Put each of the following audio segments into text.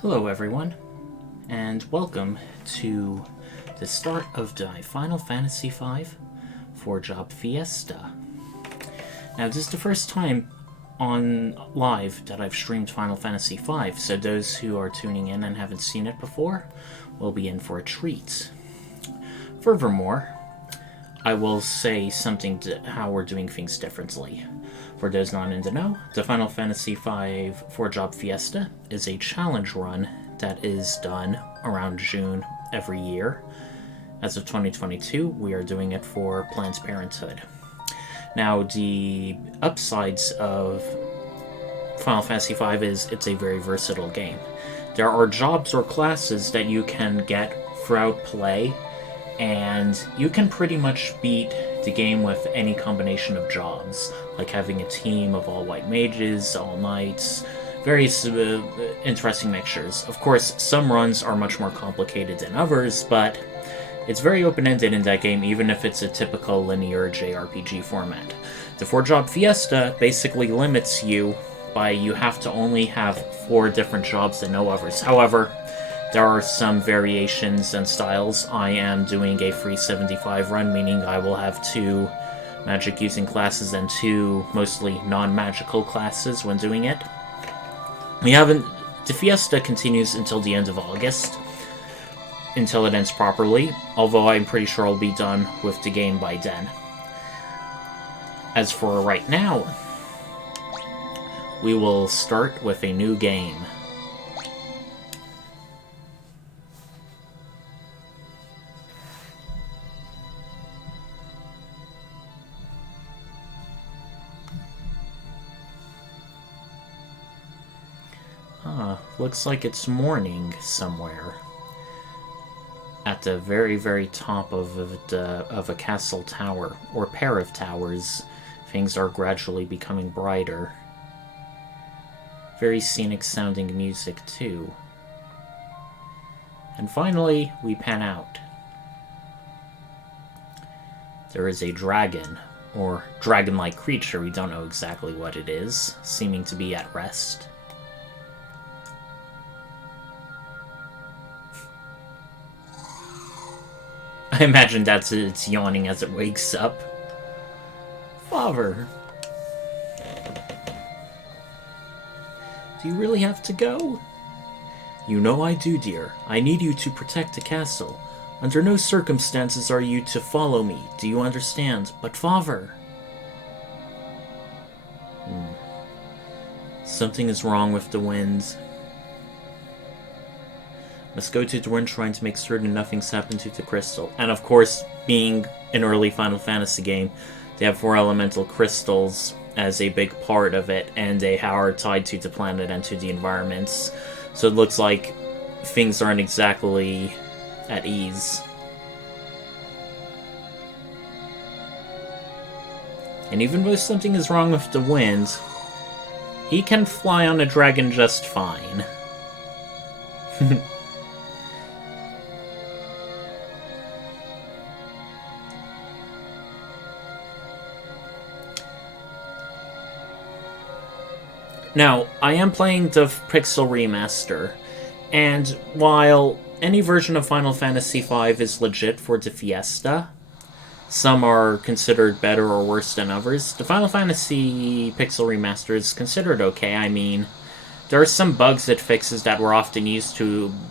Hello everyone, and welcome to the start of the Final Fantasy V for Job Fiesta. Now, this is the first time on live that I've streamed Final Fantasy V, so those who are tuning in and haven't seen it before will be in for a treat. Furthermore, I will say something to how we're doing things differently. For those not in the know, the Final Fantasy V for Job Fiesta is a challenge run that is done around June every year. As of 2022, we are doing it for Planned Parenthood. Now, the upsides of Final Fantasy V is it's a very versatile game. There are jobs or classes that you can get throughout play, and you can pretty much beat the game with any combination of jobs, like having a team of all white mages, all knights, various interesting mixtures. Of course, some runs are much more complicated than others, but it's very open-ended in that game, even if it's a typical linear JRPG format. The 4-job Fiesta basically limits you by you have to only have 4 different jobs and no others. However, there are some variations and styles. I am doing a free 75 run, meaning I will have 2 magic-using classes and 2 mostly non-magical classes when doing it. The Fiesta continues until the end of August, until it ends properly, although I'm pretty sure I'll be done with the game by then. As for right now, we will start with a new game. Looks like it's morning somewhere. At the very, very top of a castle tower, or pair of towers, things are gradually becoming brighter. Very scenic sounding music, too. And finally, we pan out. There is a dragon, or dragon-like creature, we don't know exactly what it is, seeming to be at rest. I imagine that's it's yawning as it wakes up. Father! Do you really have to go? You know I do, dear. I need you to protect the castle. Under no circumstances are you to follow me. Do you understand? But father... Something is wrong with the wind. Must go to the wind shrine to make certain nothing's happened to the crystal. And of course, being an early Final Fantasy game, they have 4 elemental crystals as a big part of it, and they are tied to the planet and to the environments. So it looks like things aren't exactly at ease. And even though something is wrong with the wind, he can fly on a dragon just fine. Now, I am playing the Pixel Remaster, and while any version of Final Fantasy V is legit for the Fiesta, some are considered better or worse than others. The Final Fantasy Pixel Remaster is considered okay. I mean, there are some bugs it fixes that were often used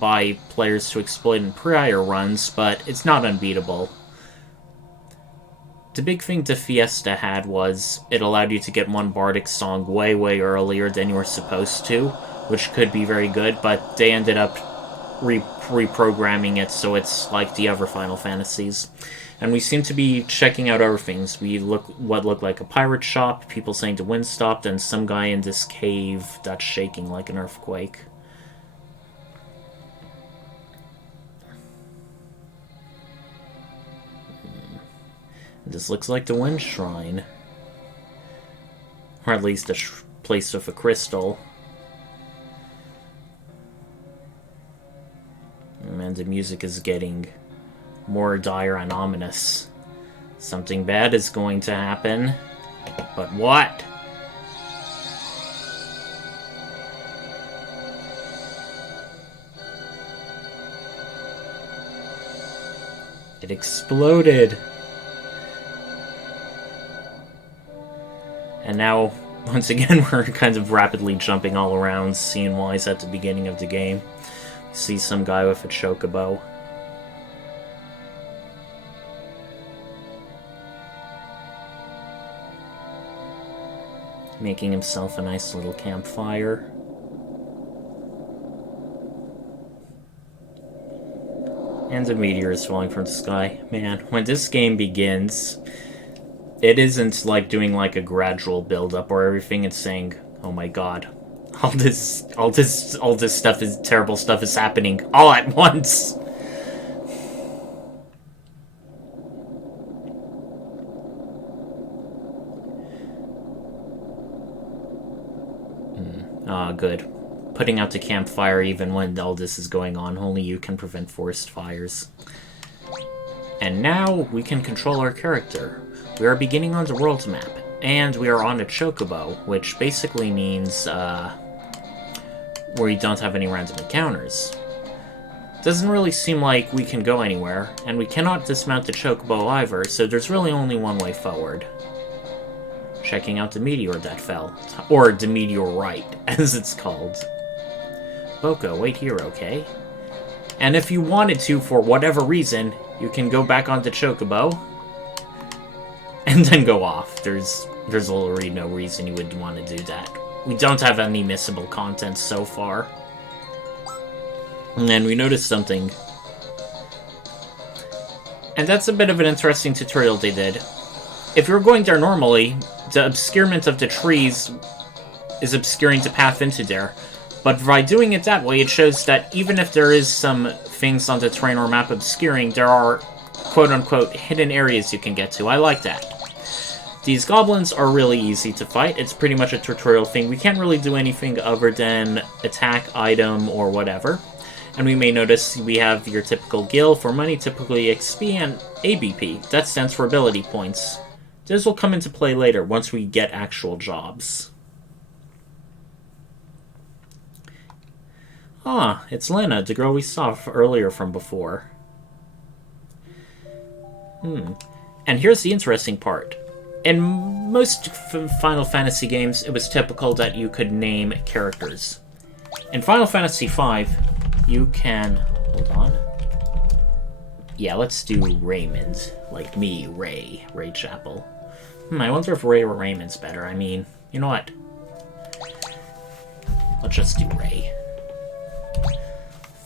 by players to exploit in prior runs, but it's not unbeatable. The big thing the Fiesta had was it allowed you to get one bardic song way, way earlier than you were supposed to, which could be very good, but they ended up reprogramming it so it's like the other Final Fantasies. And we seem to be checking out other things. We looked like a pirate shop, people saying the wind stopped, and some guy in this cave that's shaking like an earthquake. This looks like the Wind Shrine. Or at least a place with a crystal. And the music is getting more dire and ominous. Something bad is going to happen. But what? It exploded. And now, once again, we're kind of rapidly jumping all around, scene-wise at the beginning of the game. We see some guy with a chocobo. Making himself a nice little campfire. And a meteor is falling from the sky. Man, when this game begins, it isn't like doing like a gradual build-up or everything. It's saying, "Oh my god, all this stuff is terrible stuff is happening all at once." Ah, good. Putting out the campfire even when all this is going on. Only you can prevent forest fires. And now we can control our character. We are beginning on the world map, and we are on a chocobo, which basically means where you don't have any random encounters. Doesn't really seem like we can go anywhere, and we cannot dismount the chocobo either, so there's really only one way forward. Checking out the meteor that fell. Or the meteorite, as it's called. Boko, wait here, okay? And if you wanted to, for whatever reason, you can go back onto Chocobo and then go off. There's literally no reason you would want to do that. We don't have any missable content so far. And we noticed something. And that's a bit of an interesting tutorial they did. If you're going there normally, the obscurement of the trees is obscuring the path into there. But by doing it that way, it shows that even if there is some things on the terrain or map obscuring, there are quote-unquote hidden areas you can get to. I like that. These goblins are really easy to fight. It's pretty much a tutorial thing. We can't really do anything other than attack, item, or whatever. And we may notice we have your typical gil for money, typically XP, and ABP. That stands for ability points. This will come into play later, once we get actual jobs. Ah, it's Lena, the girl we saw earlier from before. And here's the interesting part. In most Final Fantasy games, it was typical that you could name characters. In Final Fantasy V, you can... Hold on. Yeah, let's do Raymond. Like me, Ray Chapel. I wonder if Ray or Raymond's better. I mean, you know what? Let's just do Ray.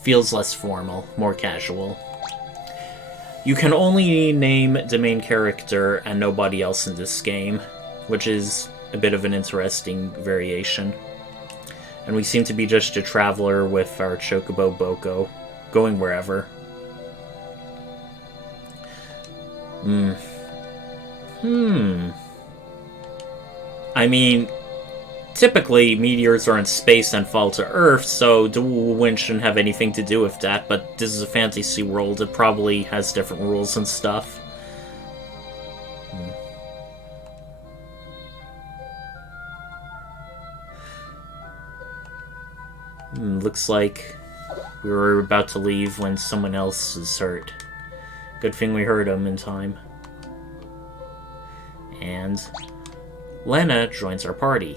Feels less formal, more casual. You can only name the main character and nobody else in this game, which is a bit of an interesting variation. And we seem to be just a traveler with our Chocobo Boko, going wherever. I mean, typically meteors are in space and fall to Earth, so the wind shouldn't have anything to do with that, but this is a fantasy world. It probably has different rules and stuff. Looks like we were about to leave when someone else is hurt. Good thing we heard him in time. And Lena joins our party.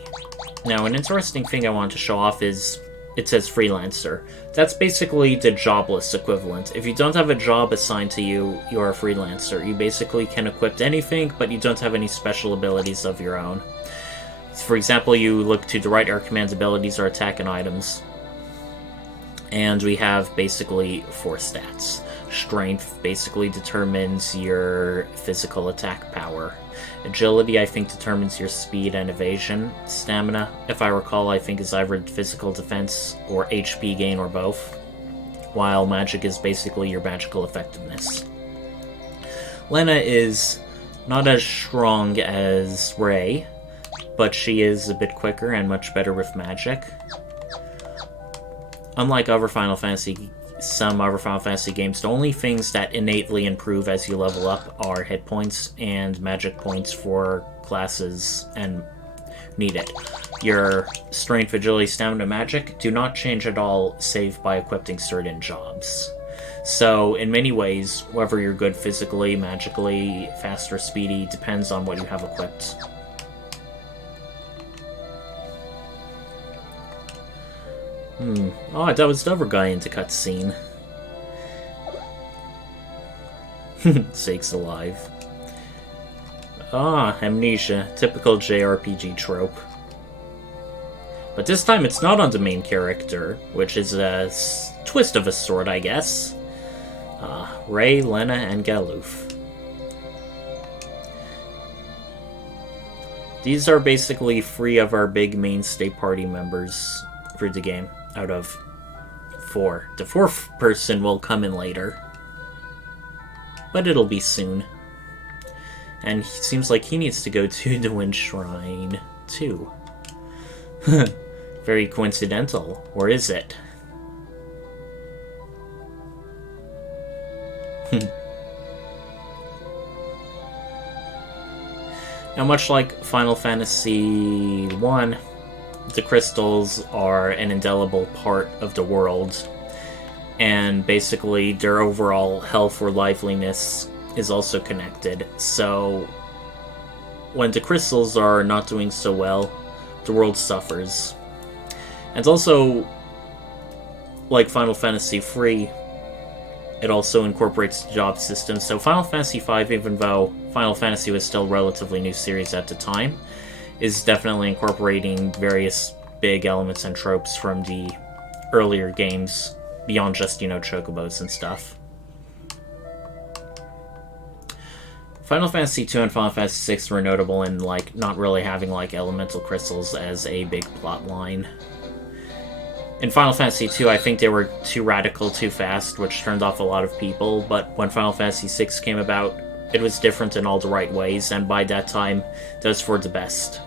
Now, an interesting thing I want to show off is it says freelancer. That's basically the jobless equivalent. If you don't have a job assigned to you, you're a freelancer. You basically can equip anything, but you don't have any special abilities of your own. For example, you look to the right, our command abilities are attack and items. And we have basically 4 stats. Strength basically determines your physical attack power. Agility, I think, determines your speed and evasion. Stamina, if I recall, I think is either physical defense or HP gain or both. While magic is basically your magical effectiveness. Lena is not as strong as Ray, but she is a bit quicker and much better with magic. Unlike some other Final Fantasy games, the only things that innately improve as you level up are hit points and magic points for classes and needed. Your strength, agility, stamina, magic do not change at all, save by equipping certain jobs. So, in many ways, whether you're good physically, magically, fast or speedy, depends on what you have equipped. Oh, that was the other guy in the cutscene. Sake's alive. Ah, amnesia. Typical JRPG trope. But this time it's not on the main character, which is a twist of a sort, I guess. Ray, Lena, and Galoof. These are basically 3 of our big mainstay party members through the game, out of 4. The 4th person will come in later. But it'll be soon. And it seems like he needs to go to the Wind Shrine, too. Very coincidental, or is it? Now, much like Final Fantasy I, the crystals are an indelible part of the world, and basically their overall health or liveliness is also connected. So, when the crystals are not doing so well, the world suffers. And also, like Final Fantasy III, it also incorporates the job system. So Final Fantasy V, even though Final Fantasy was still a relatively new series at the time, is definitely incorporating various big elements and tropes from the earlier games, beyond just, chocobos and stuff. Final Fantasy II and Final Fantasy VI were notable in, not really having, elemental crystals as a big plot line. In Final Fantasy II, I think they were too radical too fast, which turned off a lot of people, but when Final Fantasy VI came about, it was different in all the right ways, and by that time, that was for the best.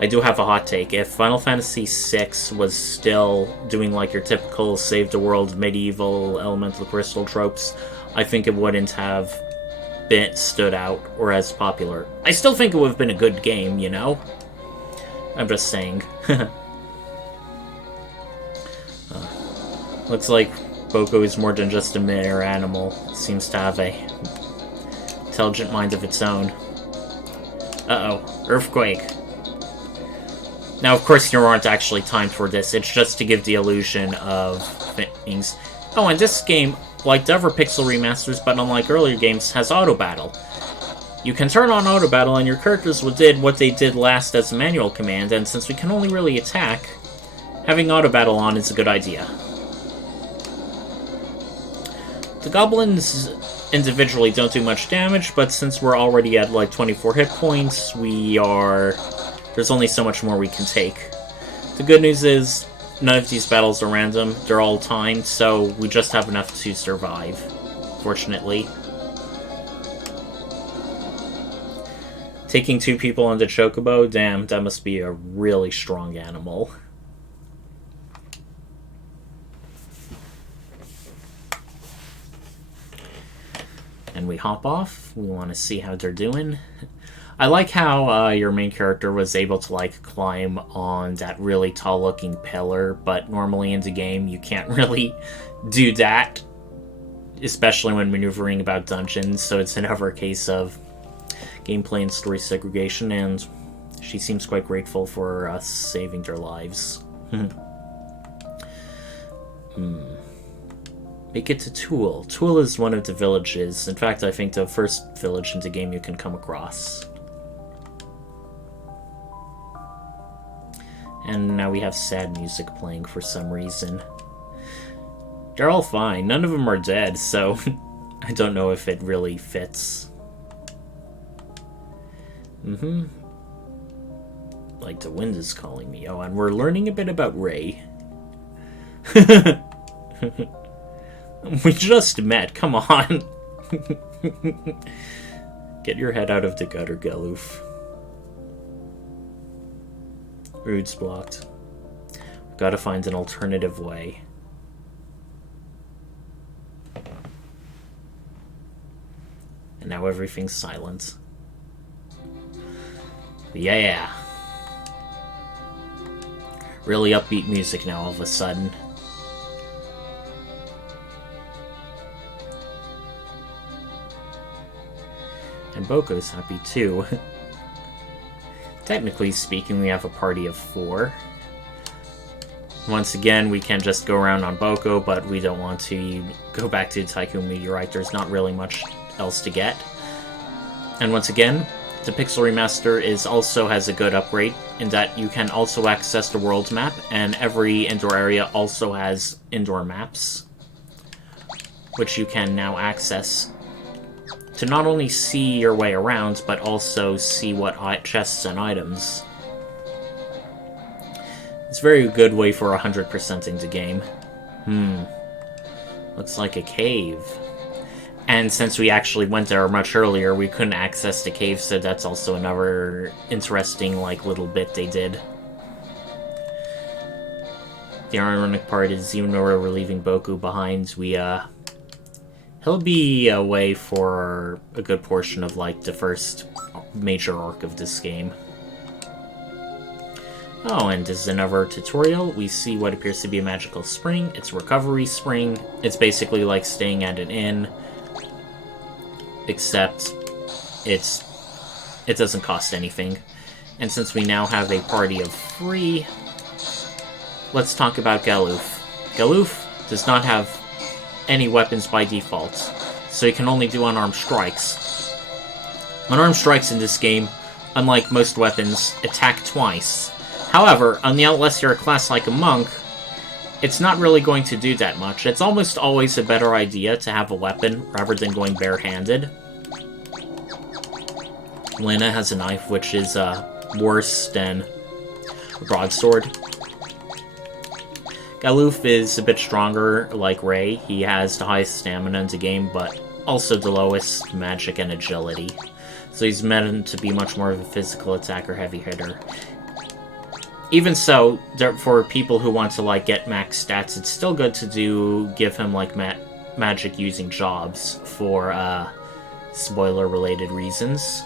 I do have a hot take. If Final Fantasy VI was still doing, your typical save-the-world medieval elemental crystal tropes, I think it wouldn't have been stood out or as popular. I still think it would have been a good game, I'm just saying. Looks like Boko is more than just a mere animal. It seems to have a intelligent mind of its own. Uh-oh. Earthquake. Now, of course, there aren't actually timed for this. It's just to give the illusion of things. Oh, and this game, like the other Pixel remasters, but unlike earlier games, has auto-battle. You can turn on auto-battle, and your characters did what they did last as a manual command, and since we can only really attack, having auto-battle on is a good idea. The goblins individually don't do much damage, but since we're already at 24 hit points, there's only so much more we can take. The good news is, none of these battles are random, they're all timed, so we just have enough to survive, fortunately. Taking 2 people on the chocobo, damn, that must be a really strong animal. And we hop off. We want to see how they're doing. I like how your main character was able to climb on that really tall-looking pillar, but normally in the game you can't really do that, especially when maneuvering about dungeons. So it's another case of gameplay and story segregation, and she seems quite grateful for us saving their lives. Make it to Tool. Tool is one of the villages. In fact, I think the first village in the game you can come across. And now we have sad music playing for some reason. They're all fine. None of them are dead, so I don't know if it really fits. Like the wind is calling me. Oh, and we're learning a bit about Ray. We just met, come on. Get your head out of the gutter, Galoof. Route's blocked. We've got to find an alternative way. And now everything's silent. Yeah. Really upbeat music now all of a sudden. And Boko's happy too. Technically speaking, we have a party of 4. Once again, we can just go around on Boko, but we don't want to go back to Tycoon Meteorite. There's not really much else to get. And once again, the Pixel Remaster also has a good upgrade in that you can also access the world map, and every indoor area also has indoor maps, which you can now access to not only see your way around, but also see what chests and items. It's a very good way for 100%ing the game. Looks like a cave. And since we actually went there much earlier, we couldn't access the cave, so that's also another interesting, little bit they did. The ironic part is, even though we're leaving Boku behind, he'll be away for a good portion of, the first major arc of this game. Oh, and this is another tutorial. We see what appears to be a magical spring. It's a recovery spring. It's basically like staying at an inn, except it doesn't cost anything. And since we now have a party of 3, let's talk about Galoof. Galoof does not have any weapons by default, so he can only do unarmed strikes. Unarmed strikes in this game, unlike most weapons, attack twice. However, unless you're a class like a monk, it's not really going to do that much. It's almost always a better idea to have a weapon rather than going barehanded. Lena has a knife, which is worse than a broadsword. Galoof is a bit stronger, like Ray. He has the highest stamina in the game, but also the lowest magic and agility. So he's meant to be much more of a physical attacker, heavy hitter. Even so, for people who want to get max stats, it's still good to give him magic using jobs for spoiler-related reasons.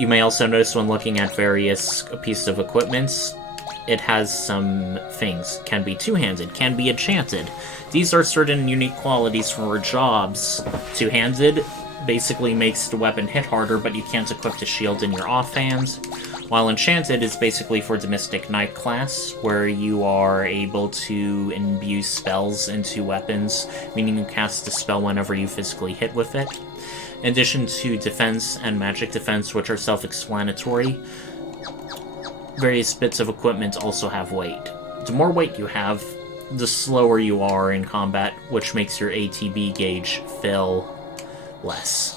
You may also notice when looking at various pieces of equipment, it has some things. Can be two-handed, can be enchanted. These are certain unique qualities for jobs. Two-handed basically makes the weapon hit harder, but you can't equip the shield in your offhand. While enchanted is basically for the Mystic Knight class, where you are able to imbue spells into weapons, meaning you cast the spell whenever you physically hit with it. In addition to defense and magic defense, which are self-explanatory, various bits of equipment also have weight. The more weight you have, the slower you are in combat, which makes your ATB gauge fill less.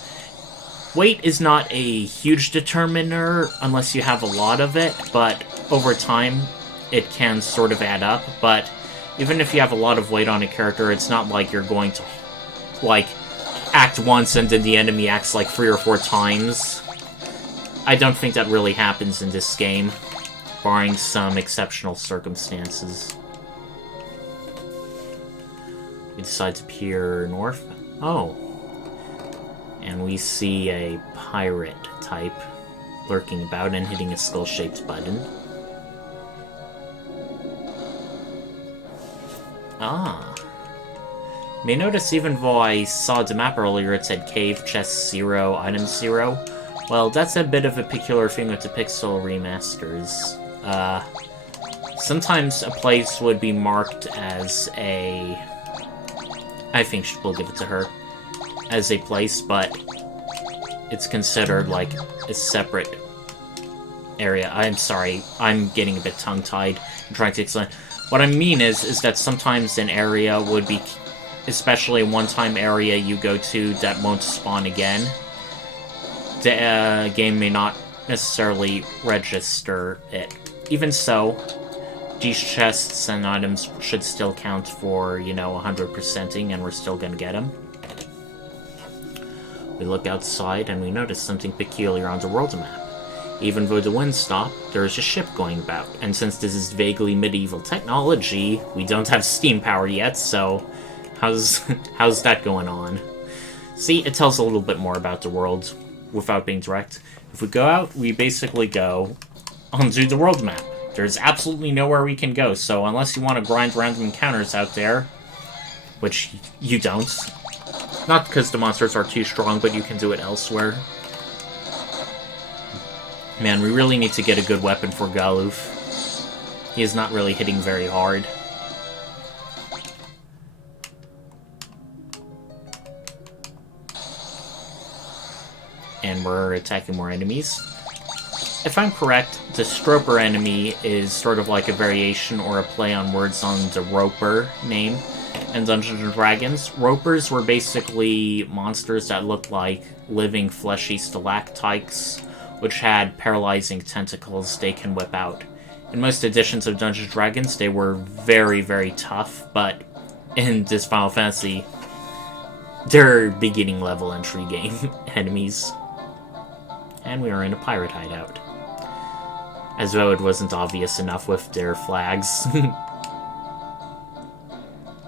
Weight is not a huge determiner unless you have a lot of it, but over time it can sort of add up. But even if you have a lot of weight on a character, it's not like you're going to act once and then the enemy acts 3 or 4 times. I don't think that really happens in this game, barring some exceptional circumstances. We decide to peer north. Oh. And we see a pirate type lurking about and hitting a skull-shaped button. Ah. You may notice even though I saw the map earlier, it said Cave, Chest 0, Item 0. Well, that's a bit of a peculiar thing with the Pixel remasters. Sometimes a place would be marked as a... I think we'll give it to her. As a place, but it's considered a separate area. I'm sorry, I'm getting a bit tongue-tied. I'm trying to explain. What I mean is that sometimes an area would be, especially a one-time area you go to that won't spawn again. The game may not necessarily register it. Even so, these chests and items should still count for, 100%ing, and we're still gonna get them. We look outside and we notice something peculiar on the world map. Even though the wind stopped, there is a ship going about, and since this is vaguely medieval technology, we don't have steam power yet, so how's that going on? See, it tells a little bit more about the world without being direct. If we go out, we basically go onto the world map. There's absolutely nowhere we can go, so unless you want to grind random encounters out there, which you don't. Not because the monsters are too strong, but you can do it elsewhere. Man, we really need to get a good weapon for Galuf. He is not really hitting very hard. And we're attacking more enemies. If I'm correct, the Stroper enemy is sort of like a variation or a play on words on the Roper name in Dungeons & Dragons. Ropers were basically monsters that looked like living fleshy stalactites, which had paralyzing tentacles they can whip out. In most editions of Dungeons & Dragons, they were very, very tough, but in this Final Fantasy, they're beginning level entry game enemies. And we are in a pirate hideout. As though it wasn't obvious enough with their flags.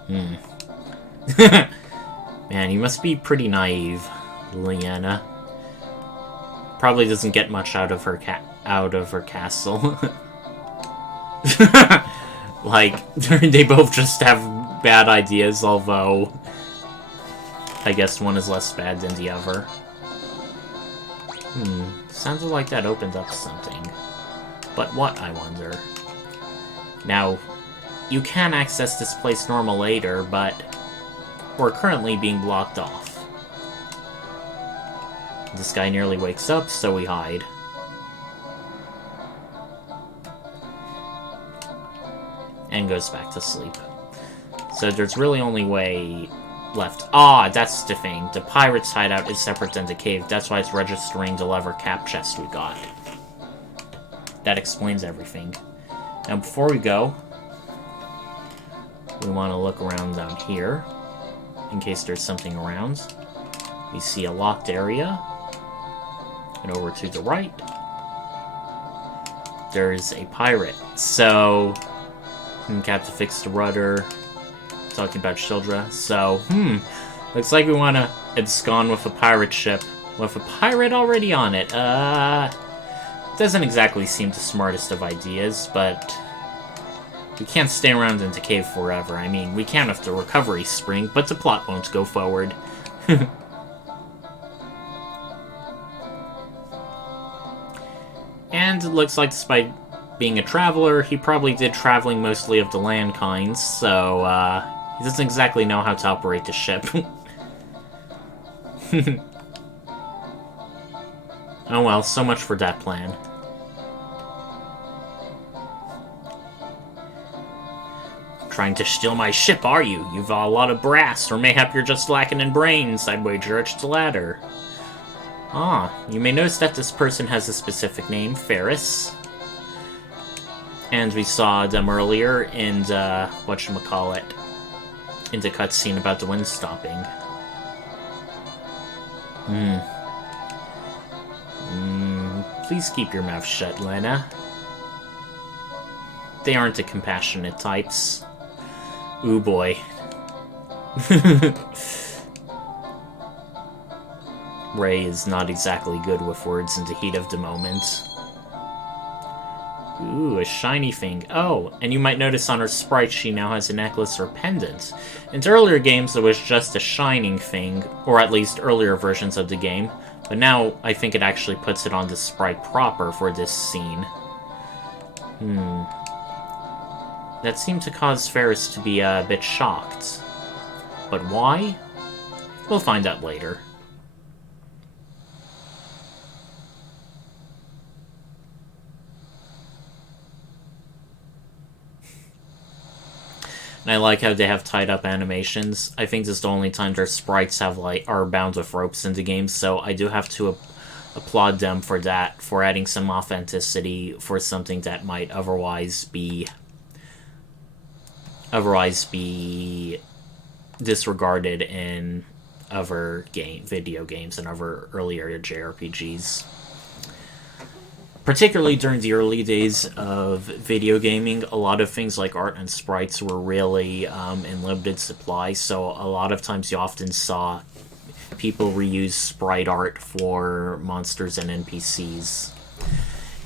Man, you must be pretty naive, Leanna. Probably doesn't get much out of her castle. Like, they both just have bad ideas, although I guess one is less bad than the other. Sounded like that opened up something. But what, I wonder? Now, you can access this place normal later, but we're currently being blocked off. This guy nearly wakes up, so we hide. And goes back to sleep. So there's really only way left. Ah, that's the thing. The pirate's hideout is separate than the cave. That's why it's registering the lever cap chest we got. That explains everything. Now, before we go, we want to look around down here, in case there's something around. We see a locked area. And over to the right, there's a pirate. So, cap to fix the rudder. Talking about Shildra. So, looks like we want to abscond with a pirate ship. With a pirate already on it. Doesn't exactly seem the smartest of ideas, but we can't stay around in the cave forever. I mean, we can with the recovery spring, but the plot won't go forward. And it looks like, despite being a traveler, he probably did traveling mostly of the land kinds, so he doesn't exactly know how to operate the ship. Oh well, so much for that plan. Trying to steal my ship, are you? You've a lot of brass, or mayhap you're just lacking in brains. I'd wager it's the latter. Ah, you may notice that this person has a specific name, Ferris. And we saw them earlier in the, whatchamacallit, in the cutscene about the wind stopping. Please keep your mouth shut, Lena. They aren't the compassionate types. Ooh boy. Ray is not exactly good with words in the heat of the moment. Ooh, a shiny thing. Oh, and you might notice on her sprite she now has a necklace or pendant. In earlier games it was just a shining thing, or at least earlier versions of the game, but now I think it actually puts it on the sprite proper for this scene. That seemed to cause Ferris to be a bit shocked. But why? We'll find out later. And I like how they have tied-up animations. I think this is the only time their sprites have are bound with ropes in the game, so I do have to applaud them for that, for adding some authenticity for something that might otherwise be disregarded in other video games and other earlier JRPGs. Particularly during the early days of video gaming, a lot of things like art and sprites were really in limited supply, so a lot of times you often saw people reuse sprite art for monsters and NPCs.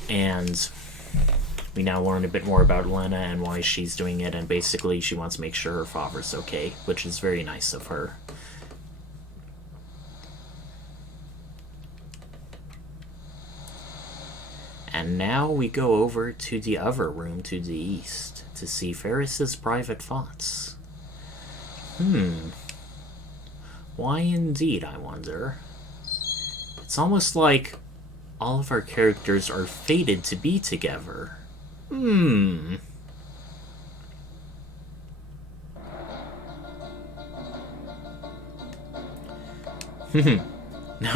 And we now learn a bit more about Lena and why she's doing it, and basically she wants to make sure her father's okay, which is very nice of her. And now we go over to the other room to the east to see Ferris's private thoughts. Why indeed, I wonder? It's almost like all of our characters are fated to be together. Now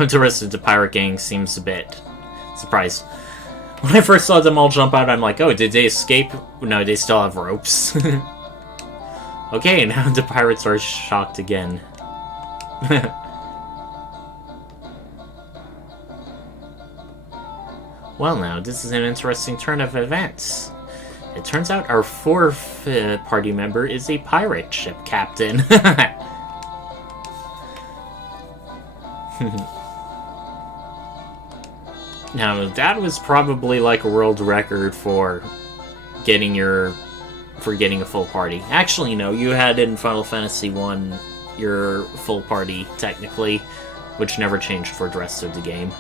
the rest of the pirate gang seems a bit surprised. When I first saw them all jump out, I'm like, oh, did they escape? No, they still have ropes. Okay, now the pirates are shocked again. Well now, this is an interesting turn of events. It turns out our fourth party member is a pirate ship captain. Now, that was probably like a world record for getting a full party. Actually, no, you had in Final Fantasy 1 your full party, technically, which never changed for the rest of the game.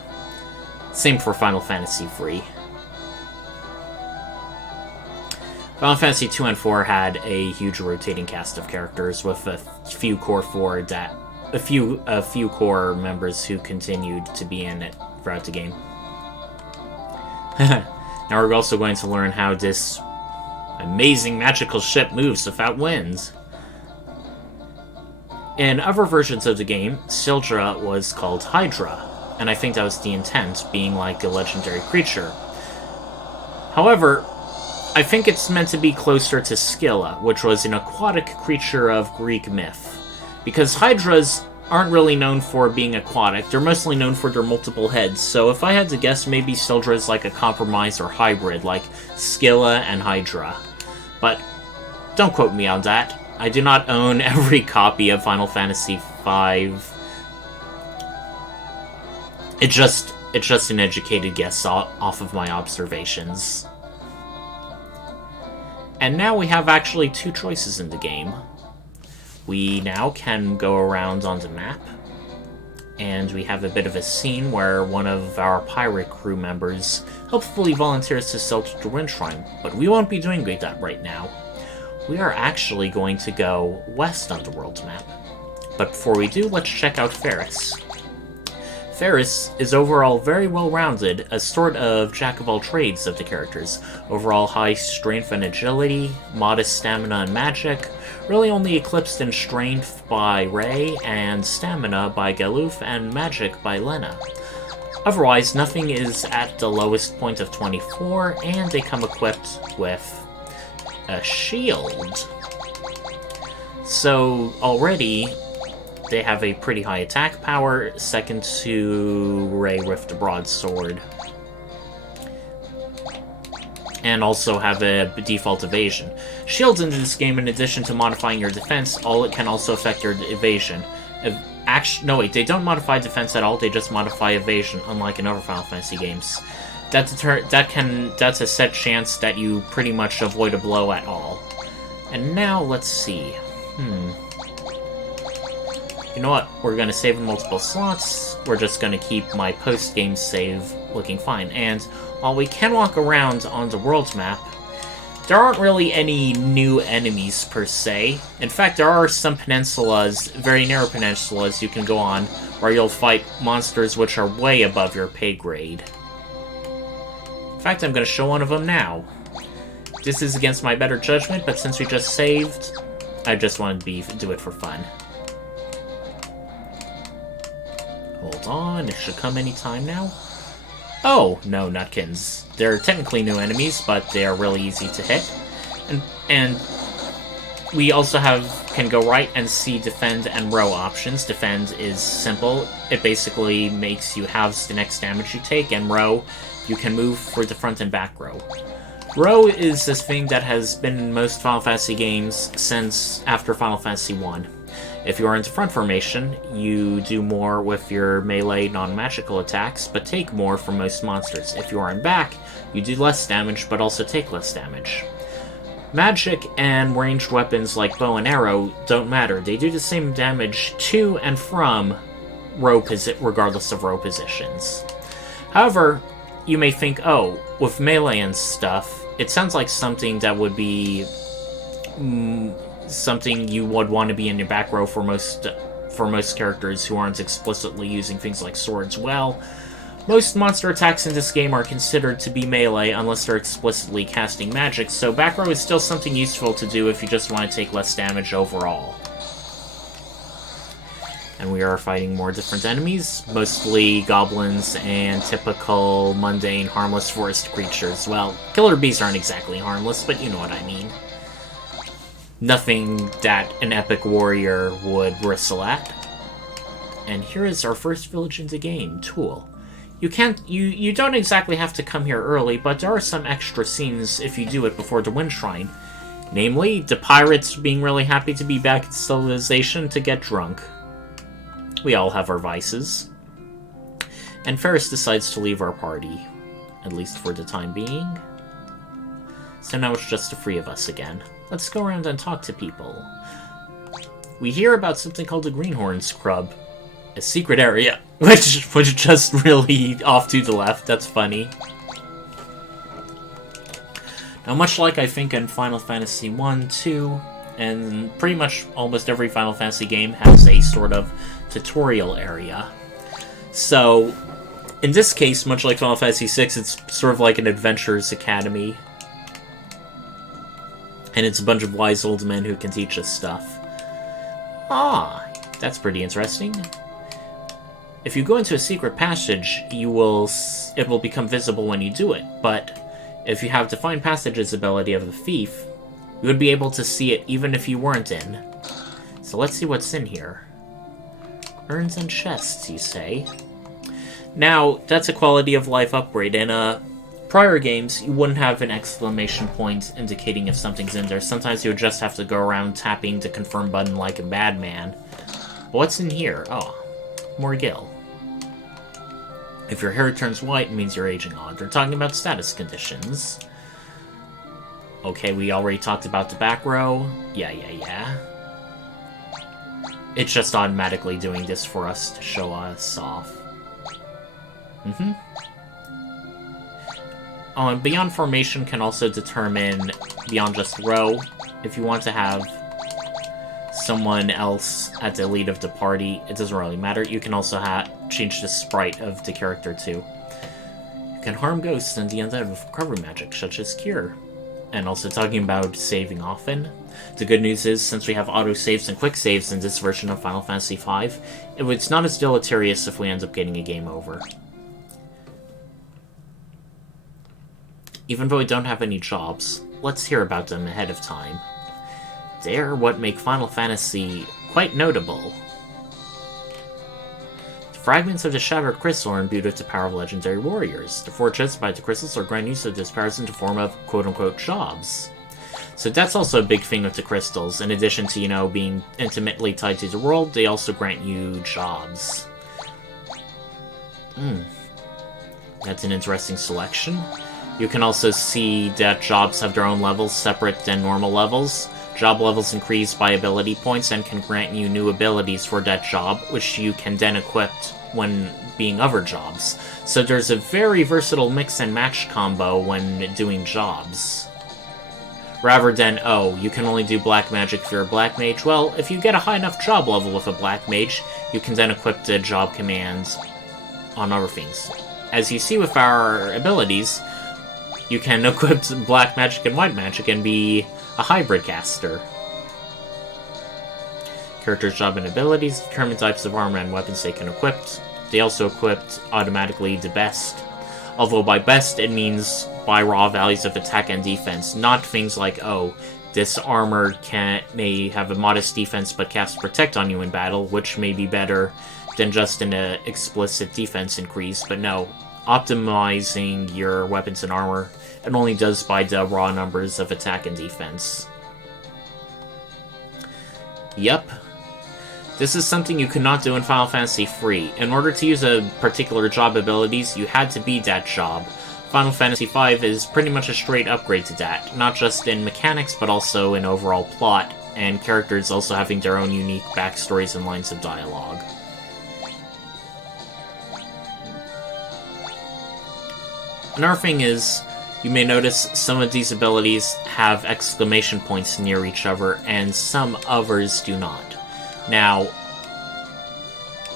Same for Final Fantasy 3. Final Fantasy 2 and 4 had a huge rotating cast of characters with a few core members who continued to be in it throughout the game. Now we're also going to learn how this amazing magical ship moves without winds. In other versions of the game, Sildra was called Hydra, and I think that was the intent, being like a legendary creature. However, I think it's meant to be closer to Scylla, which was an aquatic creature of Greek myth. Because Hydras aren't really known for being aquatic, they're mostly known for their multiple heads, so if I had to guess, maybe Sildra is like a compromise or hybrid, like Scylla and Hydra. But don't quote me on that. I do not own every copy of Final Fantasy V. It's just an educated guess off of my observations. And now we have actually two choices in the game. We now can go around on the map, and we have a bit of a scene where one of our pirate crew members helpfully volunteers to shelter the Wind Shrine, but we won't be doing that right now. We are actually going to go west on the world's map. But before we do, let's check out Ferris. Ferris is overall very well-rounded, a sort of jack-of-all-trades of the characters. Overall high strength and agility, modest stamina and magic, really only eclipsed in strength by Ray, and stamina by Galuf, and magic by Lena. Otherwise, nothing is at the lowest point of 24, and they come equipped with a shield. So, already, they have a pretty high attack power, second to Ray with the broadsword. And also have a default evasion. Shields in this game, in addition to modifying your defense, it can also affect your evasion. No wait, they don't modify defense at all, they just modify evasion, unlike in other Final Fantasy games. That's a set chance that you pretty much avoid a blow at all. And now, let's see. You know what? We're going to save in multiple slots. We're just going to keep my post-game save looking fine. And while we can walk around on the world's map, there aren't really any new enemies per se. In fact, there are some peninsulas, very narrow peninsulas you can go on, where you'll fight monsters which are way above your pay grade. In fact, I'm going to show one of them now. This is against my better judgment, but since we just saved, I just wanted to do it for fun. Hold on, it should come anytime now. Oh, no, Nutkins. They're technically new enemies, but they are really easy to hit. And we also can go right and see defend and row options. Defend is simple. It basically makes you halves the next damage you take, and row, you can move for the front and back row. Row is this thing that has been in most Final Fantasy games since after Final Fantasy 1. If you are into front formation, you do more with your melee non-magical attacks, but take more from most monsters. If you are in back, you do less damage, but also take less damage. Magic and ranged weapons like bow and arrow don't matter. They do the same damage to and from row regardless of row positions. However, you may think, oh, with melee and stuff, it sounds like something that would be something you would want to be in your back row for most characters who aren't explicitly using things like swords. Well, most monster attacks in this game are considered to be melee unless they're explicitly casting magic, so back row is still something useful to do if you just want to take less damage overall. And we are fighting more different enemies, mostly goblins and typical mundane harmless forest creatures. Well, killer bees aren't exactly harmless, but you know what I mean. Nothing that an epic warrior would bristle at. And here is our first village in the game, Tool. You don't exactly have to come here early, but there are some extra scenes if you do it before the Wind Shrine. Namely, the pirates being really happy to be back in civilization to get drunk. We all have our vices. And Ferris decides to leave our party, at least for the time being. So now it's just the three of us again. Let's go around and talk to people. We hear about something called the Greenhorn Scrub. A secret area, which was just really off to the left. That's funny. Now, much like I think in Final Fantasy 1, 2, and pretty much almost every Final Fantasy game has a sort of tutorial area. So, in this case, much like Final Fantasy 6, it's sort of like an Adventurers Academy. And it's a bunch of wise old men who can teach us stuff. Ah, that's pretty interesting. If you go into a secret passage, it will become visible when you do it, but if you have Define Passage's ability of the thief, you would be able to see it even if you weren't in. So let's see what's in here. Urns and chests, you say? Now, that's a quality of life upgrade. In prior games, you wouldn't have an exclamation point indicating if something's in there. Sometimes you would just have to go around tapping the confirm button like a bad man. What's in here? Oh, more gil. If your hair turns white, it means you're aging on. They're talking about status conditions. Okay, we already talked about the back row. Yeah. It's just automatically doing this for us to show us off. Oh, and Beyond Formation can also determine beyond just row. If you want to have someone else at the lead of the party, it doesn't really matter. You can also change the sprite of the character too. You can harm ghosts and the undead with recovery magic, such as Cure. And also talking about saving often. The good news is, since we have autosaves and quick saves in this version of Final Fantasy V, it's not as deleterious if we end up getting a game over. Even though we don't have any jobs, let's hear about them ahead of time. They're what make Final Fantasy quite notable. The fragments of the shattered crystal are imbued with the power of legendary warriors. The forges by the crystals are granted use of this powers into form of quote-unquote jobs. So that's also a big thing with the crystals. In addition to, being intimately tied to the world, they also grant you jobs. That's an interesting selection. You can also see that jobs have their own levels separate than normal levels. Job levels increase by ability points and can grant you new abilities for that job, which you can then equip when being other jobs. So there's a very versatile mix and match combo when doing jobs. Rather than, oh, you can only do black magic if you're a black mage. Well, if you get a high enough job level with a black mage, you can then equip the job commands on other things. As you see with our abilities, you can equip black magic and white magic and be a hybrid caster. Character's job and abilities determine types of armor and weapons they can equip. They also equipped automatically the best. Although by best, it means by raw values of attack and defense, not things like, oh, this armor may have a modest defense but cast Protect on you in battle, which may be better than just an explicit defense increase, but no. Optimizing your weapons and armor, it only does by the raw numbers of attack and defense. Yep. This is something you could not do in Final Fantasy III. In order to use a particular job abilities, you had to be that job. Final Fantasy V is pretty much a straight upgrade to that, not just in mechanics, but also in overall plot, and characters also having their own unique backstories and lines of dialogue. Another thing is, you may notice some of these abilities have exclamation points near each other, and some others do not. Now,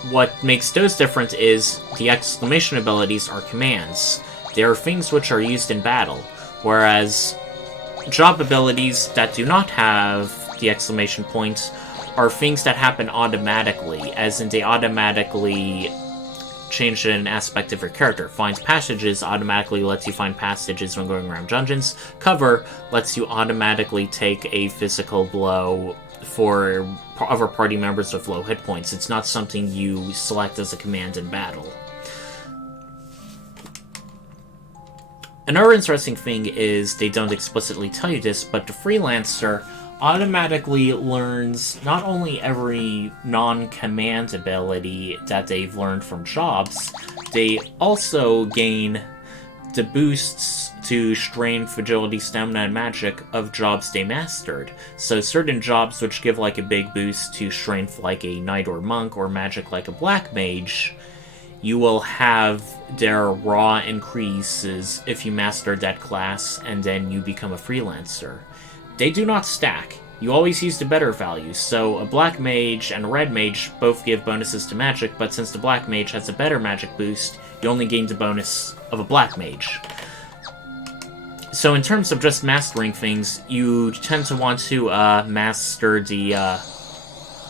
what makes those different is the exclamation abilities are commands. They are things which are used in battle, whereas job abilities that do not have the exclamation points are things that happen automatically, as in they automatically change an aspect of your character. Find passages automatically lets you find passages when going around dungeons. Cover lets you automatically take a physical blow for other party members with low hit points. It's not something you select as a command in battle. Another interesting thing is, they don't explicitly tell you this, but the Freelancer automatically learns not only every non-command ability that they've learned from jobs, they also gain the boosts to strength, agility, stamina, and magic of jobs they mastered. So certain jobs which give like a big boost to strength like a knight or monk, or magic like a black mage, you will have their raw increases if you master that class and then you become a freelancer. They do not stack. You always use the better values, so a black mage and a red mage both give bonuses to magic, but since the black mage has a better magic boost, you only gain the bonus of a black mage. So in terms of just mastering things, you tend to want to master the...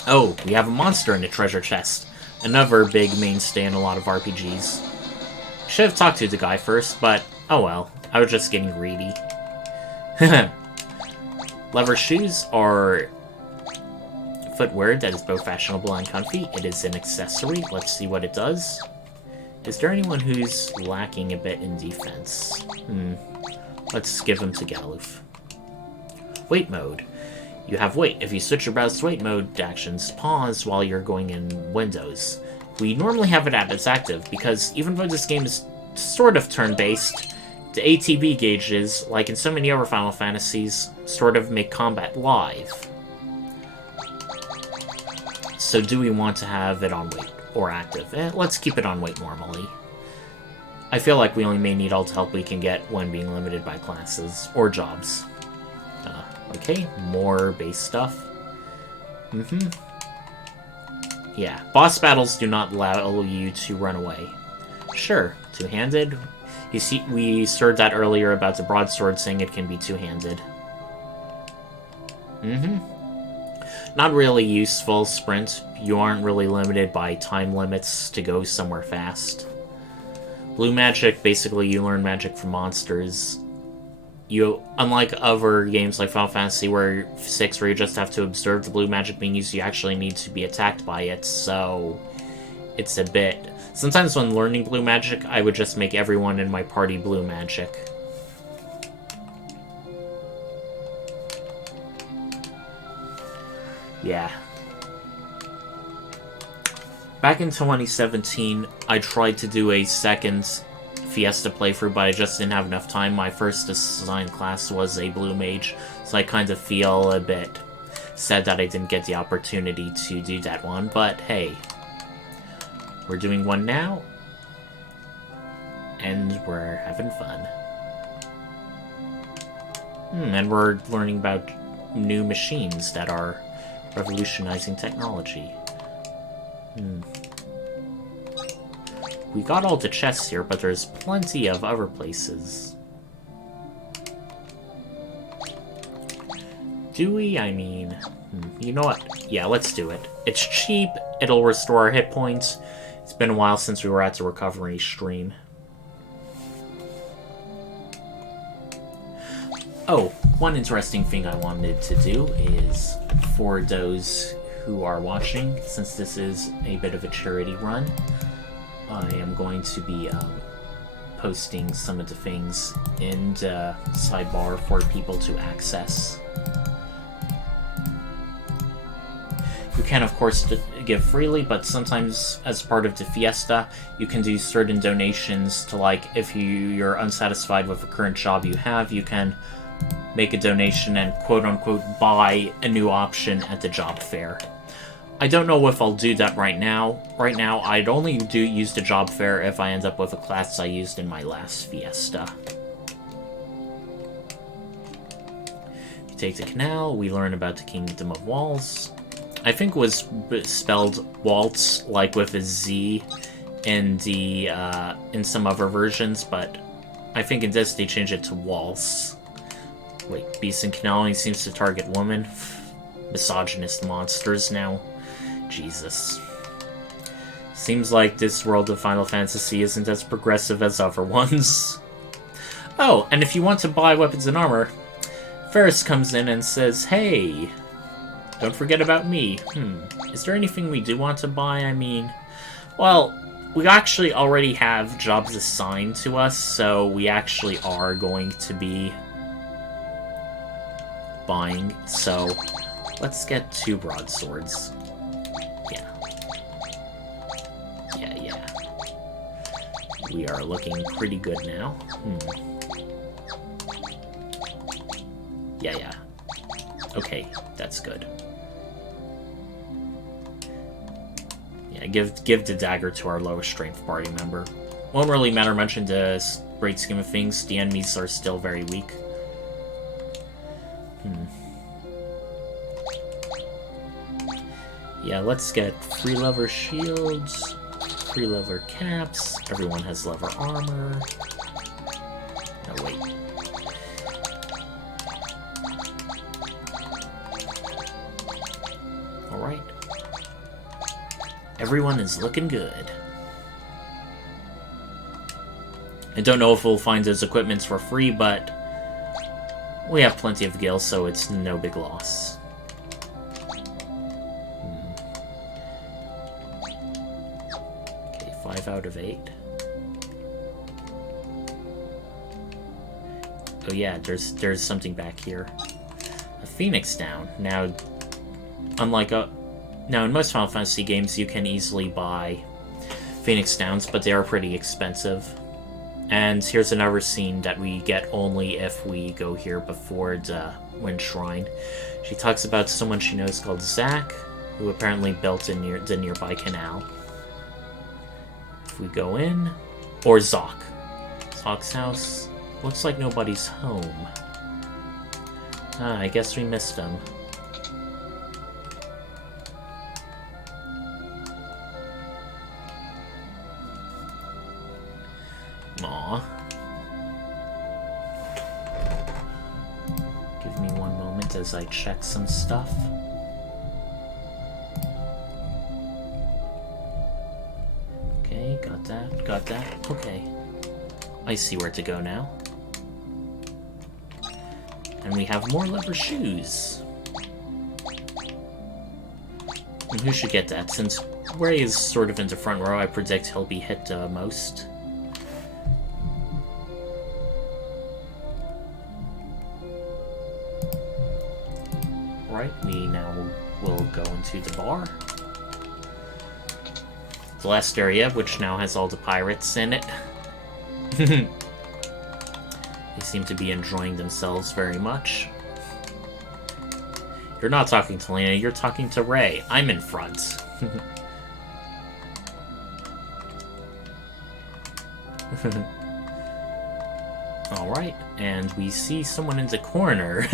Oh, we have a monster in the treasure chest. Another big mainstay in a lot of RPGs. Should have talked to the guy first, but oh well. I was just getting greedy. Leather shoes are footwear that is both fashionable and comfy. It is an accessory. Let's see what it does. Is there anyone who's lacking a bit in defense? Let's give him to Galuf. Wait mode. You have wait. If you switch your browse to wait mode actions, pause while you're going in Windows. We normally have it at its active, because even though this game is sort of turn-based, the ATB gauges, like in so many other Final Fantasies, sort of make combat live. So do we want to have it on wait or active? Let's keep it on wait normally. I feel like we only may need all the help we can get when being limited by classes or jobs. Okay, more base stuff. Yeah, boss battles do not allow you to run away. Sure, two-handed. You see, we heard that earlier about the broadsword saying it can be two-handed. Not really useful, sprint. You aren't really limited by time limits to go somewhere fast. Blue magic, basically you learn magic from monsters. Unlike other games like Final Fantasy where you just have to observe the blue magic being used, you actually need to be attacked by it, so it's a bit... Sometimes when learning blue magic, I would just make everyone in my party blue magic. Yeah. Back in 2017, I tried to do a second Fiesta playthrough, but I just didn't have enough time. My first assigned class was a blue mage, so I kind of feel a bit sad that I didn't get the opportunity to do that one, but hey. We're doing one now, and we're having fun. And we're learning about new machines that are revolutionizing technology. We got all the chests here, but there's plenty of other places. Do we? I mean... you know what? Yeah, let's do it. It's cheap, it'll restore our hit points. It's been a while since we were at the recovery stream. Oh, one interesting thing I wanted to do is, for those who are watching, since this is a bit of a charity run, I am going to be posting some of the things in the sidebar for people to access. You can, of course, give freely, but sometimes, as part of the Fiesta, you can do certain donations to, like, if you're unsatisfied with the current job you have, you can make a donation and quote-unquote buy a new option at the job fair. I don't know if I'll do that right now. Right now, I'd only use the job fair if I end up with a class I used in my last Fiesta. You take the canal, we learn about the Kingdom of Walls. I think it was spelled waltz, like with a Z in the in some other versions, but I think in this they changed it to waltz. Wait, Beast in Canal only seems to target women. Misogynist monsters now. Jesus. Seems like this world of Final Fantasy isn't as progressive as other ones. Oh, and if you want to buy weapons and armor, Ferris comes in and says, hey, don't forget about me. Is there anything we do want to buy? I mean, well, we actually already have jobs assigned to us, so we actually are going to be buying. So, let's get 2 broadswords. Yeah. We are looking pretty good now. Yeah. Okay, that's good. Yeah, give the dagger to our lowest strength party member. Won't really matter much in the great scheme of things. The enemies are still very weak. Yeah, let's get 3 leather shields, 3 leather caps. Everyone has leather armor. No, wait. Alright. Everyone is looking good. I don't know if we'll find those equipments for free, but we have plenty of gil, so it's no big loss. Okay, 5 out of 8. Oh yeah, there's something back here. A Phoenix down. Now, now in most Final Fantasy games you can easily buy Phoenix Downs, but they are pretty expensive. And here's another scene that we get only if we go here before the Wind Shrine. She talks about someone she knows called Zack, who apparently built the nearby canal. If we go in, or Zoc. Zoc's house. Looks like nobody's home. I guess we missed him. Aw. Give me one moment as I check some stuff. Okay, got that. Okay. I see where to go now. And we have more leather shoes. And who should get that? Since Ray is sort of in the front row, I predict he'll be hit most. Right, we now will go into the bar. The last area, which now has all the pirates in it. They seem to be enjoying themselves very much. You're not talking to Lena, you're talking to Ray. I'm in front. Alright, and we see someone in the corner.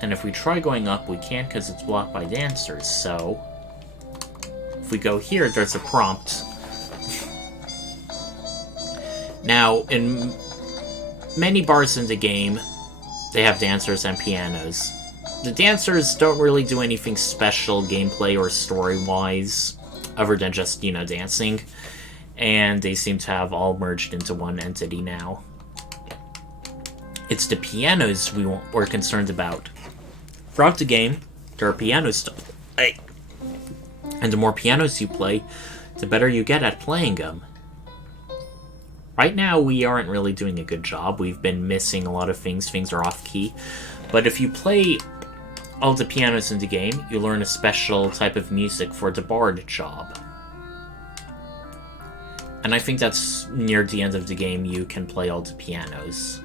And if we try going up, we can't because it's blocked by dancers, so... If we go here, there's a prompt. Now, in many bars in the game, they have dancers and pianos. The dancers don't really do anything special gameplay or story-wise, other than just, you know, dancing. And they seem to have all merged into one entity now. It's the pianos we're concerned about. Throughout the game, there are pianos to play. And the more pianos you play, the better you get at playing them. Right now, we aren't really doing a good job. We've been missing a lot of things. Things are off-key. But if you play all the pianos in the game, you learn a special type of music for the bard job. And I think that's near the end of the game you can play all the pianos.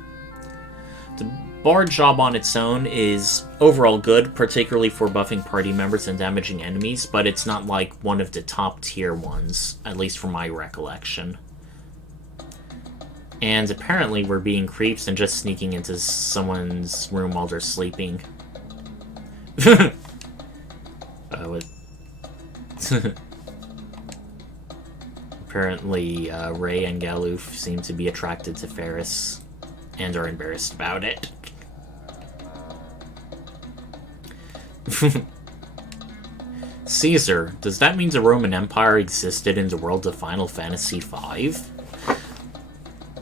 Bard job on its own is overall good, particularly for buffing party members and damaging enemies, but it's not like one of the top tier ones, at least from my recollection. And apparently we're being creeps and just sneaking into someone's room while they're sleeping. Apparently Ray and Galoof seem to be attracted to Ferris and are embarrassed about it. Caesar, does that mean the Roman Empire existed in the world of Final Fantasy V?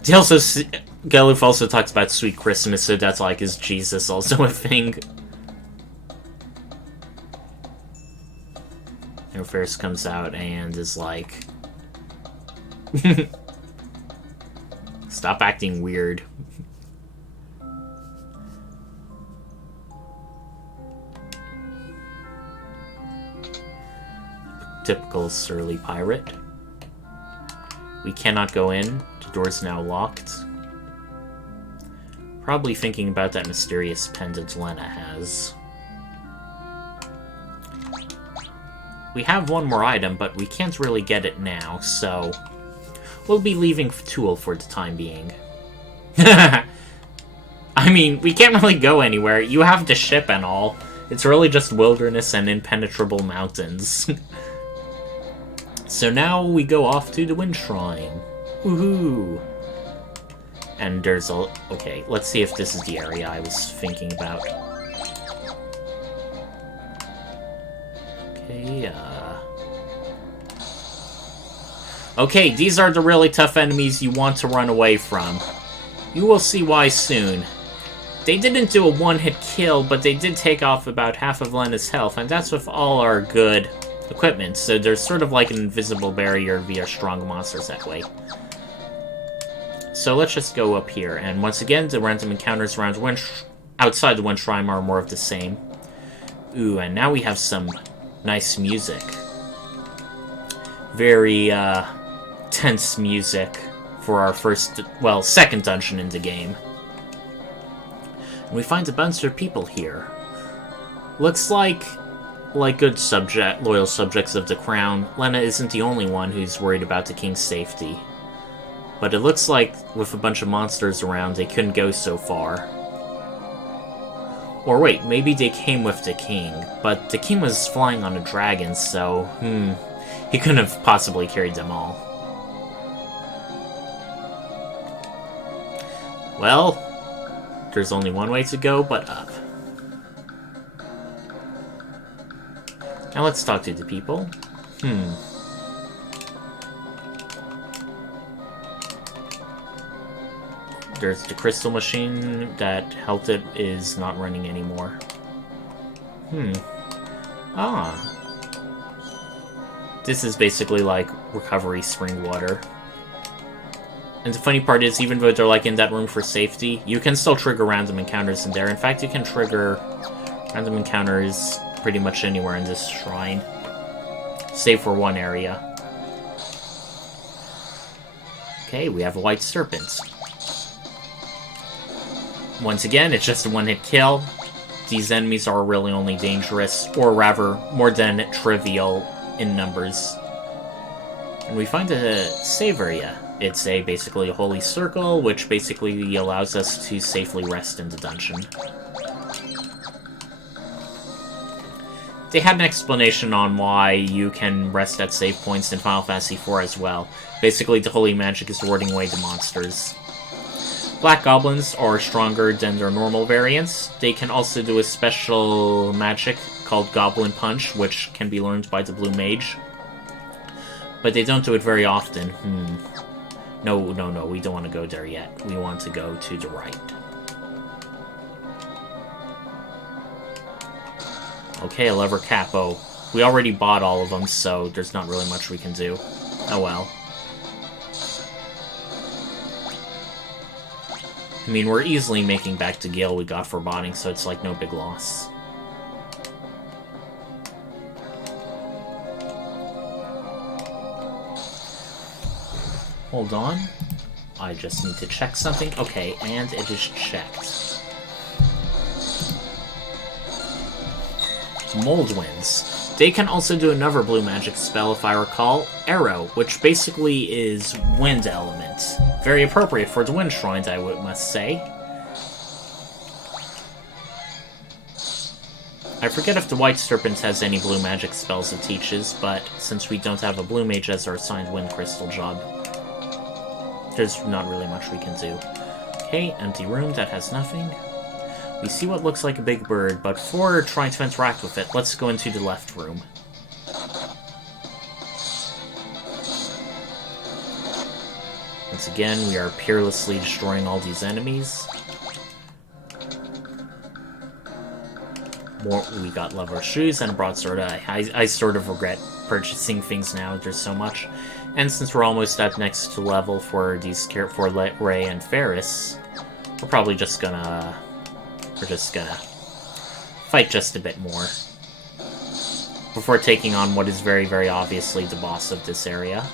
Galoof also talks about Sweet Christmas, so that's like, is Jesus also a thing? And Ferris comes out and is like, stop acting weird. Typical surly pirate. We cannot go in. The door's now locked. Probably thinking about that mysterious pendant Lena has. We have one more item, but we can't really get it now, so we'll be leaving Tool for the time being. I mean, we can't really go anywhere. You have the ship and all. It's really just wilderness and impenetrable mountains. So now we go off to the Wind Shrine. Woohoo! And there's a... Okay, let's see if this is the area I was thinking about. Okay, Okay, these are the really tough enemies you want to run away from. You will see why soon. They didn't do a one-hit kill, but they did take off about half of Lena's health, and that's with all our good equipment, so there's sort of like an invisible barrier via strong monsters that way. So let's just go up here, and once again, the random encounters around outside the Wind Shrine are more of the same. Ooh, and now we have some nice music. Very, tense music for our second dungeon in the game. And we find a bunch of people here. Looks like good loyal subjects of the crown, Lena isn't the only one who's worried about the king's safety. But it looks like, with a bunch of monsters around, they couldn't go so far. Or wait, maybe they came with the king, but the king was flying on a dragon, so, he couldn't have possibly carried them all. Well, there's only one way to go, but up. Now let's talk to the people. There's the crystal machine that helped it is not running anymore. This is basically like recovery spring water. And the funny part is, even though they're like in that room for safety, you can still trigger random encounters in there. In fact, you can trigger random encounters pretty much anywhere in this shrine, save for one area. Okay, we have a white serpent. Once again, it's just a one-hit kill. These enemies are really only dangerous, or rather, more than trivial in numbers. And we find a save area. It's basically a holy circle, which basically allows us to safely rest in the dungeon. They had an explanation on why you can rest at save points in Final Fantasy IV as well. Basically, the holy magic is warding away the monsters. Black goblins are stronger than their normal variants. They can also do a special magic called Goblin Punch, which can be learned by the blue mage. But they don't do it very often. No, we don't want to go there yet. We want to go to the right. Okay, a lever capo. We already bought all of them, so there's not really much we can do. Oh well. I mean, we're easily making back the gil we got for botting, so it's like no big loss. Hold on. I just need to check something. Okay, and it is checked. Mold Winds. They can also do another blue magic spell, if I recall, Arrow, which basically is wind element. Very appropriate for the Wind Shrines, I must say. I forget if the White Serpent has any blue magic spells it teaches, but since we don't have a blue mage as our assigned Wind Crystal job, there's not really much we can do. Okay, empty room, that has nothing. We see what looks like a big bird, but before trying to interact with it, let's go into the left room. Once again, we are peerlessly destroying all these enemies. We got leather shoes and a broadsword. I sort of regret purchasing things now, there's so much. And since we're almost at next level for these for Ray and Ferris, we're probably just gonna... We're just gonna fight just a bit more before taking on what is very, very obviously the boss of this area.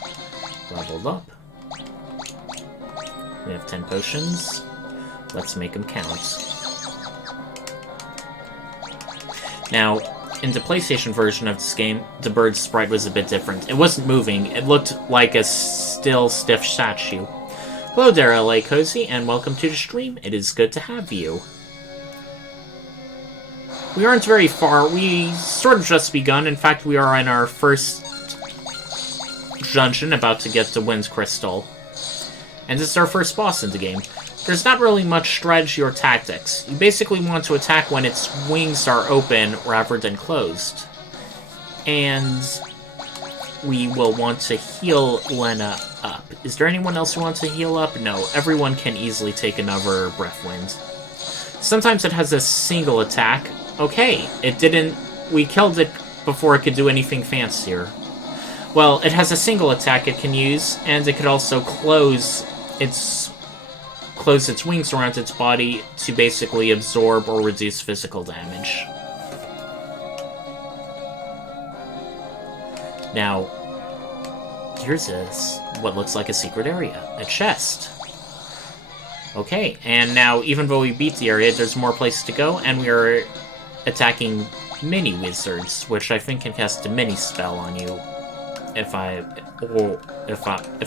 Leveled up. We have 10 potions. Let's make them count. Now, in the PlayStation version of this game, the bird's sprite was a bit different. It wasn't moving. It looked like a still, stiff statue. Hello there, LA Cozy, and welcome to the stream. It is good to have you. We aren't very far. We sort of just begun. In fact, we are in our first dungeon, about to get the Wind Crystal. And this is our first boss in the game. There's not really much strategy or tactics. You basically want to attack when its wings are open rather than closed. And we will want to heal Lena up. Is there anyone else who wants to heal up? No, everyone can easily take another breath wind. Sometimes it has a single attack. Okay, it didn't... We killed it before it could do anything fancier. Well, it has a single attack it can use, and it could also close its wings around its body to basically absorb or reduce physical damage. Now, here's what looks like a secret area. A chest. Okay, and now, even though we beat the area, there's more places to go, and we are attacking mini-wizards, which I think can cast a mini-spell on you, if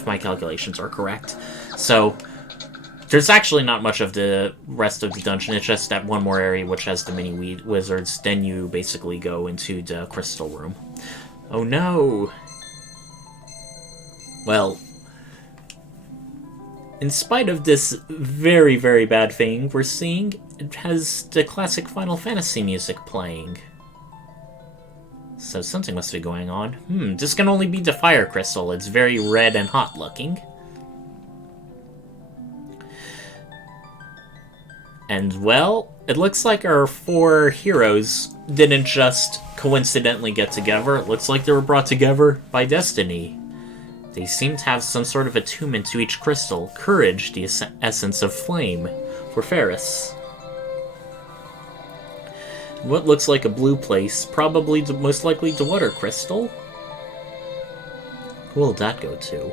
my calculations are correct. So, there's actually not much of the rest of the dungeon. It's just that one more area which has the mini-wizards. Then you basically go into the crystal room. Oh no! Well, in spite of this very, very bad thing we're seeing, it has the classic Final Fantasy music playing. So something must be going on. This can only be the fire crystal. It's very red and hot looking. And, well, it looks like our 4 heroes didn't just coincidentally get together. It looks like they were brought together by destiny. They seem to have some sort of attunement to each crystal. Courage, the essence of flame, for Ferris. What looks like a blue place, probably most likely the water crystal. Who will that go to?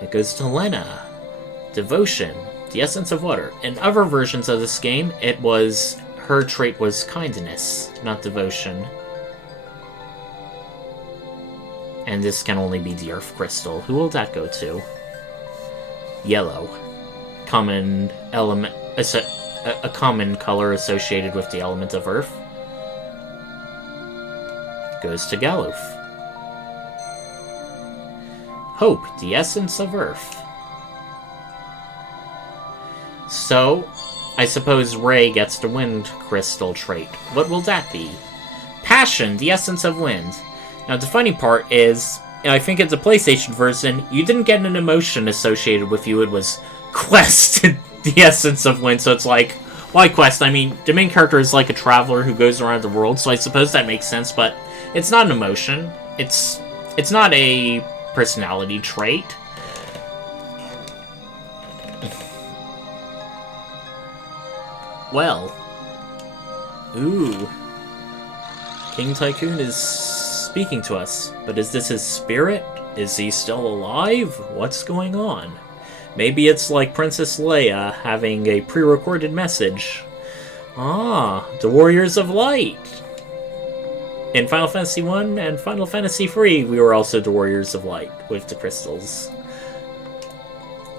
It goes to Lena. Devotion, the essence of water. In other versions of this game, her trait was kindness, not devotion. And this can only be the earth crystal. Who will that go to? Yellow. Common element, a common color associated with the element of earth. Goes to Galuf. Hope, the essence of earth. So, I suppose Ray gets the wind crystal trait. What will that be? Passion, the essence of wind. Now, the funny part is, I think in the PlayStation version, you didn't get an emotion associated with you. It was quest, the essence of wind. So it's like, why quest? I mean, the main character is like a traveler who goes around the world, so I suppose that makes sense, but it's not an emotion. It's not a personality trait. Well. Ooh. King Tycoon is speaking to us, but is this his spirit? Is he still alive? What's going on? Maybe it's like Princess Leia having a pre-recorded message. Ah, the Warriors of Light! In Final Fantasy 1 and Final Fantasy 3, we were also the Warriors of Light with the crystals.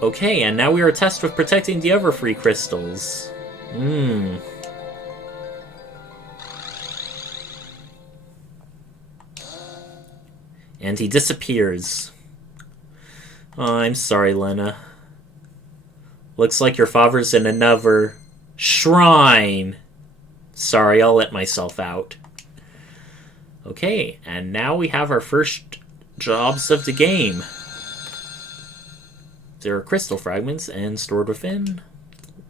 Okay, and now we are tasked with protecting the other 3 crystals. And he disappears. Oh, I'm sorry, Lena. Looks like your father's in another shrine. Sorry, I'll let myself out. Okay, and now we have our first jobs of the game. There are crystal fragments, and stored within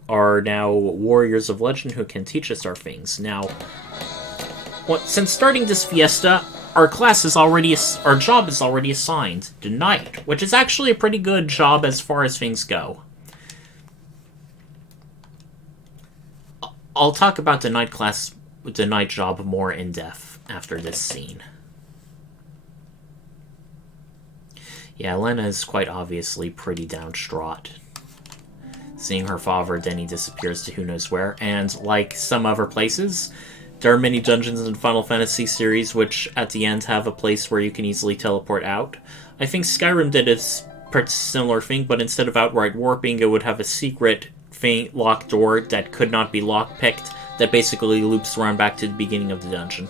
are now warriors of legend who can teach us our things. Now, since starting this Fiesta, our job is already assigned, the Knight, which is actually a pretty good job as far as things go. I'll talk about the Knight job more in depth after this scene. Yeah, Lena is quite obviously pretty downstraught. Seeing her father, then he disappears to who knows where, and like some other places, there are many dungeons in the Final Fantasy series which at the end have a place where you can easily teleport out. I think Skyrim did a similar thing, but instead of outright warping, it would have a secret locked door that could not be lockpicked that basically loops around back to the beginning of the dungeon.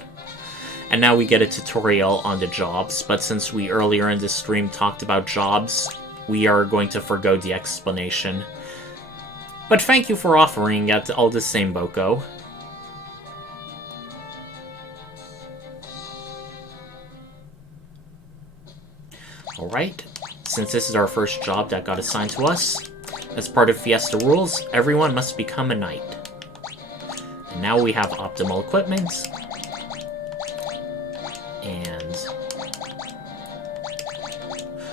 And now we get a tutorial on the jobs, but since we earlier in this stream talked about jobs, we are going to forgo the explanation. But thank you for offering it all the same, Boko. Alright, since this is our first job that got assigned to us, as part of Fiesta rules, everyone must become a knight. And now we have optimal equipment. And...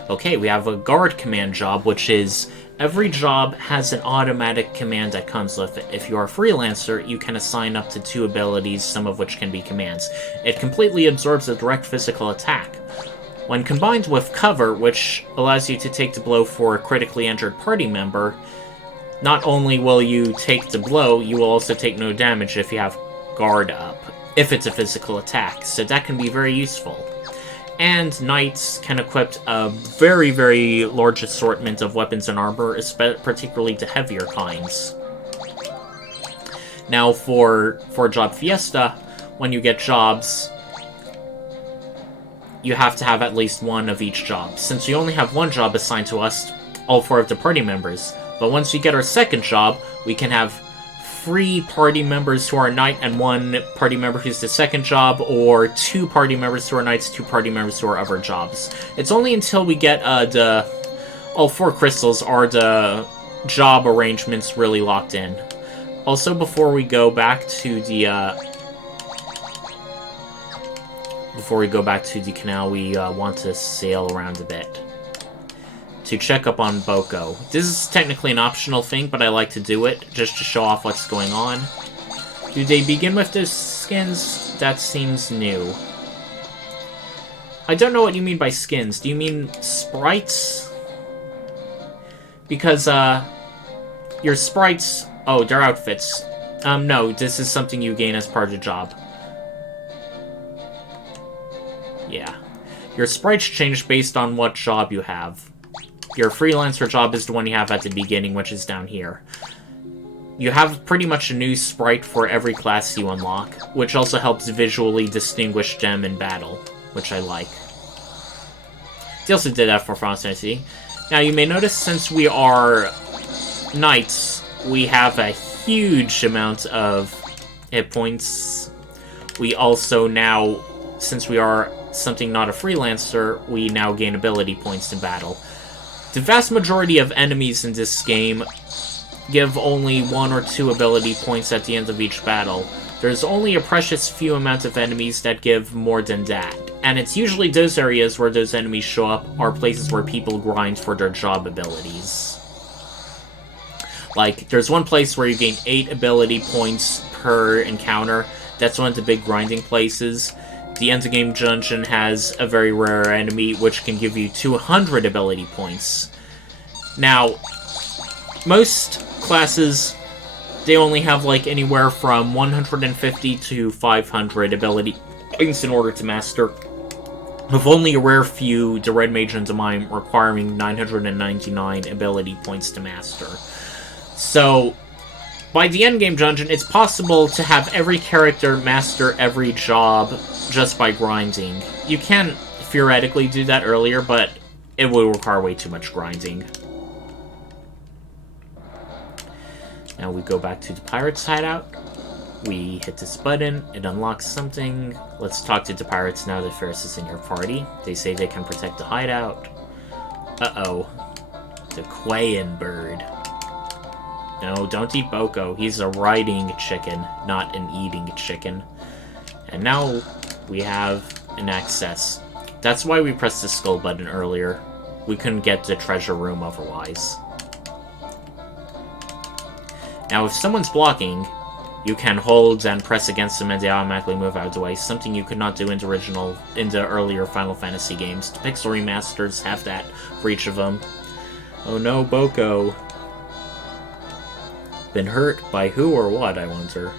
okay, we have a guard command job, which is... every job has an automatic command that comes with it. If you are a freelancer, you can assign up to 2 abilities, some of which can be commands. It completely absorbs a direct physical attack. When combined with cover, which allows you to take the blow for a critically injured party member, not only will you take the blow, you will also take no damage if you have guard up, if it's a physical attack, so that can be very useful. And knights can equip a very, very large assortment of weapons and armor, particularly the heavier kinds. Now, for Job Fiesta, when you get jobs, you have to have at least one of each job. Since we only have one job assigned to us, all 4 of the party members. But once we get our second job, we can have 3 party members who are knight and 1 party member who's the second job, or 2 party members who are knights, 2 party members who are other jobs. It's only until we get all 4 crystals are the job arrangements really locked in. Also, before we go back to the canal, we want to sail around a bit to check up on Boko. This is technically an optional thing, but I like to do it just to show off what's going on. Do they begin with those skins? That seems new. I don't know what you mean by skins. Do you mean sprites? Because, your sprites... oh, they're outfits. No, this is something you gain as part of the job. Yeah. Your sprites change based on what job you have. Your freelancer job is the one you have at the beginning, which is down here. You have pretty much a new sprite for every class you unlock, which also helps visually distinguish them in battle, which I like. They also did that for Final Fantasy. Now, you may notice since we are knights, we have a huge amount of hit points. We also now, since we are something not a freelancer, we now gain ability points in battle. The vast majority of enemies in this game give only 1 or 2 ability points at the end of each battle. There's only a precious few amount of enemies that give more than that, and it's usually those areas where those enemies show up are places where people grind for their job abilities. Like, there's one place where you gain 8 ability points per encounter. That's one of the big grinding places. The endgame dungeon has a very rare enemy which can give you 200 ability points. Now, most classes, they only have, like, anywhere from 150 to 500 ability points in order to master, with only a rare few, the Red Mage and the Mime, requiring 999 ability points to master. So, by the endgame dungeon, it's possible to have every character master every job just by grinding. You can theoretically do that earlier, but it will require way too much grinding. Now we go back to the pirate's hideout. We hit this button, it unlocks something. Let's talk to the pirates now that Ferris is in your party. They say they can protect the hideout. Uh-oh. The Quayin bird. No, don't eat Boko. He's a riding chicken, not an eating chicken. And now we have an access. That's why we pressed the skull button earlier. We couldn't get the treasure room otherwise. Now, if someone's blocking, you can hold and press against them and they automatically move out of the way, something you could not do in the earlier Final Fantasy games. The Pixel remasters have that for each of them. Oh no, Boko. Been hurt by who or what, I wonder?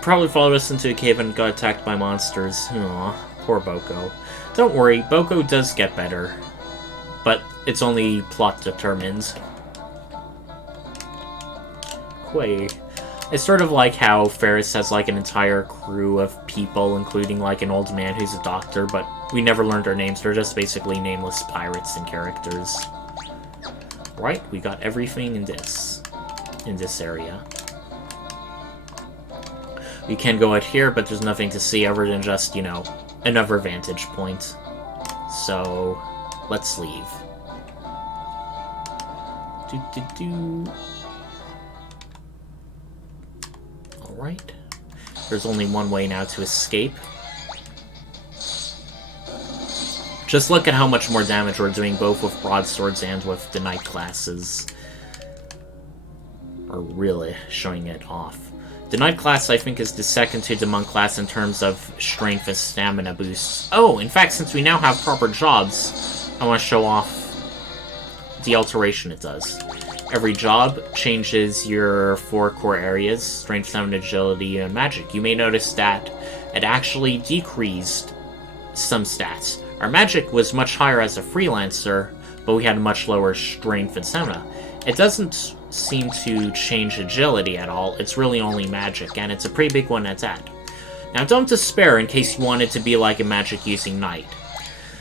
Probably followed us into a cave and got attacked by monsters. Aw, poor Boko. Don't worry, Boko does get better. But it's only plot determined. Quay. It's sort of like how Ferris has like an entire crew of people, including like an old man who's a doctor, but we never learned their names. They're just basically nameless pirates and characters. Right, we got everything in this area. We can go out here, but there's nothing to see other than just, you know, another vantage point. So, let's leave. Alright. There's only one way now to escape. Just look at how much more damage we're doing both with broadswords and with the knight classes. Are really showing it off. The knight class, I think, is the second to the monk class in terms of strength and stamina boosts. Oh, in fact, since we now have proper jobs, I want to show off the alteration it does. Every job changes your 4 core areas, strength, stamina, agility, and magic. You may notice that it actually decreased some stats. Our magic was much higher as a freelancer, but we had a much lower strength and stamina. It doesn't seem to change agility at all. It's really only magic, and it's a pretty big one at that. Now, don't despair in case you want it to be like a magic-using knight.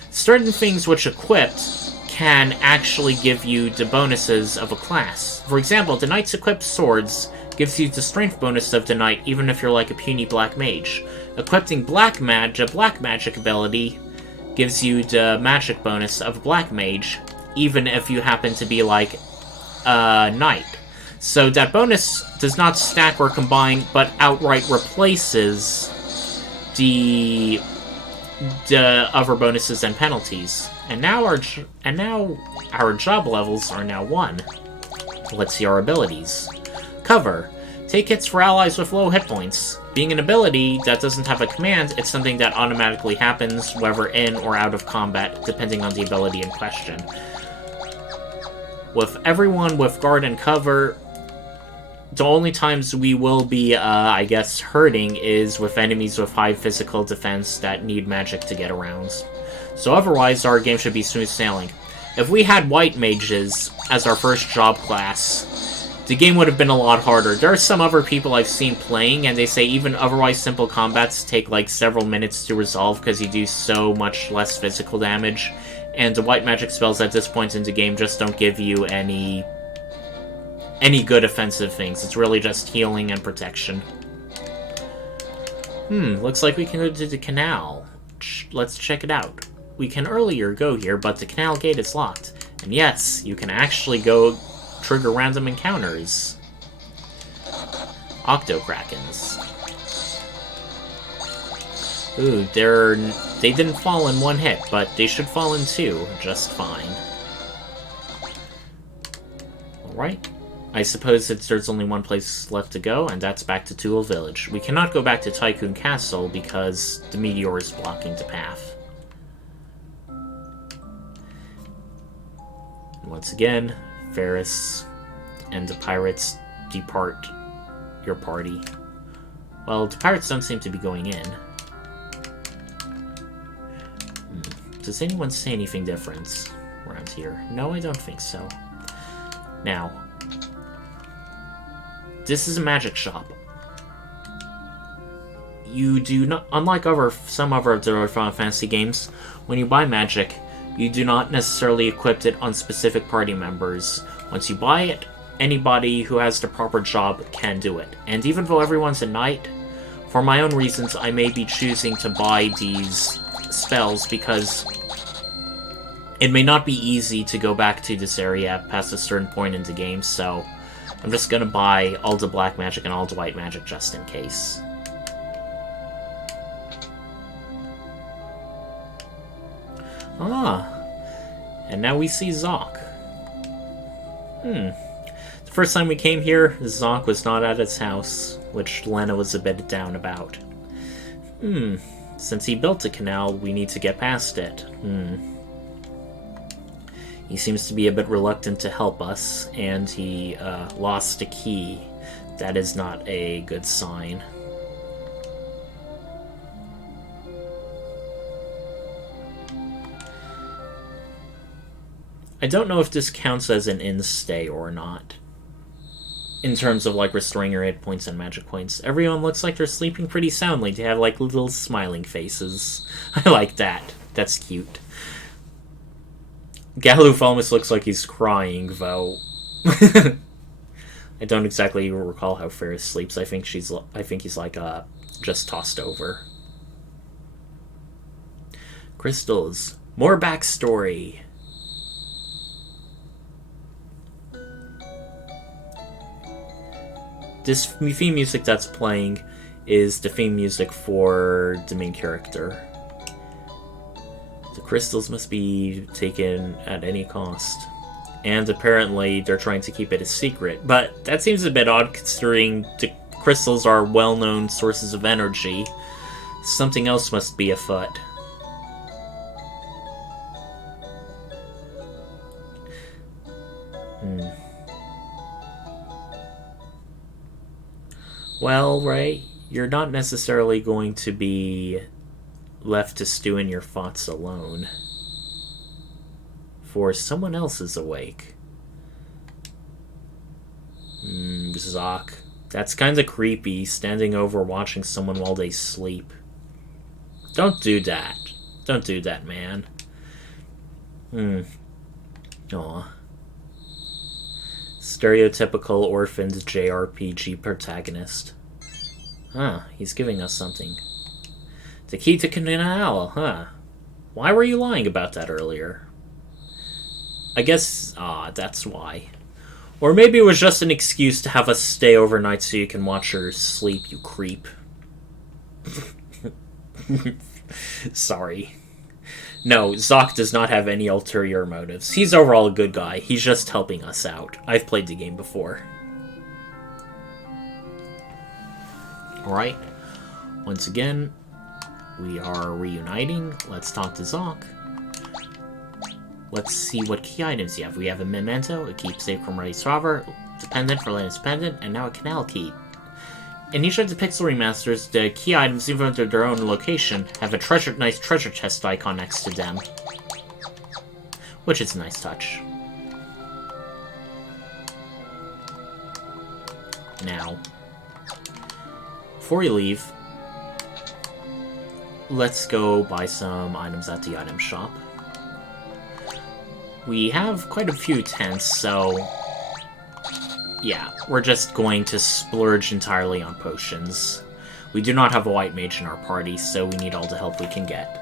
Certain things which equipped can actually give you the bonuses of a class. For example, the knight's equipped swords gives you the strength bonus of the knight, even if you're like a puny black mage. Equipping a black magic ability gives you the magic bonus of a black mage, even if you happen to be like a knight. So that bonus does not stack or combine, but outright replaces the other bonuses and penalties. And now our job levels are now 1. Let's see our abilities. Cover. Take hits for allies with low hit points. Being an ability that doesn't have a command, it's something that automatically happens whether in or out of combat, depending on the ability in question. With everyone with guard and cover, the only times we will be, I guess, hurting is with enemies with high physical defense that need magic to get around. So otherwise, our game should be smooth sailing. If we had white mages as our first job class, the game would have been a lot harder. There are some other people I've seen playing, and they say even otherwise simple combats take like several minutes to resolve because you do so much less physical damage, and the white magic spells at this point in the game just don't give you any good offensive things. It's really just healing and protection. Looks like we can go to the canal. Let's check it out. We can earlier go here, but the canal gate is locked. And yes, you can actually go trigger random encounters. Octokrakens. Ooh, they didn't fall in 1 hit, but they should fall in 2 just fine. Alright. I suppose there's only one place left to go, and that's back to Tool Village. We cannot go back to Tycoon Castle because the meteor is blocking the path. Once again, Ferris and the pirates depart your party. Well, the pirates don't seem to be going in. Does anyone say anything different around here? No, I don't think so. Now, this is a magic shop. You do not, unlike some other Final Fantasy games, when you buy magic, you do not necessarily equip it on specific party members. Once you buy it, anybody who has the proper job can do it. And even though everyone's a knight, for my own reasons, I may be choosing to buy these spells because it may not be easy to go back to this area past a certain point in the game, so I'm just gonna buy all the black magic and all the white magic just in case. Ah, and now we see Zoc. The first time we came here, Zoc was not at its house, which Lena was a bit down about. Since he built a canal, we need to get past it. He seems to be a bit reluctant to help us, and he lost a key. That is not a good sign. I don't know if this counts as an in-stay or not, in terms of, like, restoring your hit points and magic points. Everyone looks like they're sleeping pretty soundly. They have, like, little smiling faces. I like that. That's cute. Galoof almost looks like he's crying, though. I don't exactly recall how Ferris sleeps. I think he's like, just tossed over. Crystals. More backstory. This theme music that's playing is the theme music for the main character. The crystals must be taken at any cost. And apparently they're trying to keep it a secret. But that seems a bit odd considering the crystals are well-known sources of energy. Something else must be afoot. Well, Ray, you're not necessarily going to be left to stew in your thoughts alone. For someone else is awake. Zoc. That's kinda creepy, standing over watching someone while they sleep. Don't do that. Don't do that, man. Aw. Stereotypical orphaned JRPG protagonist. He's giving us something. The key to Canal, Why were you lying about that earlier? I guess, that's why. Or maybe it was just an excuse to have us stay overnight so you can watch her sleep, you creep. Sorry. No, Zoc does not have any ulterior motives. He's overall a good guy. He's just helping us out. I've played the game before. Alright. Once again, we are reuniting. Let's talk to Zoc. Let's see what key items you have. We have a memento, a keepsake from Ray's father, a pendant for Lena's pendant, and now a canal key. In each of the Pixel remasters, the key items, even under their own location, have a nice treasure chest icon next to them. Which is a nice touch. Now, before we leave, let's go buy some items at the item shop. We have quite a few tents, so yeah, we're just going to splurge entirely on potions. We do not have a white mage in our party, so we need all the help we can get.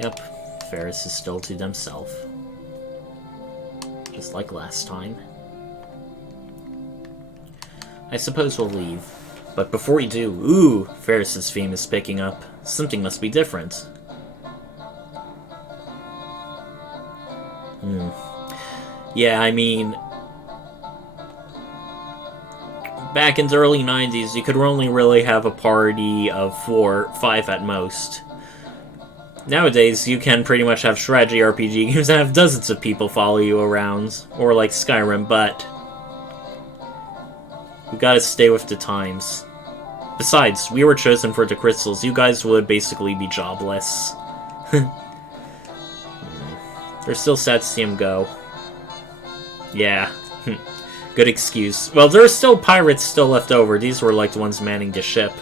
Yep, Ferris is still to themselves. Just like last time. I suppose we'll leave. But before we do, ooh, Ferris's theme is picking up. Something must be different. Yeah, I mean, back in the early 90s, you could only really have a party of 4, 5 at most. Nowadays, you can pretty much have strategy RPG games that have dozens of people follow you around, or like Skyrim, but we gotta stay with the times. Besides, we were chosen for the crystals. You guys would basically be jobless. They're still sad to see him go. Yeah. Good excuse. Well, there are still pirates still left over. These were like the ones manning the ship.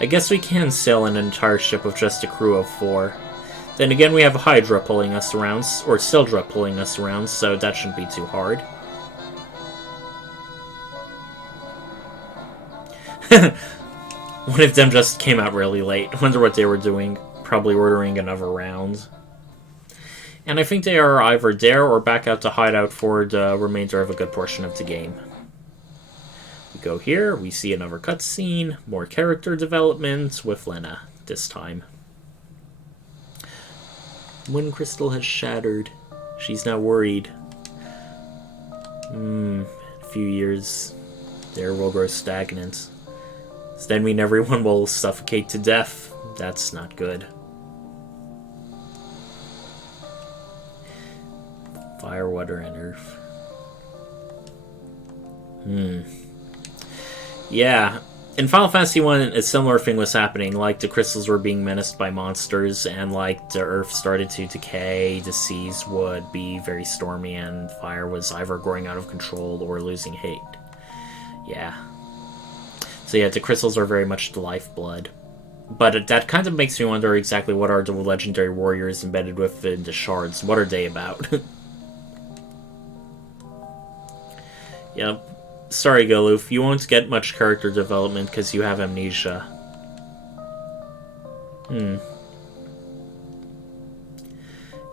I guess we can sail an entire ship with just a crew of 4. Then again, we have a Hydra pulling us around, or Sildra pulling us around, so that shouldn't be too hard. One of them just came out really late. Wonder what they were doing. Probably ordering another round. And I think they are either there or back out to hideout for the remainder of a good portion of the game. We go here, we see another cutscene, more character development with Lena this time. Wind crystal has shattered. She's now worried. A few years, the air will grow stagnant. So that means everyone will suffocate to death. That's not good. Fire, water, and earth. Yeah. In Final Fantasy 1, a similar thing was happening. Like, the crystals were being menaced by monsters, and, like, the earth started to decay, the seas would be very stormy, and fire was either growing out of control or losing hate. Yeah. So yeah, the crystals are very much the lifeblood. But that kind of makes me wonder exactly what are the legendary warriors embedded within the shards. What are they about? Yep. Sorry, Galoof, you won't get much character development because you have amnesia.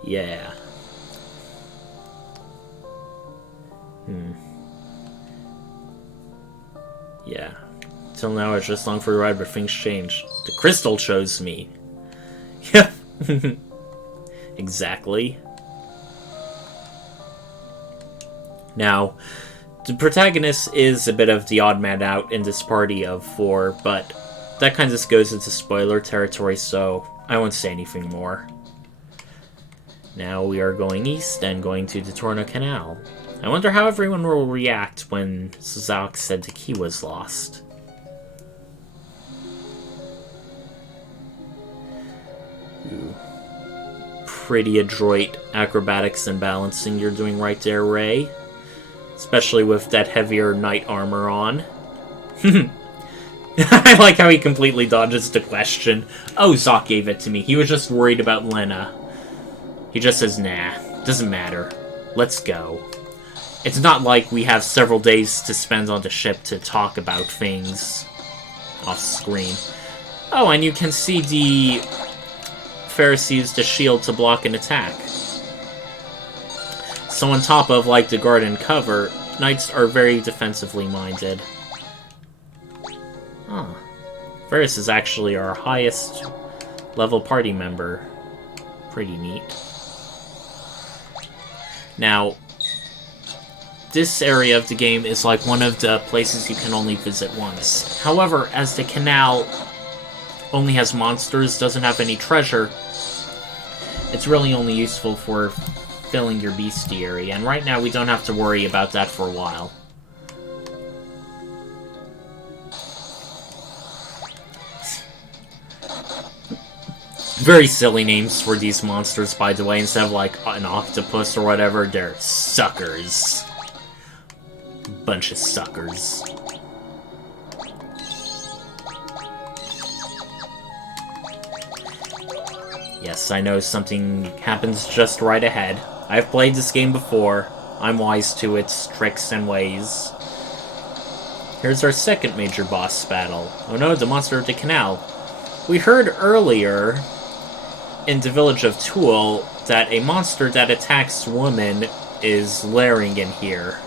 Yeah. Yeah. Till now I just longed for the ride, but things changed. The crystal chose me. Yeah. Exactly. Now, the protagonist is a bit of the odd man out in this party of 4, but that kind of just goes into spoiler territory, so I won't say anything more. Now we are going east and going to the Torno Canal. I wonder how everyone will react when Suzak said the key was lost. Ooh. Pretty adroit acrobatics and balancing you're doing right there, Ray. Especially with that heavier knight armor on. I like how he completely dodges the question. Oh, Zoc gave it to me. He was just worried about Lena. He just says, nah, doesn't matter. Let's go. It's not like we have several days to spend on the ship to talk about things off screen. Oh, and you can see the Ferris used the shield to block an attack. So on top of, like, the guard and cover, knights are very defensively minded. Huh. Ferris is actually our highest level party member. Pretty neat. Now, this area of the game is like one of the places you can only visit once. However, as the canal only has monsters, doesn't have any treasure, it's really only useful for filling your bestiary, and right now we don't have to worry about that for a while. Very silly names for these monsters, by the way. Instead of like an octopus or whatever, they're suckers. Bunch of suckers. Yes, I know something happens just right ahead. I've played this game before. I'm wise to its tricks and ways. Here's our second major boss battle. Oh no, the monster of the canal. We heard earlier in the village of Toul that a monster that attacks women is lairing in here.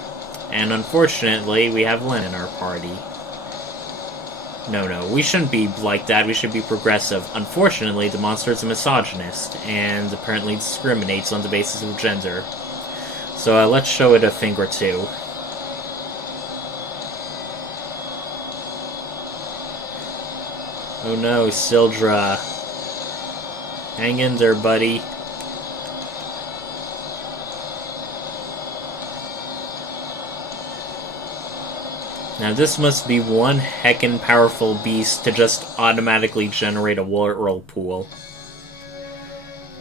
And unfortunately, we have Len in our party. No, we shouldn't be like that. We should be progressive. Unfortunately, the monster is a misogynist, and apparently discriminates on the basis of gender. So let's show it a thing or two. Oh no, Sildra. Hang in there, buddy. Now this must be one heckin' powerful beast to just automatically generate a whirlpool.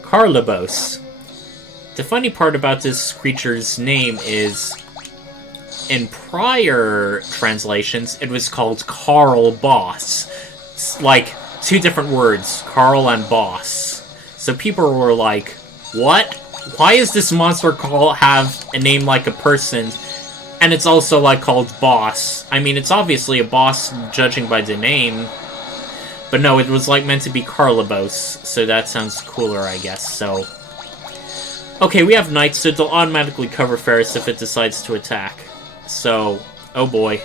Carlibos. The funny part about this creature's name is, in prior translations, it was called Carl Boss. It's like, two different words, Carl and Boss. So people were like, what? Why is this monster have a name like a person, and it's also like called Boss? I mean, it's obviously a boss judging by the name, but no, it was like meant to be Carlibos, so that sounds cooler, I guess, so... Okay, we have Knights, so they'll automatically cover Ferris if it decides to attack. So, oh boy.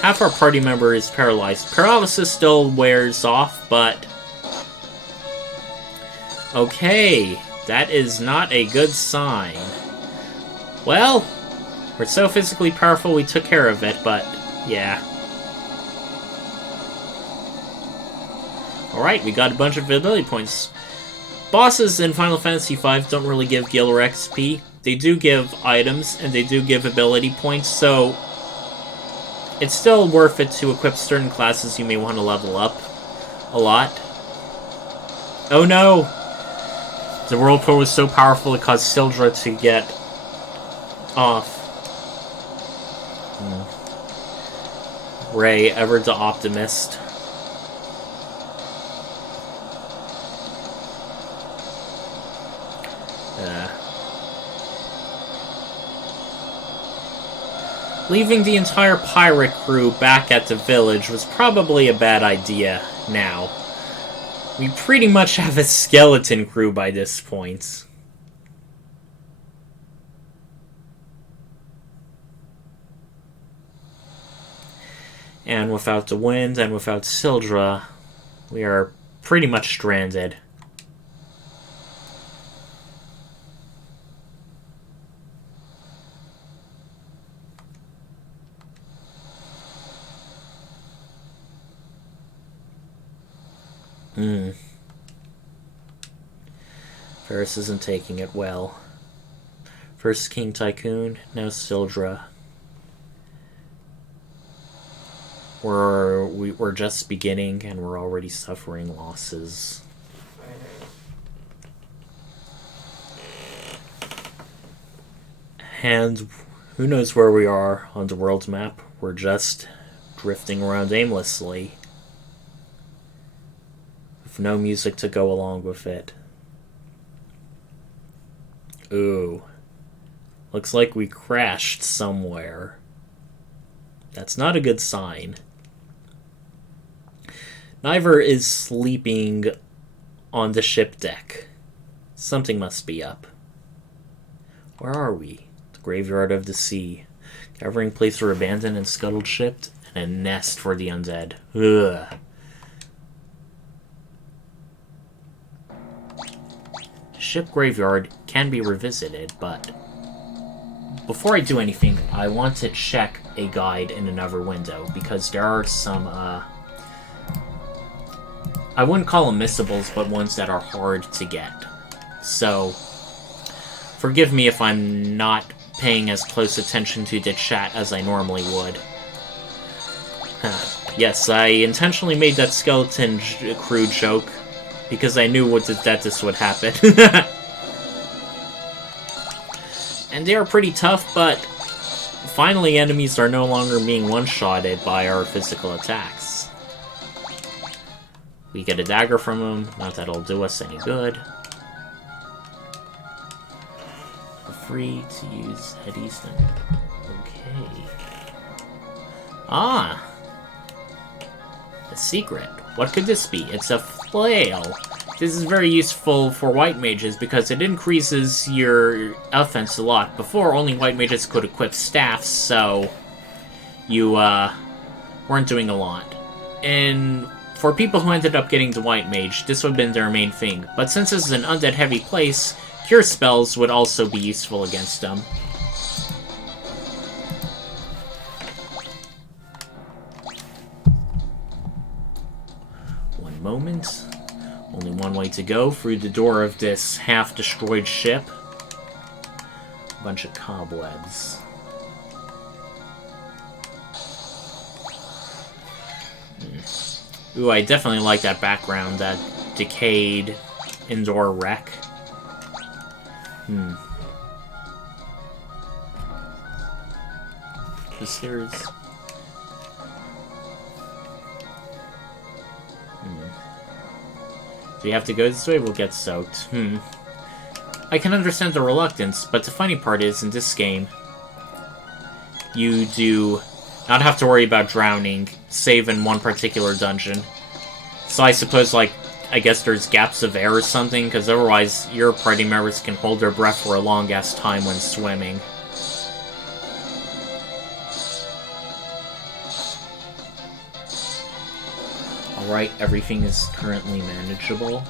Half our party member is paralyzed. Paralysis still wears off, but... Okay, that is not a good sign. Well, we're so physically powerful we took care of it, but yeah. Alright, we got a bunch of ability points. Bosses in Final Fantasy V don't really give Gilder XP. They do give items, and they do give ability points, so it's still worth it to equip certain classes you may want to level up a lot. Oh no! The Whirlpool was so powerful it caused Sildra to get off. Ray, ever the optimist. Leaving the entire pirate crew back at the village was probably a bad idea now. We pretty much have a skeleton crew by this point. And without the wind and without Sildra, we are pretty much stranded. Ferris isn't taking it well. First King Tycoon, now Sildra. We're just beginning, and we're already suffering losses. And who knows where we are on the world map? We're just drifting around aimlessly, with no music to go along with it. Ooh. Looks like we crashed somewhere. That's not a good sign. Niver is sleeping on the ship deck. Something must be up. Where are we? The graveyard of the sea. Gathering place for abandoned and scuttled ship, and a nest for the undead. Ugh. Ship graveyard can be revisited, but before I do anything, I want to check a guide in another window, because there are some, I wouldn't call them missables, but ones that are hard to get. So, forgive me if I'm not paying as close attention to the chat as I normally would. Yes, I intentionally made that skeleton crew joke, because I knew that this would happen. And they are pretty tough, but finally enemies are no longer being one-shotted by our physical attacks. We get a dagger from them, not that it'll do us any good. We're free to use Head Easton. Okay. Ah! A secret. What could this be? It's a flail. This is very useful for white mages because it increases your offense a lot. Before, only white mages could equip staffs, so you weren't doing a lot. And for people who ended up getting the white mage, this would have been their main thing. But since this is an undead-heavy place, cure spells would also be useful against them. Only one way to go, through the door of this half-destroyed ship. A bunch of cobwebs. Ooh, I definitely like that background, that decayed indoor wreck. This here's... Do you have to go this way? We'll get soaked. I can understand the reluctance, but the funny part is, in this game, you do not have to worry about drowning, save in one particular dungeon. So I suppose, like, I guess there's gaps of air or something, because otherwise your party members can hold their breath for a long-ass time when swimming. Alright, everything is currently manageable.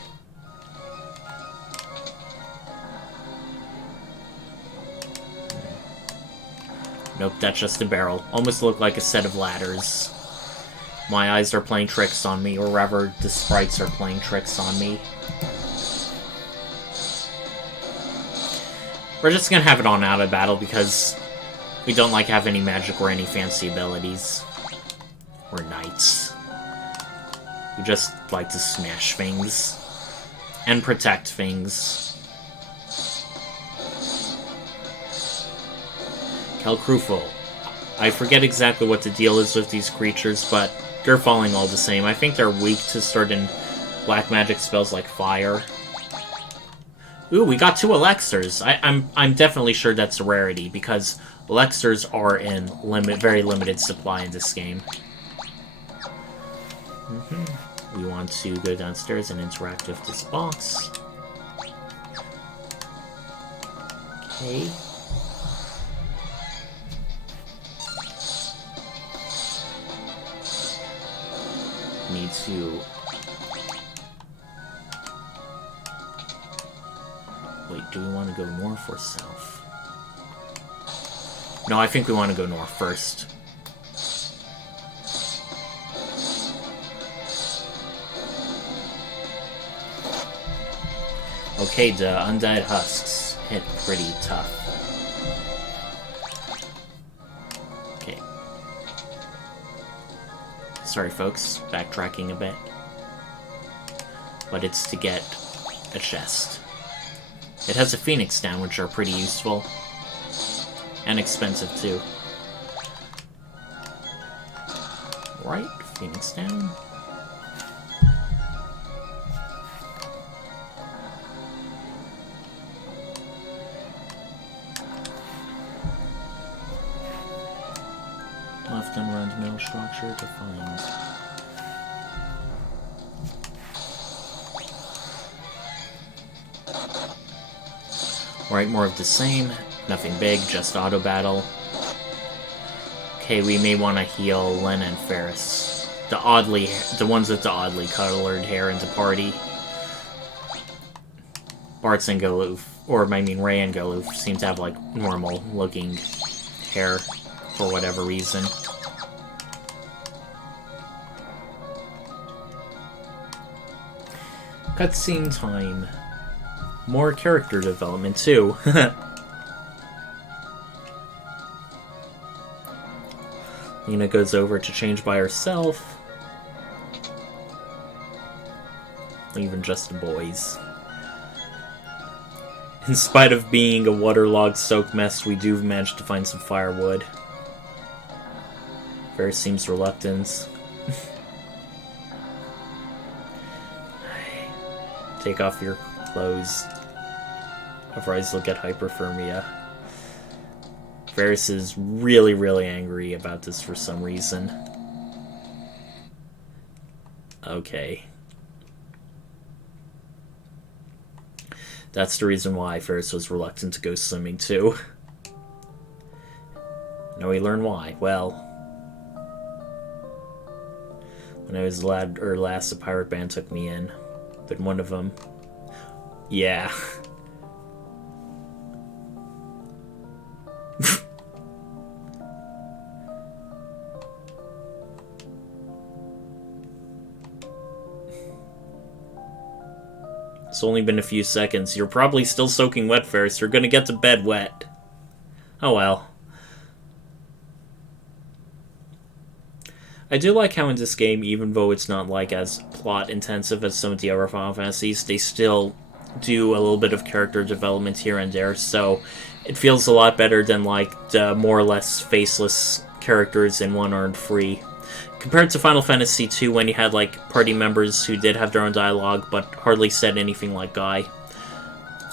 Nope, that's just a barrel. Almost looked like a set of ladders. My eyes are playing tricks on me, or rather, the sprites are playing tricks on me. We're just gonna have it on out of battle because we don't like have any magic or any fancy abilities. We're knights. We just like to smash things. And protect things. Kelkrufel. I forget exactly what the deal is with these creatures, but they're falling all the same. I think they're weak to certain black magic spells like fire. Ooh, we got 2 elixirs. I'm definitely sure that's a rarity, because elixirs are in very limited supply in this game. We want to go downstairs and interact with this box. Okay. Need to... Wait, do we want to go north or south? No, I think we want to go north first. Okay, the undead husks hit pretty tough. Okay. Sorry, folks. Backtracking a bit. But it's to get a chest. It has a phoenix down, which are pretty useful. And expensive, too. Right, phoenix down. Left and around middle structure to find. Right, more of the same. Nothing big, just auto battle. Okay, we may want to heal Len and Ferris. The ones with the oddly colored hair in the party. Bartz and Galoof, or I mean Ray and Galoof, seem to have like normal looking hair for whatever reason. Cutscene time. More character development, too. Lena goes over to change by herself. Leaving just the boys. In spite of being a waterlogged soaked mess, we do manage to find some firewood. Ferris seems reluctant. Take off your clothes. Otherwise you'll get hyperthermia. Ferris is really, really angry about this for some reason. Okay. That's the reason why Ferris was reluctant to go swimming too. Now we learn why. Well, when I was last, the pirate band took me in. But one of them... Yeah. It's only been a few seconds. You're probably still soaking wet, Ferris. You're gonna get to bed wet. Oh well. I do like how in this game, even though it's not like as plot intensive as some of the other Final Fantasies, they still do a little bit of character development here and there, so it feels a lot better than like the more or less faceless characters in 1 Earned Free. Compared to Final Fantasy II, when you had like party members who did have their own dialogue but hardly said anything like Guy.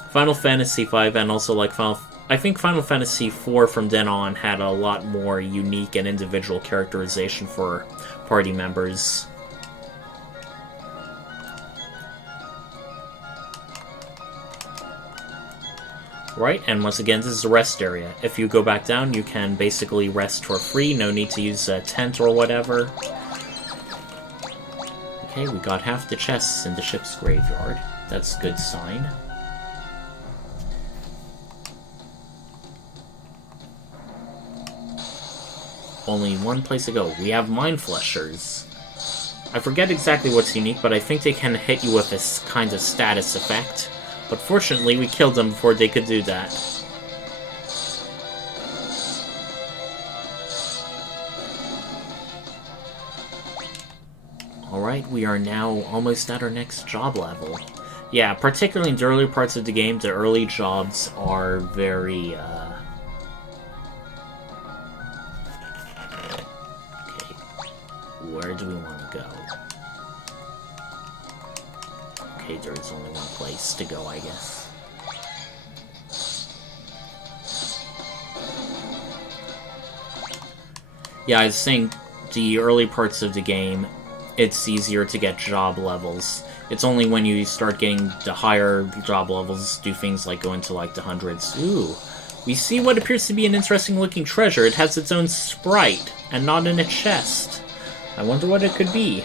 Final Fantasy V and also like I think Final Fantasy IV from then on had a lot more unique and individual characterization for party members. Right, and once again, this is the rest area. If you go back down, you can basically rest for free, no need to use a tent or whatever. Okay, we got half the chests in the ship's graveyard. That's a good sign. Only one place to go. We have Mind Fleshers. I forget exactly what's unique, but I think they can hit you with this kind of status effect. But fortunately, we killed them before they could do that. Alright, we are now almost at our next job level. Yeah, particularly in the early parts of the game, the early jobs are very, Okay, where do we want to go? Okay, there is only one place to go, I guess. Yeah, I was saying, the early parts of the game, it's easier to get job levels. It's only when you start getting the higher job levels, do things like go into like the hundreds. Ooh, we see what appears to be an interesting looking treasure. It has its own sprite, and not in a chest. I wonder what it could be.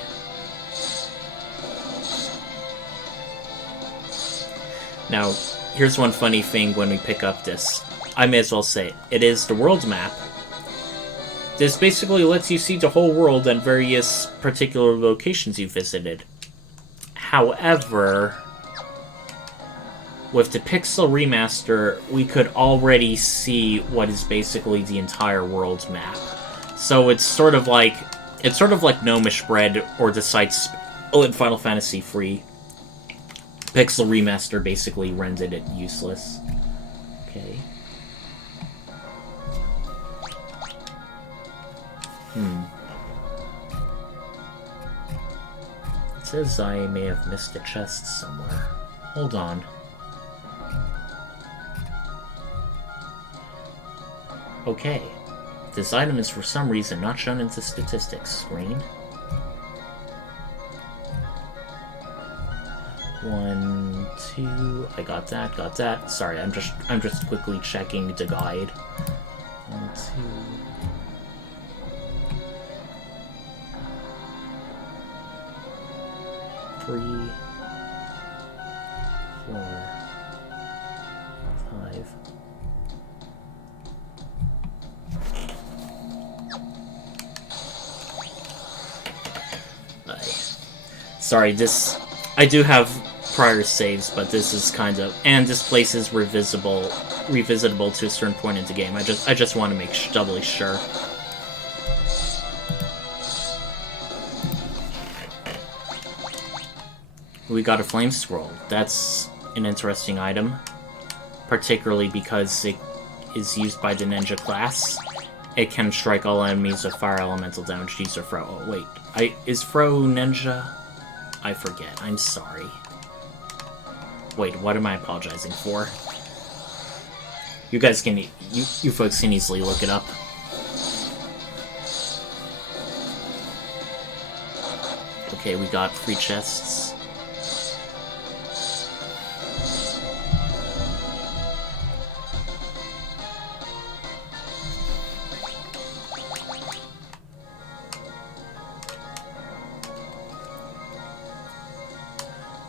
Now, here's one funny thing when we pick up this. I may as well say it. It is the world map. This basically lets you see the whole world and various particular locations you visited. However, with the Pixel Remaster, we could already see what is basically the entire world map. So it's sort of like Gnomish Bread or the sites in Final Fantasy III. Pixel Remaster basically rendered it useless. Okay. It says I may have missed a chest somewhere. Hold on. Okay. This item is for some reason not shown in the statistics screen. 1, 2. I got that. Sorry, I'm just quickly checking the guide. 1, 2, 3, 4, 5. Sorry, I do have prior saves, but this is kind of, and this place is revisitable to a certain point in the game. I just want to make doubly sure. We got a flame scroll. That's an interesting item, particularly because it is used by the ninja class. It can strike all enemies with fire elemental damage. Use or throw. Oh wait, is throw ninja? I forget. I'm sorry. Wait, what am I apologizing for? You guys can, you folks can easily look it up. Okay, we got 3 chests.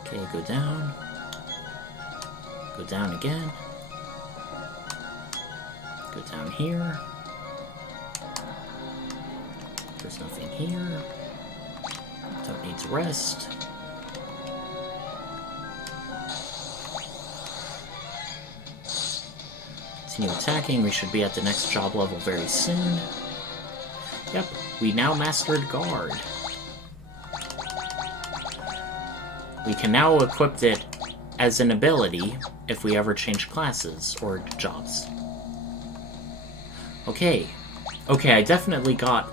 Okay, go down. Go down again. Go down here. There's nothing here. Don't need to rest. continue attacking. We should be at the next job level very soon. Yep, we now mastered Guard. We can now equip it as an ability if we ever change classes or jobs. Okay. Okay, I definitely got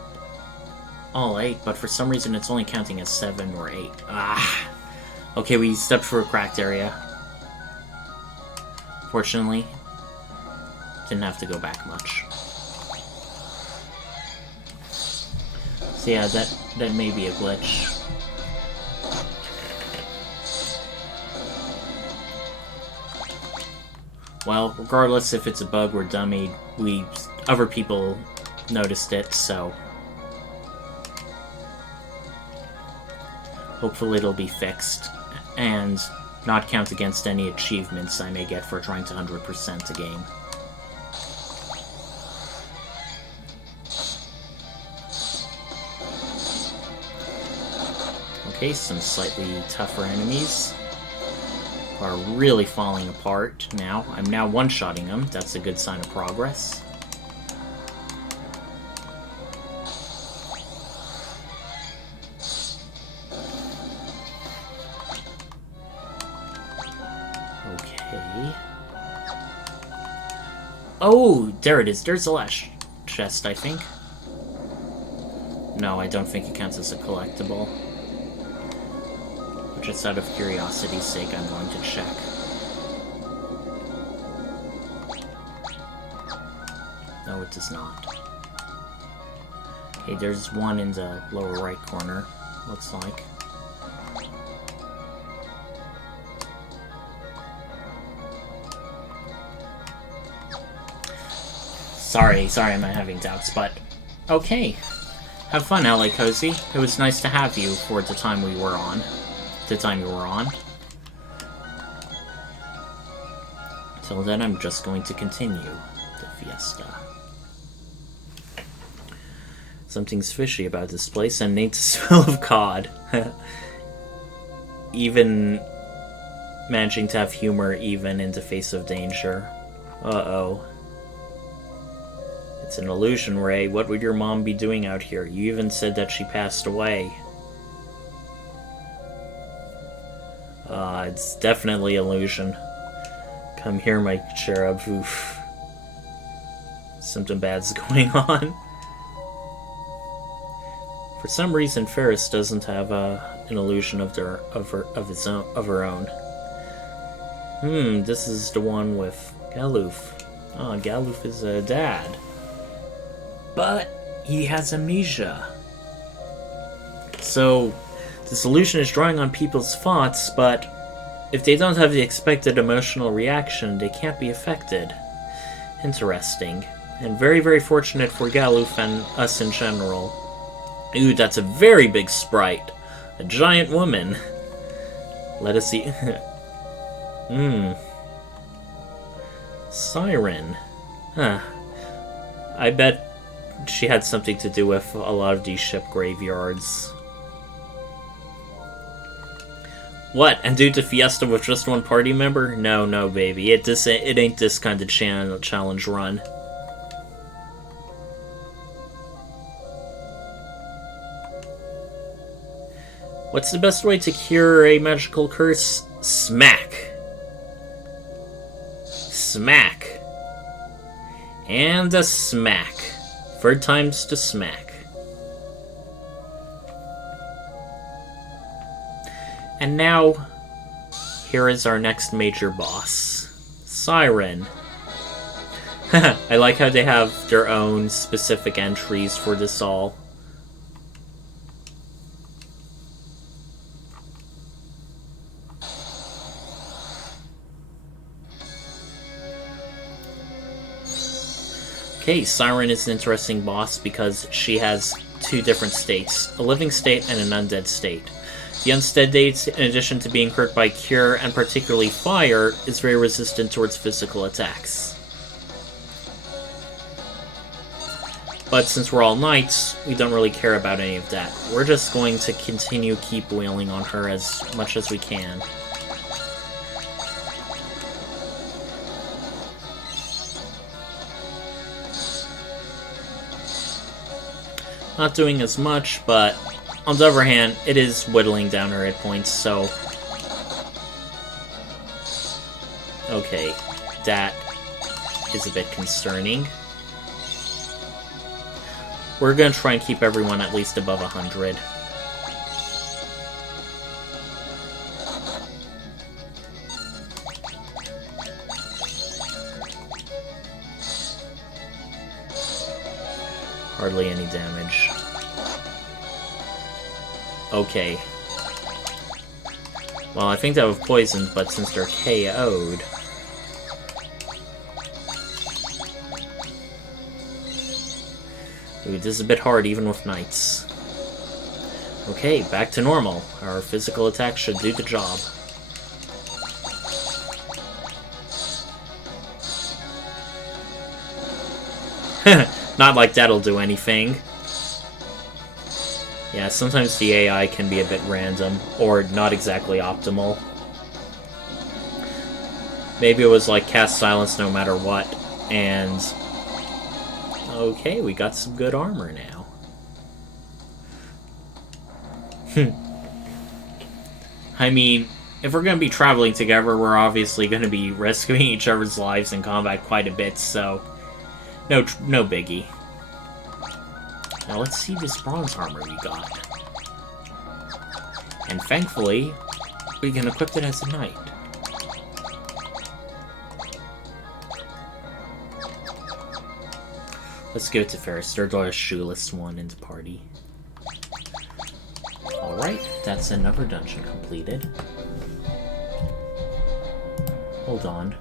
all 8, but for some reason it's only counting as 7 or 8. Ah! Okay, we stepped for a cracked area. Fortunately, didn't have to go back much. So yeah, that may be a glitch. Well, regardless if it's a bug or dummy, other people noticed it, so hopefully it'll be fixed and not count against any achievements I may get for trying to 100% a game. Okay, some slightly tougher enemies are really falling apart now. I'm now one-shotting them. That's a good sign of progress. Okay. Oh, there it is. There's the last chest, I think. No, I don't think it counts as a collectible. Just out of curiosity's sake, I'm going to check. No, it does not. Okay, there's one in the lower right corner, looks like. Sorry, I'm having doubts, but okay. Have fun, LA Cozy. It was nice to have you for the time we were on. Till then, I'm just going to continue the Fiesta. Something's fishy about this place, and ain't the smell of cod. Even managing to have humor even in the face of danger. Uh-oh. It's an illusion, Ray. What would your mom be doing out here? You even said that she passed away. It's definitely illusion. Come here, my cherub. Oof. Something bad's going on. For some reason, Ferris doesn't have an illusion of her own. This is the one with Galoof. Oh, Galoof is a dad. But he has amnesia. So, this illusion is drawing on people's thoughts, but if they don't have the expected emotional reaction, they can't be affected. Interesting. And very, very fortunate for Galoof and us in general. Ooh, that's a very big sprite. A giant woman. Let us see. Siren. Huh. I bet she had something to do with a lot of these ship graveyards. What? And do the Fiesta with just one party member? No, baby. It ain't this kind of challenge run. What's the best way to cure a magical curse? Smack. Smack. And a smack. 3rd time's to smack. And now, here is our next major boss. Siren. I like how they have their own specific entries for this all. Okay, Siren is an interesting boss because she has 2 different states, a living state and an undead state. The undead state, in addition to being hurt by cure and particularly fire, is very resistant towards physical attacks. But since we're all knights, we don't really care about any of that. We're just going to keep wailing on her as much as we can. Not doing as much, but on the other hand, it is whittling down her hit points, so... Okay, that is a bit concerning. We're gonna try and keep everyone at least above 100. Hardly any damage. Okay. Well, I think that was poisoned, but since they're KO'd... Ooh, this is a bit hard, even with knights. Okay, back to normal. Our physical attack should do the job. Not like that'll do anything. Yeah, sometimes the AI can be a bit random, or not exactly optimal. Maybe it was like cast silence no matter what, and... Okay, we got some good armor now. I mean, if we're going to be traveling together, we're obviously going to be risking each other's lives in combat quite a bit, so... No biggie. Now let's see this bronze armor we got. And thankfully, we can equip it as a knight. Let's go to Ferris. There's a shoeless one in the party. Alright, that's another dungeon completed. Hold on.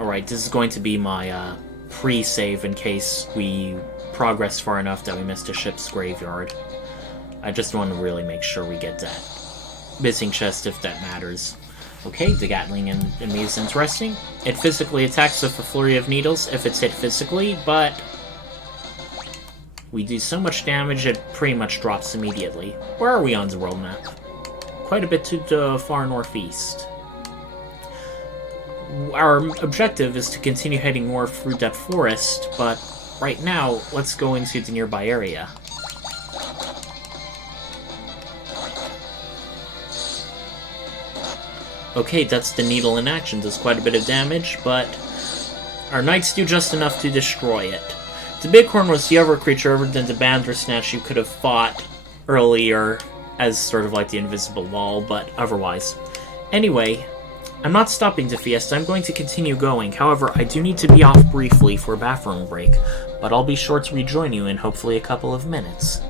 Alright, this is going to be my pre-save in case we progress far enough that we missed a ship's graveyard. I just want to really make sure we get that missing chest if that matters. Okay, the Gatling in me is interesting. It physically attacks with a flurry of needles if it's hit physically, but we do so much damage it pretty much drops immediately. Where are we on the world map? Quite a bit to the far northeast. Our objective is to continue heading north through that forest, but right now, let's go into the nearby area. Okay, that's the needle in action. Does quite a bit of damage, but our knights do just enough to destroy it. The Bighorn was the other creature other than the Bandersnatch you could have fought earlier as sort of like the invisible wall, but otherwise. Anyway, I'm not stopping to Fiesta. I'm going to continue going. However, I do need to be off briefly for a bathroom break, but I'll be sure to rejoin you in hopefully a couple of minutes.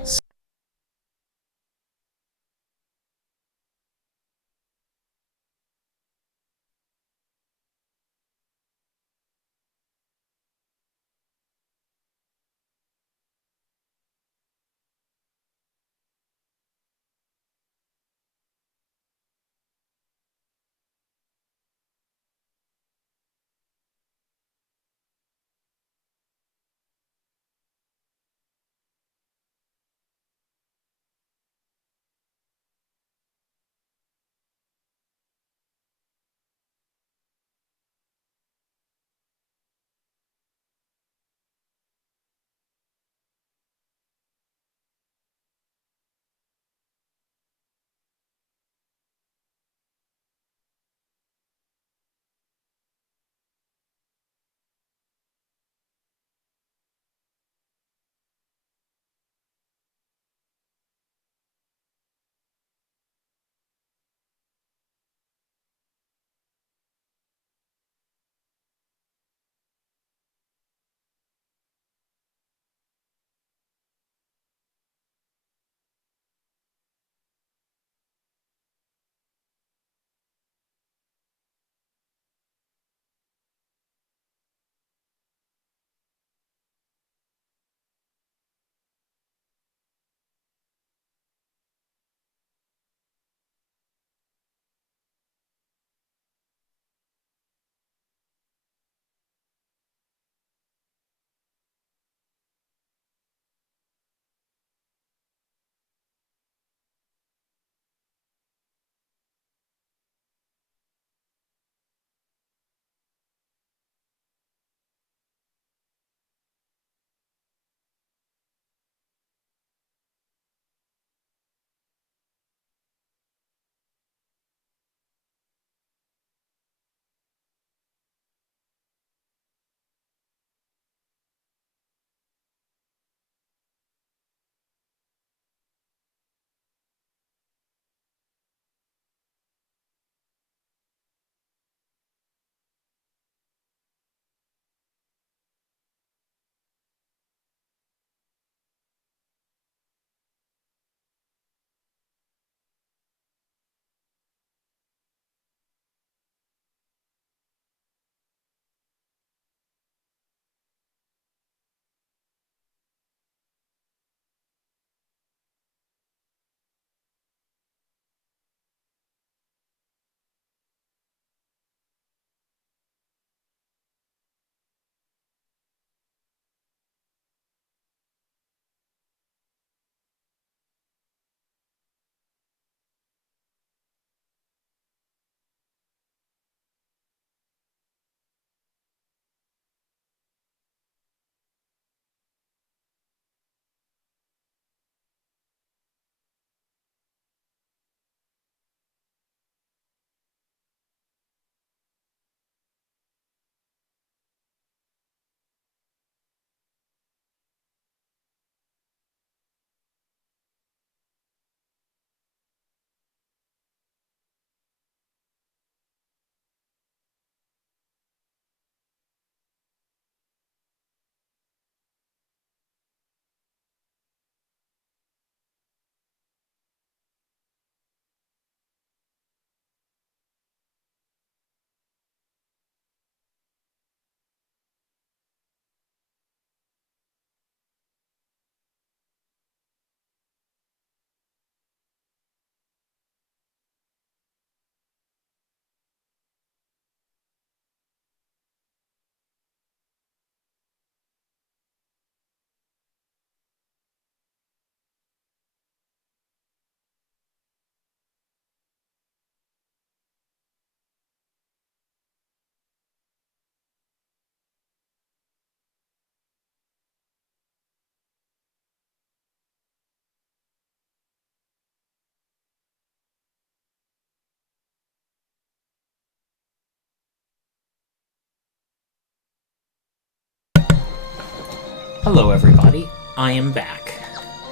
Hello everybody, I am back.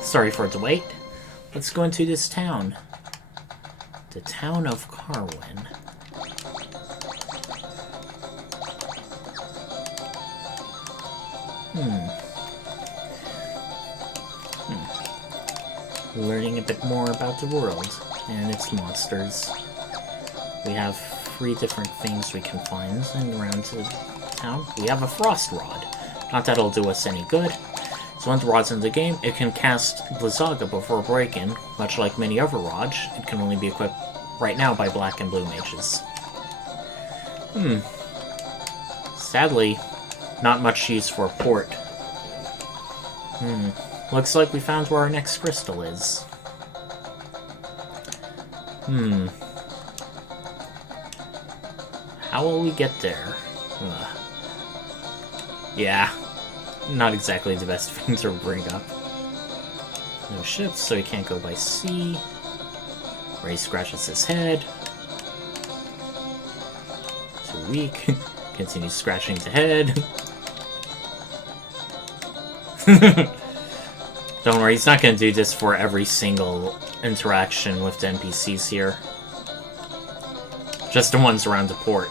Sorry for the wait. Let's go into this town. The town of Carwin. Learning a bit more about the world and its monsters. We have 3 different things we can find around the town. We have a frost rod. Not that it'll do us any good. So when the rod's in the game, it can cast Blizzaga before break-in. Much like many other rods, it can only be equipped right now by black and blue mages. Sadly, not much use for port. Looks like we found where our next crystal is. How will we get there? Yeah, not exactly the best thing to bring up. No ships, so he can't go by sea. Ray scratches his head. Too weak. Continues scratching the head. Don't worry, he's not going to do this for every single interaction with the NPCs here. Just the ones around the port.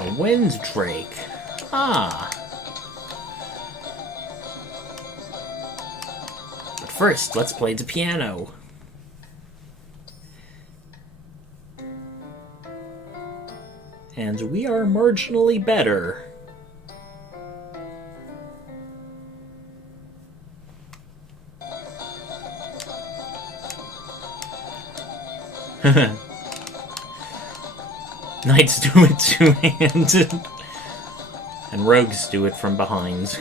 A wind drake. Ah. But first, let's play the piano. And we are marginally better. Knights do it two-handed. And rogues do it from behind.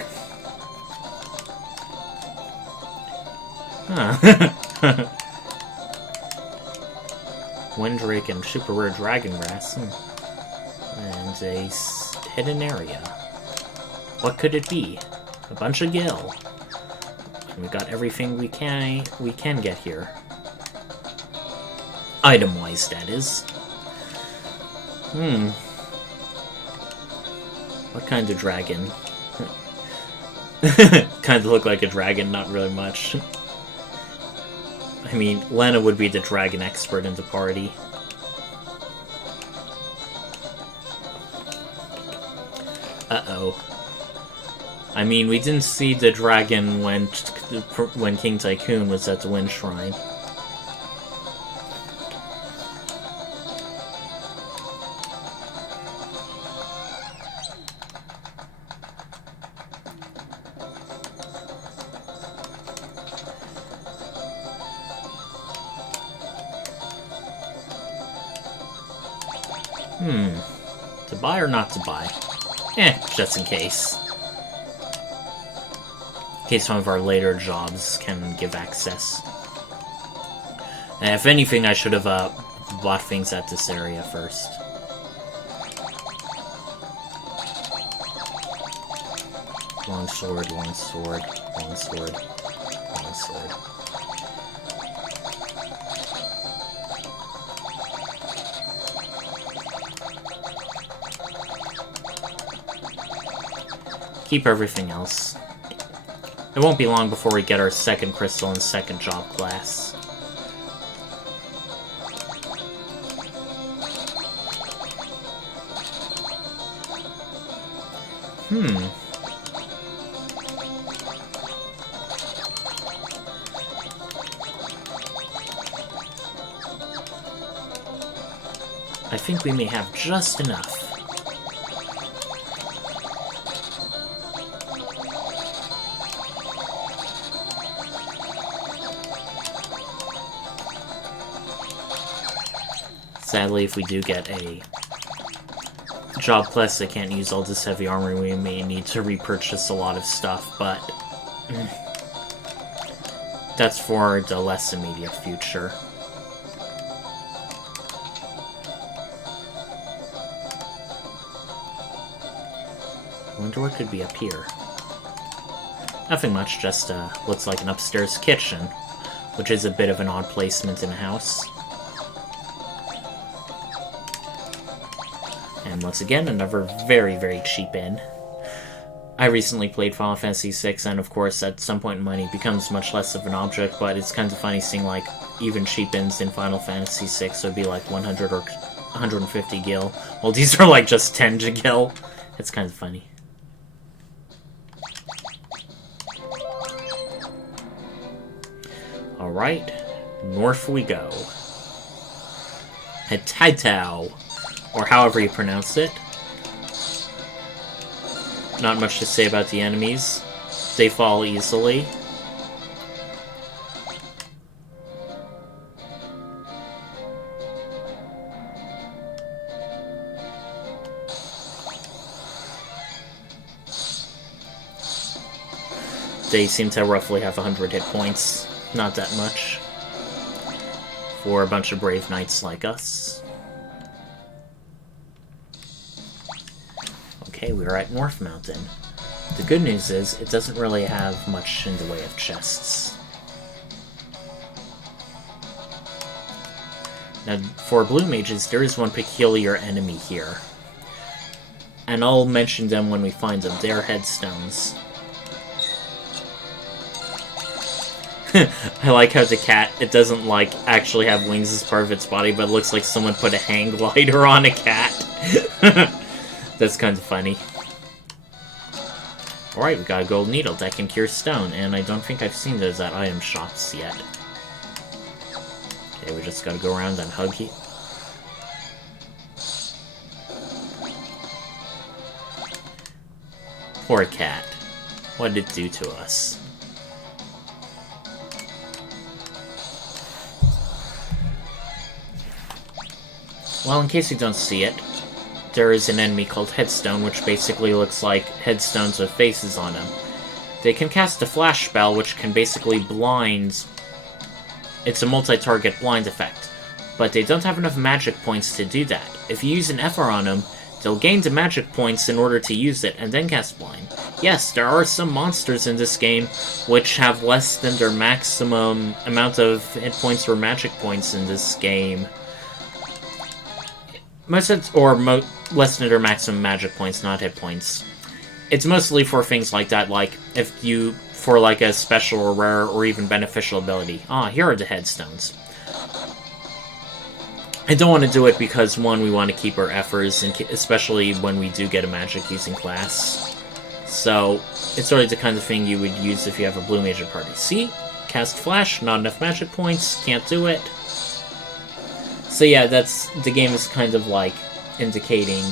Huh. Windrake and super rare dragon grass. And a hidden area. What could it be? A bunch of gil. And we got everything we can get here. Item-wise, that is. What kind of dragon? Kind of look like a dragon, not really much. I mean, Lena would be the dragon expert in the party. Uh-oh. I mean, we didn't see the dragon when King Tycoon was at the Wind Shrine. To buy or not to buy? Just in case. In case one of our later jobs can give access. And if anything, I should have bought things at this area first. Long sword, long sword, long sword, long sword. Keep everything else. It won't be long before we get our second crystal and second job class. I think we may have just enough. Sadly, if we do get a job class that can't use all this heavy armor, we may need to repurchase a lot of stuff, but that's for the less immediate future. I wonder what could be up here. Nothing much, just looks like an upstairs kitchen, which is a bit of an odd placement in a house. And once again, another very, very cheap inn. I recently played Final Fantasy VI, and of course, at some point money becomes much less of an object, but it's kind of funny seeing, like, even cheap inns in Final Fantasy VI would be like 100 or 150 gil. Well, these are like just 10 gil. It's kind of funny. Alright, north we go. Hetaitao, or however you pronounce it. Not much to say about the enemies. They fall easily. They seem to roughly have 100 hit points. Not that much. For a bunch of brave knights like us. Okay, we're at North Mountain. The good news is, it doesn't really have much in the way of chests. Now, for blue mages, there is one peculiar enemy here. And I'll mention them when we find them. They are headstones. I like how the cat, it doesn't, like, actually have wings as part of its body, but it looks like someone put a hang glider on a cat. That's kind of funny. Alright, we got a gold needle that can cure stone, and I don't think I've seen those at item shops yet. Okay, we just gotta go around and hug you. Poor cat. What did it do to us? Well, in case you don't see it, there is an enemy called Headstone, which basically looks like headstones with faces on them. They can cast a flash spell, which can basically blind... It's a multi-target blind effect, but they don't have enough magic points to do that. If you use an FR on them, they'll gain the magic points in order to use it, and then cast blind. Yes, there are some monsters in this game which have less than their maximum amount of hit points or magic points in this game. Less than their maximum magic points, not hit points. It's mostly for things like that, like, if you, for like a special or rare or even beneficial ability. Ah, here are the headstones. I don't want to do it because, one, we want to keep our efforts, especially when we do get a magic-using class. So, it's sort of the kind of thing you would use if you have a blue mage party. See? Cast flash, not enough magic points, can't do it. So yeah, the game is kind of like indicating.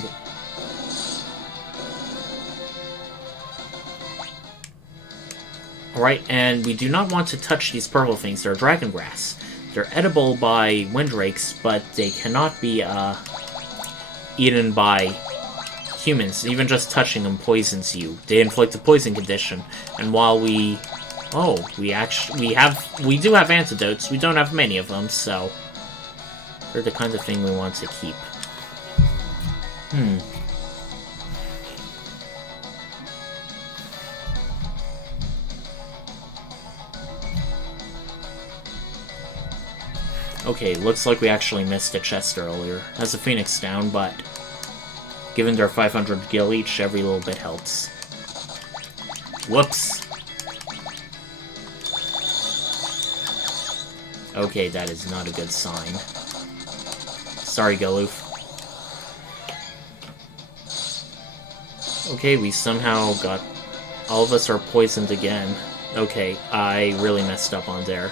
Alright, and we do not want to touch these purple things. They're dragon grass. They're edible by windrakes, but they cannot be eaten by humans. Even just touching them poisons you. They inflict a poison condition. And while we do have antidotes. We don't have many of them, so they're the kind of thing we want to keep. Okay, looks like we actually missed a chest earlier. Has a phoenix down, but given they're 500 gil each, every little bit helps. Whoops. Okay, that is not a good sign. Sorry, Galoof. Okay, we somehow got... All of us are poisoned again. Okay, I really messed up on there.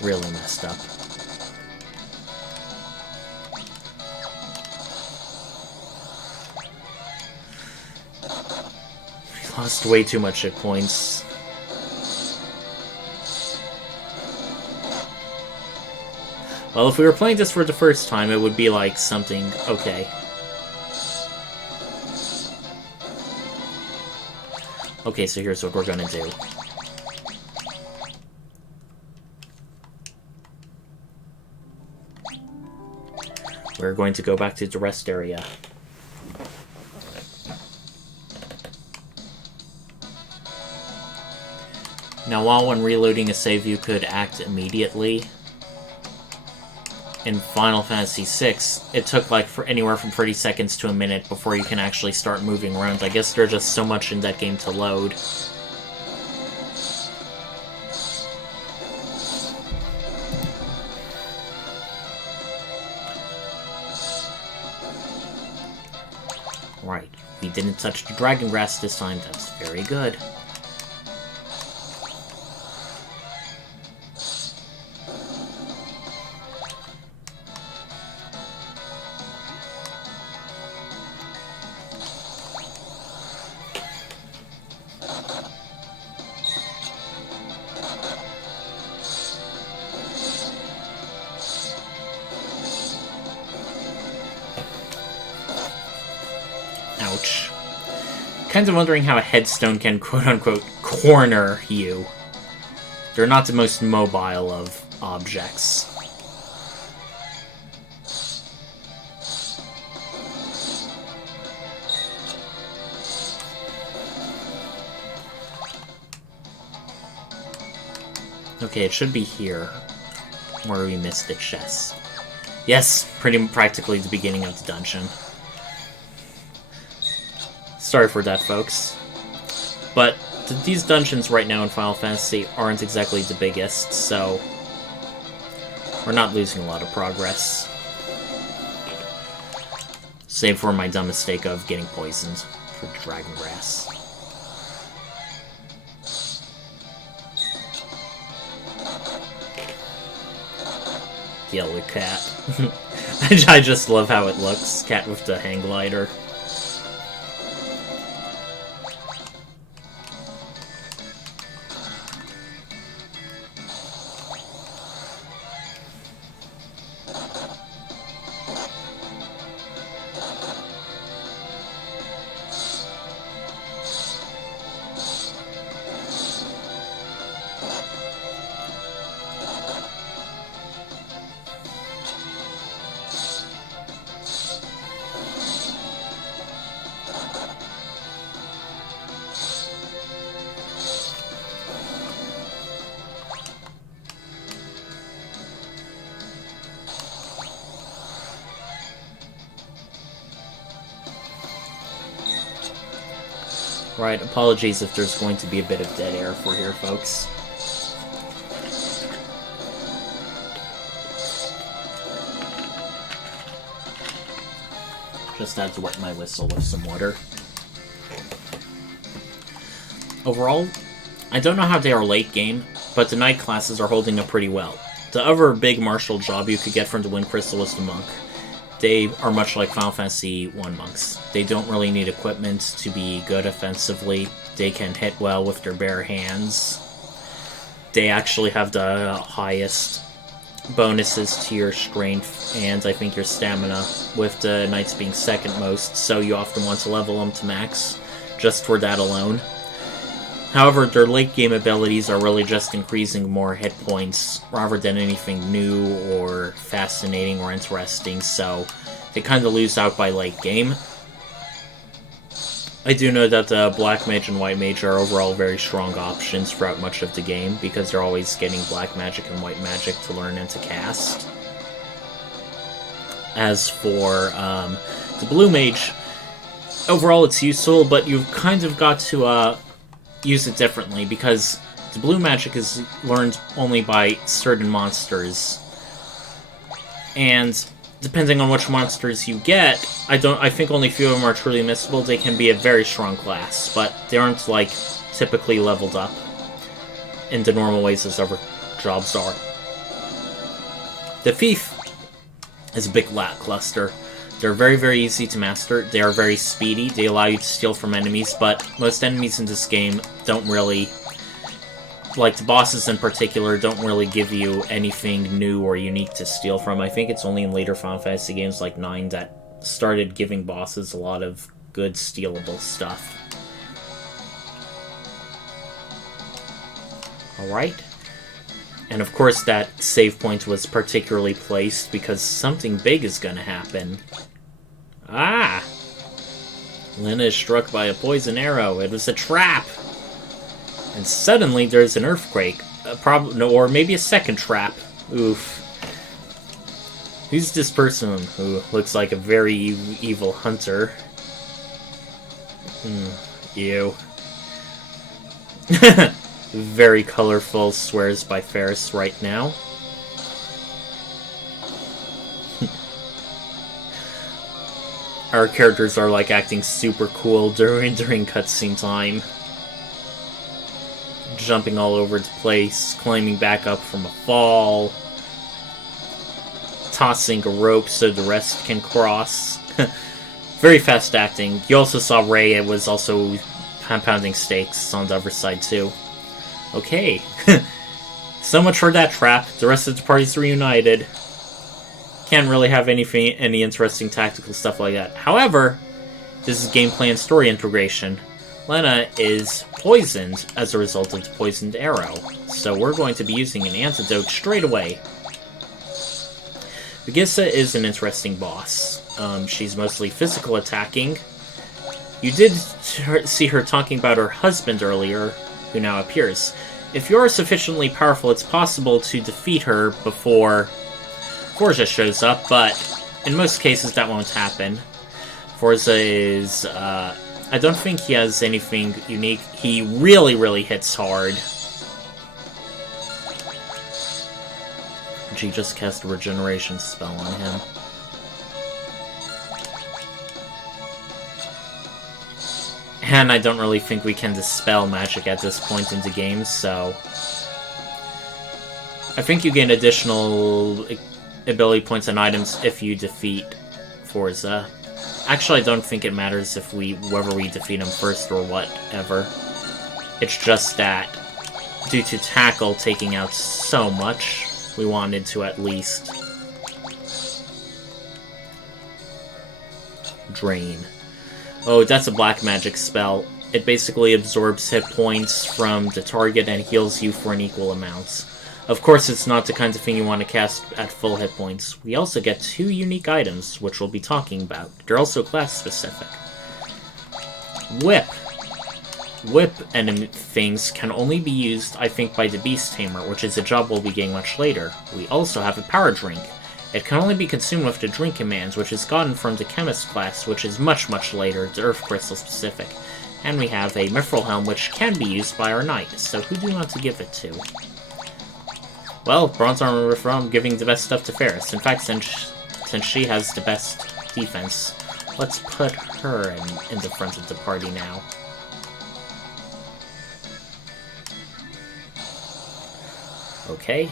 Really messed up. We lost way too much hit points. Well, if we were playing this for the first time, it would be like something okay. Okay, so here's what we're gonna do. We're going to go back to the rest area. Now, while when reloading a save you could act immediately, in Final Fantasy VI, it took like for anywhere from 30 seconds to a minute before you can actually start moving around. I guess there's just so much in that game to load. Right, we didn't touch the dragon grass this time, that's very good. Ouch. Kind of wondering how a headstone can quote-unquote corner you. They're not the most mobile of objects. Okay, it should be here, where we missed the chest. Yes, practically the beginning of the dungeon. Sorry for that, folks. But these dungeons right now in Final Fantasy aren't exactly the biggest, so we're not losing a lot of progress. Save for my dumb mistake of getting poisoned for dragon grass. Yellow cat. I just love how it looks. Cat with the hang glider. Right, apologies if there's going to be a bit of dead air for here, folks. Just had to wet my whistle with some water. Overall, I don't know how they are late game, but the night classes are holding up pretty well. The other big martial job you could get from the Wind Crystal is the Monk. They are much like Final Fantasy I monks. They don't really need equipment to be good offensively. They can hit well with their bare hands. They actually have the highest bonuses to your strength and I think your stamina, with the knights being second most, so you often want to level them to max just for that alone. However, their late game abilities are really just increasing more hit points rather than anything new or fascinating or interesting, so they kind of lose out by late game. I do know that the Black Mage and White Mage are overall very strong options throughout much of the game, because they're always getting Black Magic and White Magic to learn and to cast. As for the Blue Mage, overall it's useful, but you've kind of got to use it differently, because the blue magic is learned only by certain monsters, and depending on which monsters you get, I think only a few of them are truly missable. They can be a very strong class, but they aren't like typically leveled up in the normal ways as other jobs are. The Thief is a big lackluster. They're very, very easy to master. They are very speedy. They allow you to steal from enemies, but most enemies in this game don't really, like the bosses in particular, don't really give you anything new or unique to steal from. I think it's only in later Final Fantasy games like 9 that started giving bosses a lot of good stealable stuff. Alright. And of course that save point was particularly placed because something big is gonna happen. Ah! Lena is struck by a poison arrow. It was a trap! And suddenly there's an earthquake. Or maybe a second trap. Oof. Who's this person who looks like a very evil hunter? Ew. Very colorful swears by Ferris right now. Our characters are like acting super cool during cutscene time. Jumping all over the place, climbing back up from a fall, tossing a rope so the rest can cross. Very fast acting. You also saw Ray, it was also pounding stakes on the other side too. Okay. So much for that trap. The rest of the party's reunited. Can't really have any interesting tactical stuff like that. However, this is gameplay and story integration. Lena is poisoned as a result of the poisoned arrow, so we're going to be using an antidote straight away. Fiesta is an interesting boss. She's mostly physical attacking. You did see her talking about her husband earlier, who now appears. If you're sufficiently powerful, it's possible to defeat her before Forza shows up, but in most cases that won't happen. Forza is, I don't think he has anything unique. He really, really hits hard. She just cast a regeneration spell on him. And I don't really think we can dispel magic at this point in the game, so I think you gain additional ability points and items if you defeat Forza. Actually, I don't think it matters if whether we defeat him first or whatever. It's just that, due to Tackle taking out so much, we wanted to at least drain. Oh, that's a black magic spell. It basically absorbs hit points from the target and heals you for an equal amount. Of course, it's not the kind of thing you want to cast at full hit points. We also get 2 unique items, which we'll be talking about. They're also class-specific. Whip. Whip enemy things can only be used, I think, by the Beast Tamer, which is a job we'll be getting much later. We also have a power drink. It can only be consumed with the drink commands, which is gotten from the Chemist class, which is much, much later, the Earth Crystal specific. And we have a Mithril Helm, which can be used by our knight, so who do you want to give it to? Well, Bronze Armor from giving the best stuff to Ferris. In fact, since she has the best defense, let's put her in the front of the party now. Okay.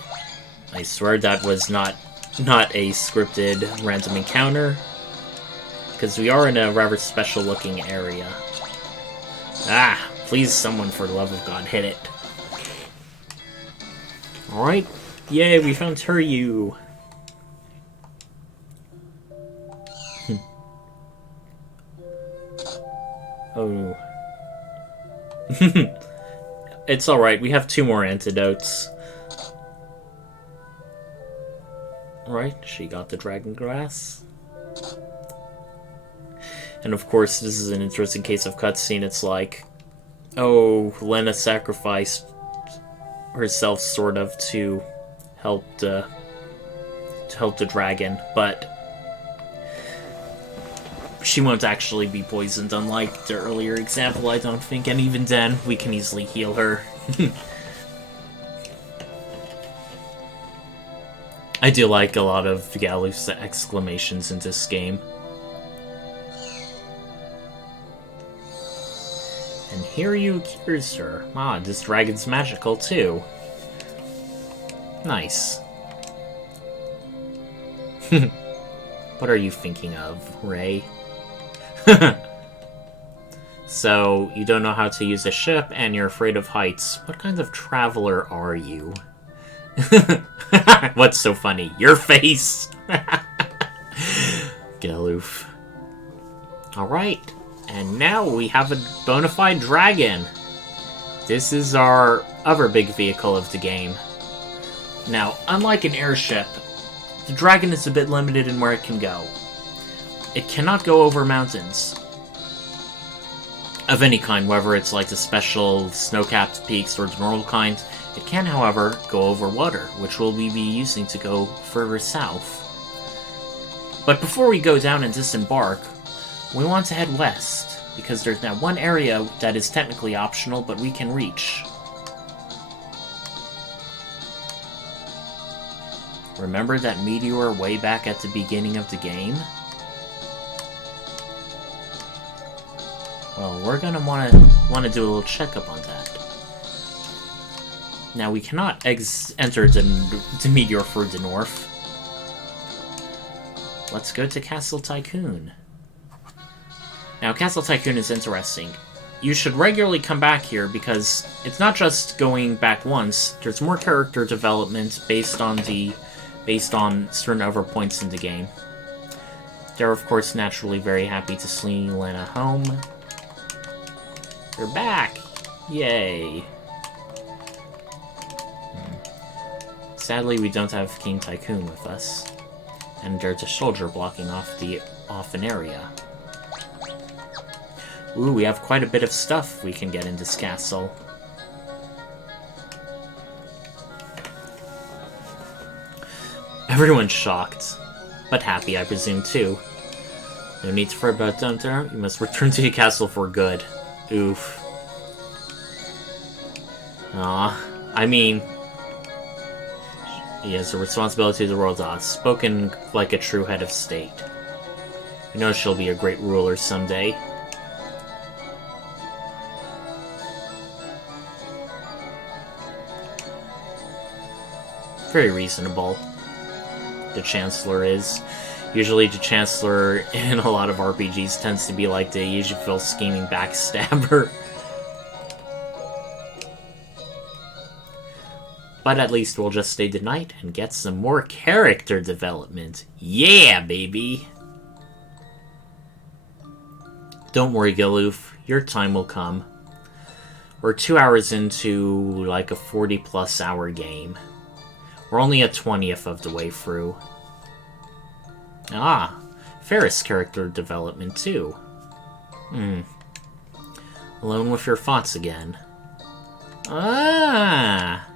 I swear that was not a scripted random encounter, because we are in a rather special looking area. Ah, please someone for the love of God, hit it. Alright, yay, we found Turyu. Oh. It's alright, we have 2 more antidotes. Right, she got the dragon grass. And of course, this is an interesting case of cutscene. It's like, oh, Lena sacrificed herself, sort of, to help the dragon, but she won't actually be poisoned, unlike the earlier example, I don't think, and even then, we can easily heal her. I do like a lot of Galuf's exclamations in this game. And Hiryu cures her. Ah, this dragon's magical too. Nice. What are you thinking of, Ray? So, you don't know how to use a ship and you're afraid of heights. What kind of traveler are you? What's so funny? Your face! Galuf. Alright, and now we have a bona fide dragon. This is our other big vehicle of the game. Now, unlike an airship, the dragon is a bit limited in where it can go. It cannot go over mountains. of any kind, whether it's like the special snow-capped peaks or the normal kind. It can, however, go over water, which we'll be using to go further south. But before we go down and disembark, we want to head west, because there's now one area that is technically optional, but we can reach. Remember that meteor way back at the beginning of the game? Well, we're gonna want to do a little checkup on that. Now, we cannot enter the meteor through the north. Let's go to Castle Tycoon. Now, Castle Tycoon is interesting. You should regularly come back here because it's not just going back once. There's more character development based on certain other points in the game. They're, of course, naturally very happy to see Lena home. You're back! Yay! Sadly, we don't have King Tycoon with us. And there's a soldier blocking off an area. Ooh, we have quite a bit of stuff we can get in this castle. Everyone's shocked. But happy, I presume, too. No need to worry about Dunter. You must return to your castle for good. Oof. I mean... He has a responsibility to the world. Spoken like a true head of state. You know she'll be a great ruler someday. Very reasonable. The Chancellor is. Usually the Chancellor in a lot of RPGs tends to be like the usual scheming backstabber. But at least we'll just stay the night and get some more character development. Yeah, baby! Don't worry, Giloof. Your time will come. We're 2 hours into, like, a 40-plus hour game. We're only a 20th of the way through. Ah, Ferris character development, too. Alone with your thoughts again. Ah!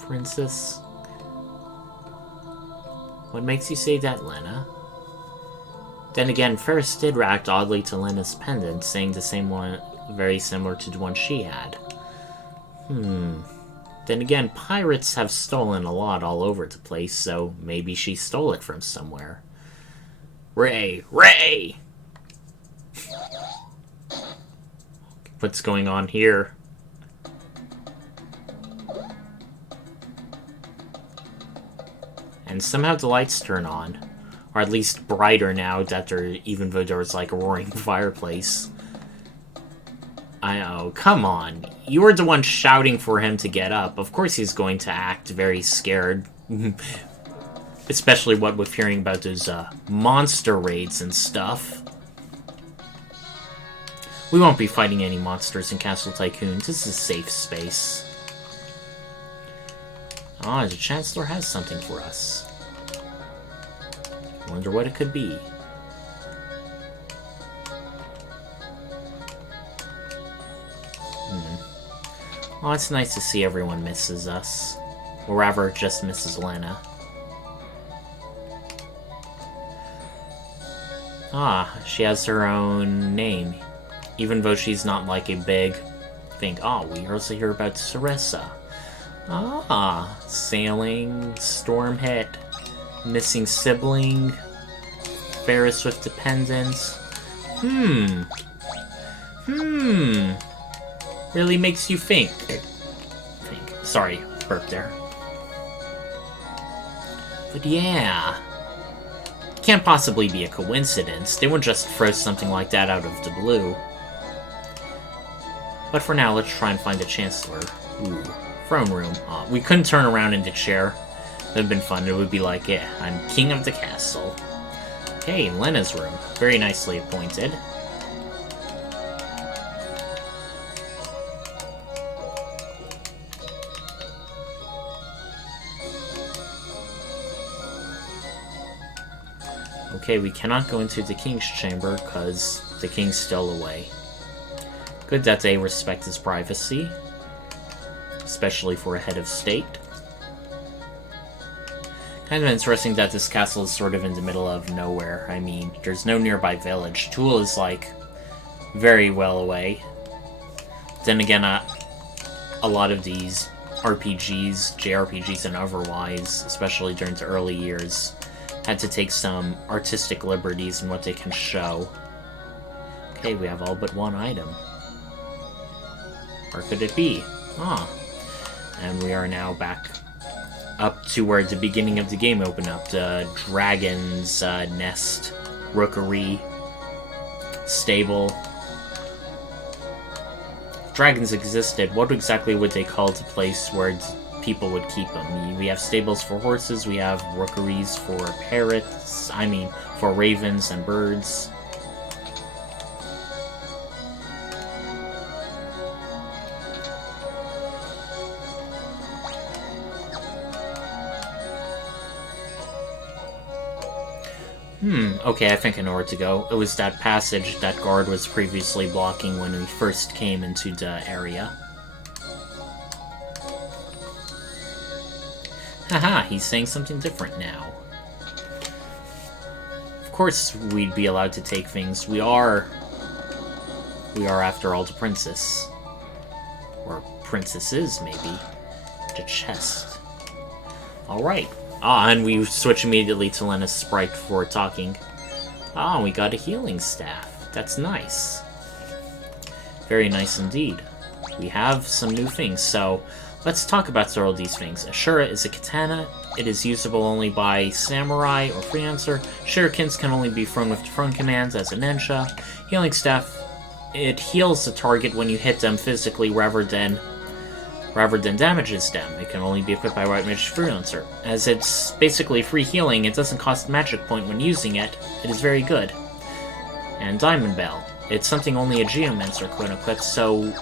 Princess? What makes you say that, Lena? Then again, Ferris did react oddly to Lena's pendant, saying the same one, very similar to the one she had. Then again, pirates have stolen a lot all over the place, so maybe she stole it from somewhere. Ray! Ray! What's going on here? And somehow the lights turn on. Or at least brighter now that even though there was like a roaring fireplace. I know, come on. You were the one shouting for him to get up. Of course he's going to act very scared. Especially what with hearing about those monster raids and stuff. We won't be fighting any monsters in Castle Tycoon. This is a safe space. Ah, the Chancellor has something for us. Wonder what it could be. Oh, it's nice to see everyone misses us. Or rather, just misses Lena. Ah, she has her own name. Even though she's not like a big thing. Oh, we also hear about Sarissa. Ah, sailing, storm hit, missing sibling, Ferris with dependents. Really makes you think. Sorry, burp there. But yeah. Can't possibly be a coincidence. They wouldn't just throw something like that out of the blue. But for now, let's try and find the Chancellor. Ooh, throne room. We couldn't turn around in the chair. That would have been fun. It would be like, yeah, I'm king of the castle. Okay, Lena's room. Very nicely appointed. Okay, we cannot go into the king's chamber because the king's still away. Good that they respect his privacy, especially for a head of state. Kind of interesting that this castle is sort of in the middle of nowhere. I mean, there's no nearby village. Toul is, like, very well away. Then again, a lot of these RPGs, JRPGs and otherwise, especially during the early years, had to take some artistic liberties in what they can show. Okay, we have all but one item. Where could it be? Ah. And we are now back up to where the beginning of the game opened up. The dragon's nest, rookery, stable. If dragons existed, what exactly would they call the place where people would keep them? We have stables for horses, we have rookeries for parrots, for ravens and birds. Okay, I think I know where to go. It was that passage that guard was previously blocking when we first came into the area. Haha, he's saying something different now. Of course we'd be allowed to take things. We are after all the princess. Or princesses, maybe. The chest. Alright. Ah, and we switch immediately to Lena's sprite before talking. Ah, we got a healing staff. That's nice. Very nice indeed. We have some new things, so let's talk about several of these things. Ashura is a katana. It is usable only by samurai or freelancer. Shurikens can only be thrown with thrown commands as a ninja. Healing staff, it heals the target when you hit them physically rather than damages them. It can only be equipped by White Mage Freelancer. As it's basically free healing, it doesn't cost magic point when using it. It is very good. And Diamond Bell. It's something only a Geomancer could equip, so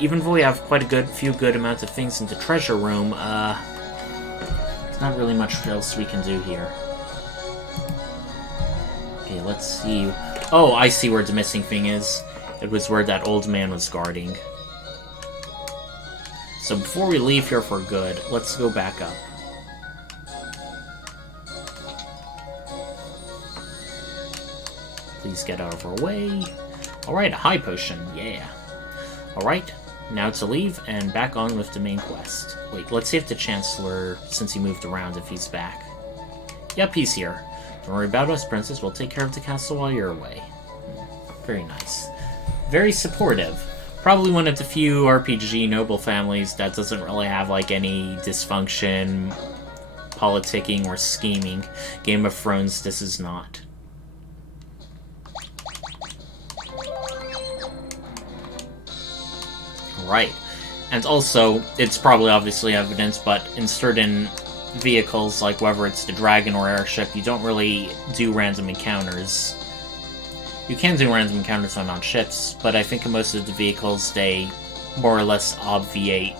even though we have quite a few good amounts of things in the treasure room, there's not really much else we can do here. Okay, let's see. Oh, I see where the missing thing is. It was where that old man was guarding. So before we leave here for good, let's go back up. Please get out of our way. Alright, a high potion, yeah. Alright, now to leave and back on with the main quest. Wait, let's see if the Chancellor, since he moved around, if he's back. Yep, he's here. Don't worry about us, Princess. We'll take care of the castle while you're away. Very nice. Very supportive. Probably one of the few RPG noble families that doesn't really have, like, any dysfunction, politicking, or scheming. Game of Thrones, this is not. Right. And also, it's probably obviously evidence, but in certain vehicles, like whether it's the dragon or airship, you don't really do random encounters. You can do random encounters on ships, but I think in most of the vehicles, they more or less obviate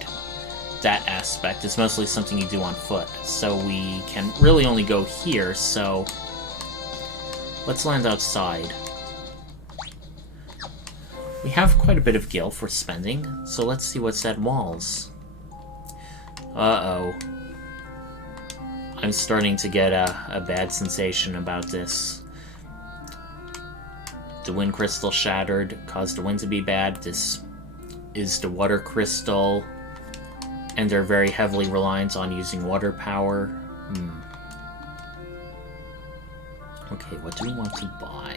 that aspect. It's mostly something you do on foot. So we can really only go here, so let's land outside. We have quite a bit of gil for spending, so let's see what's at walls. Uh-oh. I'm starting to get a bad sensation about this. The wind crystal shattered, caused the wind to be bad. This is the water crystal, and they're very heavily reliant on using water power. Okay, what do we want to buy?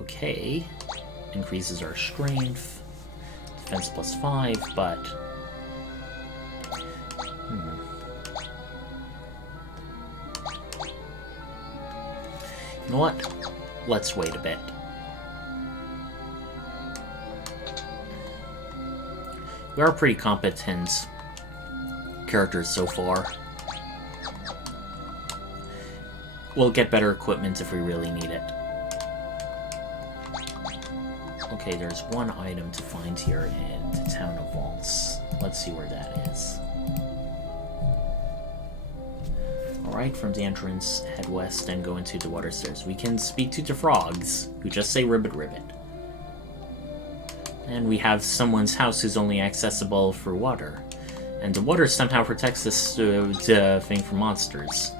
Okay, increases our strength, defense +5, but... You know what? Let's wait a bit. We are pretty competent characters so far. We'll get better equipment if we really need it. Okay, there's one item to find here in the town of Vaults. Let's see where that is. Right from the entrance, head west and go into the water stairs. We can speak to the frogs, who just say ribbit ribbit. And we have someone's house who's only accessible for water. And the water somehow protects this thing from monsters.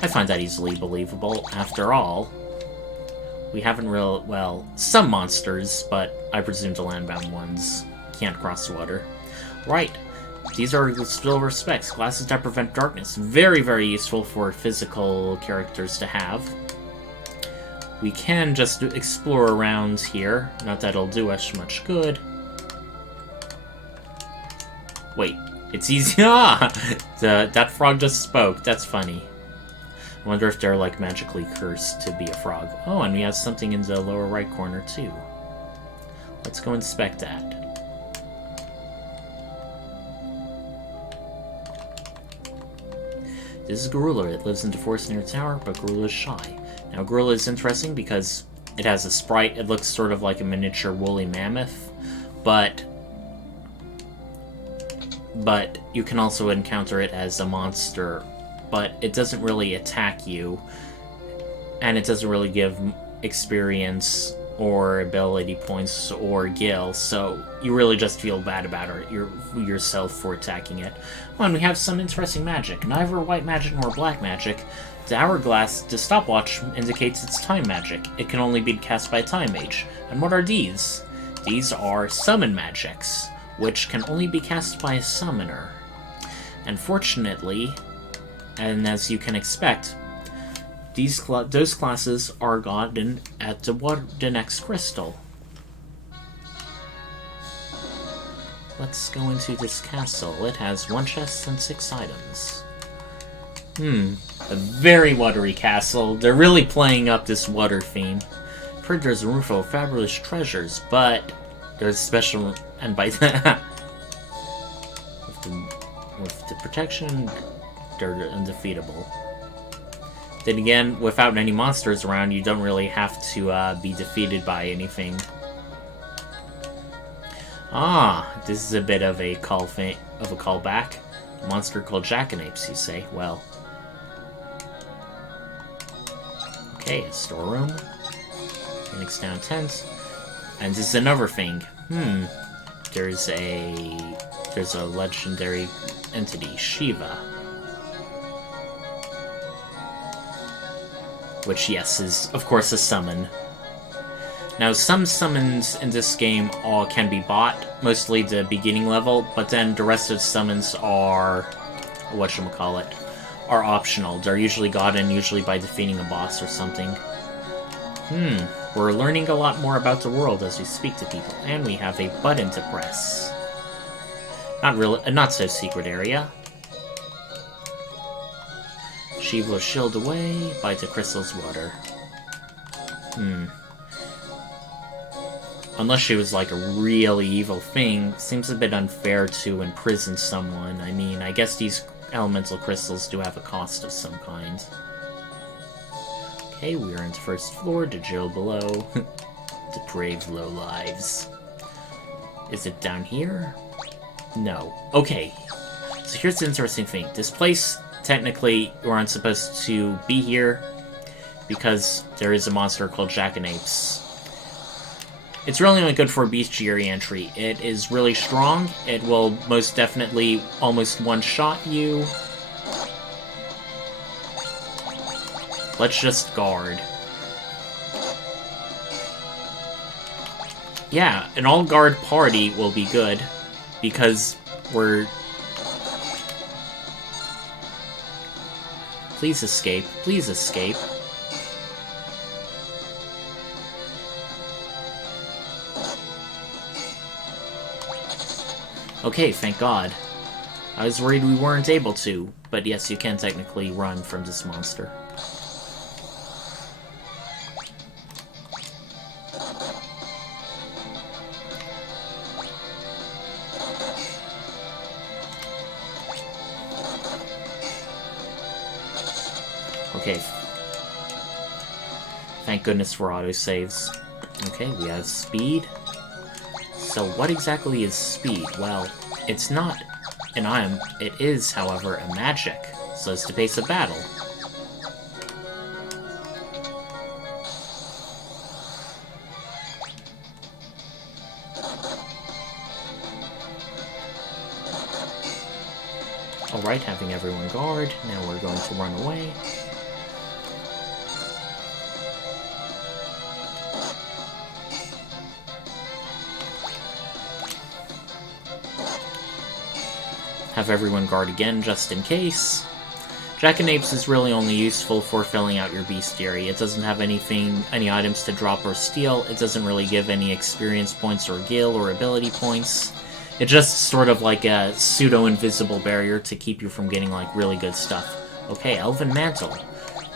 I find that easily believable. After all, we haven't well, some monsters, but I presume the landbound ones can't cross the water. Right. These are the silver specks, glasses that prevent darkness. Very, very useful for physical characters to have. We can just explore around here. Not that it'll do us much good. Wait, it's easy. Ah! That frog just spoke. That's funny. I wonder if they're, like, magically cursed to be a frog. Oh, and we have something in the lower right corner, too. Let's go inspect that. This is Gorilla. It lives in the forest near a tower, but Gorilla is shy. Now, Gorilla is interesting because it has a sprite. It looks sort of like a miniature woolly mammoth, but you can also encounter it as a monster, but it doesn't really attack you, and it doesn't really give experience or ability points or gil, so you really just feel bad about yourself for attacking it. Well, and we have some interesting magic. Neither white magic nor black magic. The hourglass, the stopwatch, indicates it's time magic. It can only be cast by a time mage. And what are these? These are summon magics, which can only be cast by a summoner. And fortunately, and as you can expect, those classes are gotten at the next crystal. Let's go into this castle. It has 1 chest and 6 items. A very watery castle. They're really playing up this water theme. I've heard there's a room full of fabulous treasures, but there's a special... and by that... with the protection, they're undefeatable. Then again, without any monsters around, you don't really have to be defeated by anything. Ah, this is a bit of a callback. A monster called jackanapes, you say? Well. Okay, a storeroom. Phoenix Down tent. And this is another thing. There's a legendary entity, Shiva. Which, yes, is, of course, a summon. Now, some summons in this game all can be bought, mostly the beginning level, but then the rest of the summons are, whatchamacallit, are optional. They're usually gotten, usually by defeating a boss or something. We're learning a lot more about the world as we speak to people, and we have a button to press. Not really, a not-so-secret area. Shiva was shielded away by the crystal's water. Unless she was like a really evil thing, seems a bit unfair to imprison someone. I mean, I guess these elemental crystals do have a cost of some kind. Okay, we are on the first floor, the jail below. Depraved low lives. Is it down here? No. Okay. So here's the interesting thing. This place, technically, you aren't supposed to be here because there is a monster called jackanapes. It's really only good for a bestiary entry. It is really strong. It will most definitely almost one-shot you. Let's just guard. Yeah, an all-guard party will be good, because we're... Please escape. Please escape. Okay, thank God. I was worried we weren't able to, but yes, you can technically run from this monster. Okay. Thank goodness for autosaves. Okay, we have speed. So what exactly is speed? Well, it's not an item. It is, however, a magic, so as to pace a battle. Alright, having everyone guard. Now we're going to run away. Have everyone guard again, just in case. Jackanapes is really only useful for filling out your bestiary. It doesn't have any items to drop or steal. It doesn't really give any experience points or gil or ability points. It's just sort of like a pseudo-invisible barrier to keep you from getting, like, really good stuff. Okay, Elven Mantle.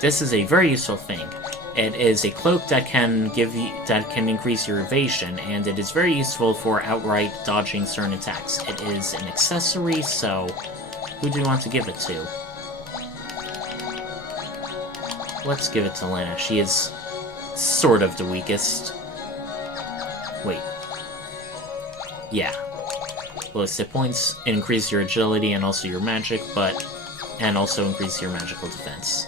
This is a very useful thing. It is a cloak that can increase your evasion, and it is very useful for outright dodging certain attacks. It is an accessory, so who do you want to give it to? Let's give it to Lena. She is sort of the weakest. Wait. Yeah. Lowest hit points, increase your agility and also your magic, and also increase your magical defense.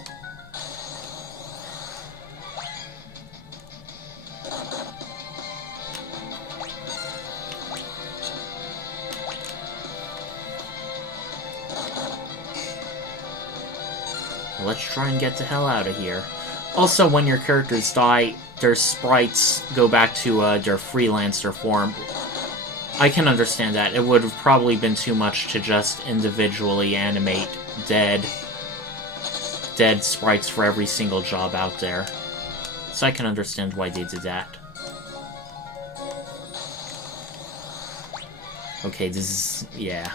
Let's try and get the hell out of here. Also, when your characters die, their sprites go back to their freelancer form. I can understand that. It would have probably been too much to just individually animate dead sprites for every single job out there. So I can understand why they did that. Okay, this is... yeah.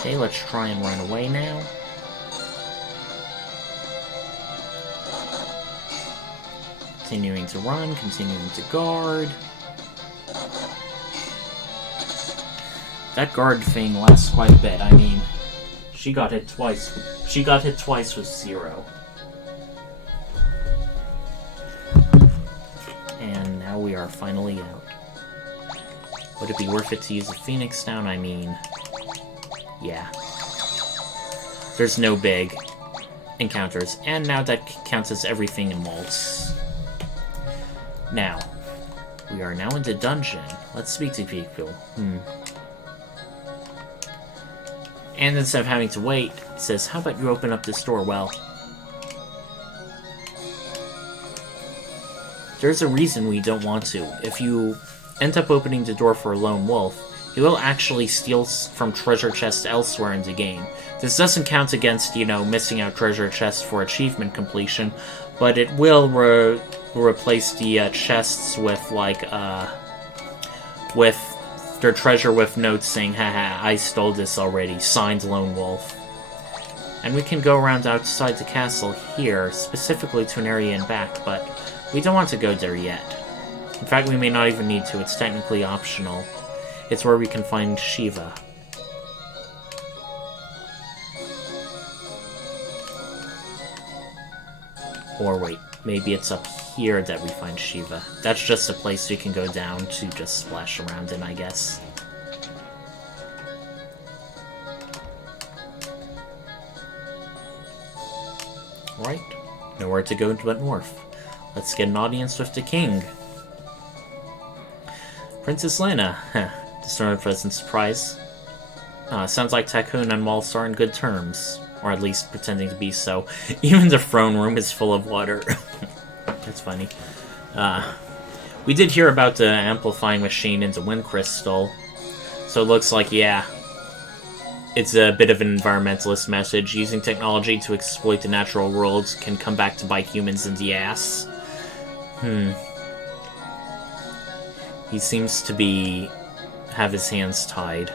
Okay, let's try and run away now. Continuing to run, continuing to guard. That guard thing lasts quite a bit. I mean, she got hit twice. She got hit twice with 0. And now we are finally out. Would it be worth it to use a Phoenix down? I mean... yeah. There's no big encounters. And now that counts as everything in Maltz. Now, we are now in the dungeon. Let's speak to people. And instead of having to wait, it says, how about you open up this door? Well, there's a reason we don't want to. If you end up opening the door for a lone wolf, he will actually steal from treasure chests elsewhere in the game. This doesn't count against, you know, missing out treasure chests for achievement completion, but it will replace the chests with, like, with their treasure with notes saying, haha, I stole this already, signed Lone Wolf. And we can go around outside the castle here, specifically to an area in back, but we don't want to go there yet. In fact, we may not even need to, it's technically optional. It's where we can find Shiva. Or wait, maybe it's up here that we find Shiva. That's just a place we can go down to just splash around in, I guess. Right, nowhere to go but north. Let's get an audience with the king. Princess Lena, discerning pleasant surprise. Sounds like Tycoon and Maltz are in good terms. Or at least pretending to be so. Even the throne room is full of water. That's funny. We did hear about the amplifying machine into Wind Crystal. So it looks like, yeah, it's a bit of an environmentalist message. Using technology to exploit the natural world can come back to bite humans in the ass. He seems to have his hands tied.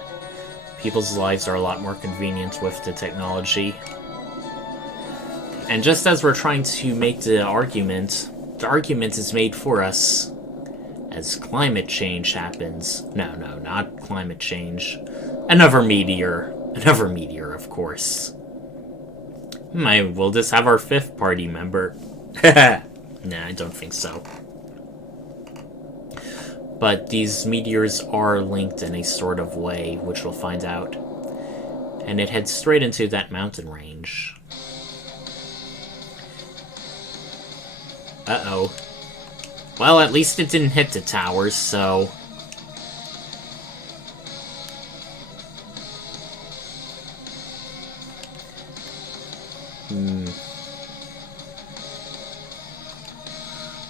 People's lives are a lot more convenient with the technology. And just as we're trying to make the argument is made for us as climate change happens. No, not climate change. Another meteor, of course. Will this have our 5th party member? Nah, I don't think so. But these meteors are linked in a sort of way, which we'll find out. And it heads straight into that mountain range. Uh-oh. Well, at least it didn't hit the towers, so...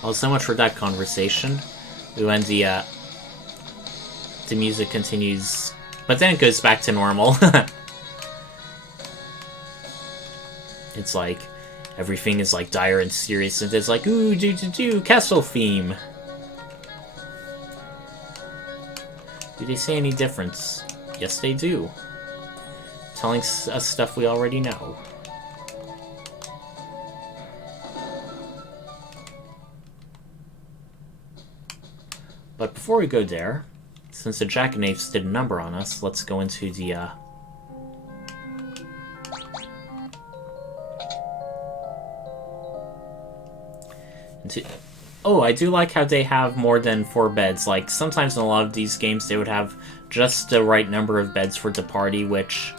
Well, so much for that conversation. When the music continues... But then it goes back to normal. It's like... Everything is like dire and serious, and it's like, ooh, castle theme. Do they say any difference? Yes, they do. Telling us stuff we already know. But before we go there, since the jackanapes did a number on us, let's go into the, Oh, I do like how they have more than 4 beds. Like, sometimes in a lot of these games, they would have just the right number of beds for the party, which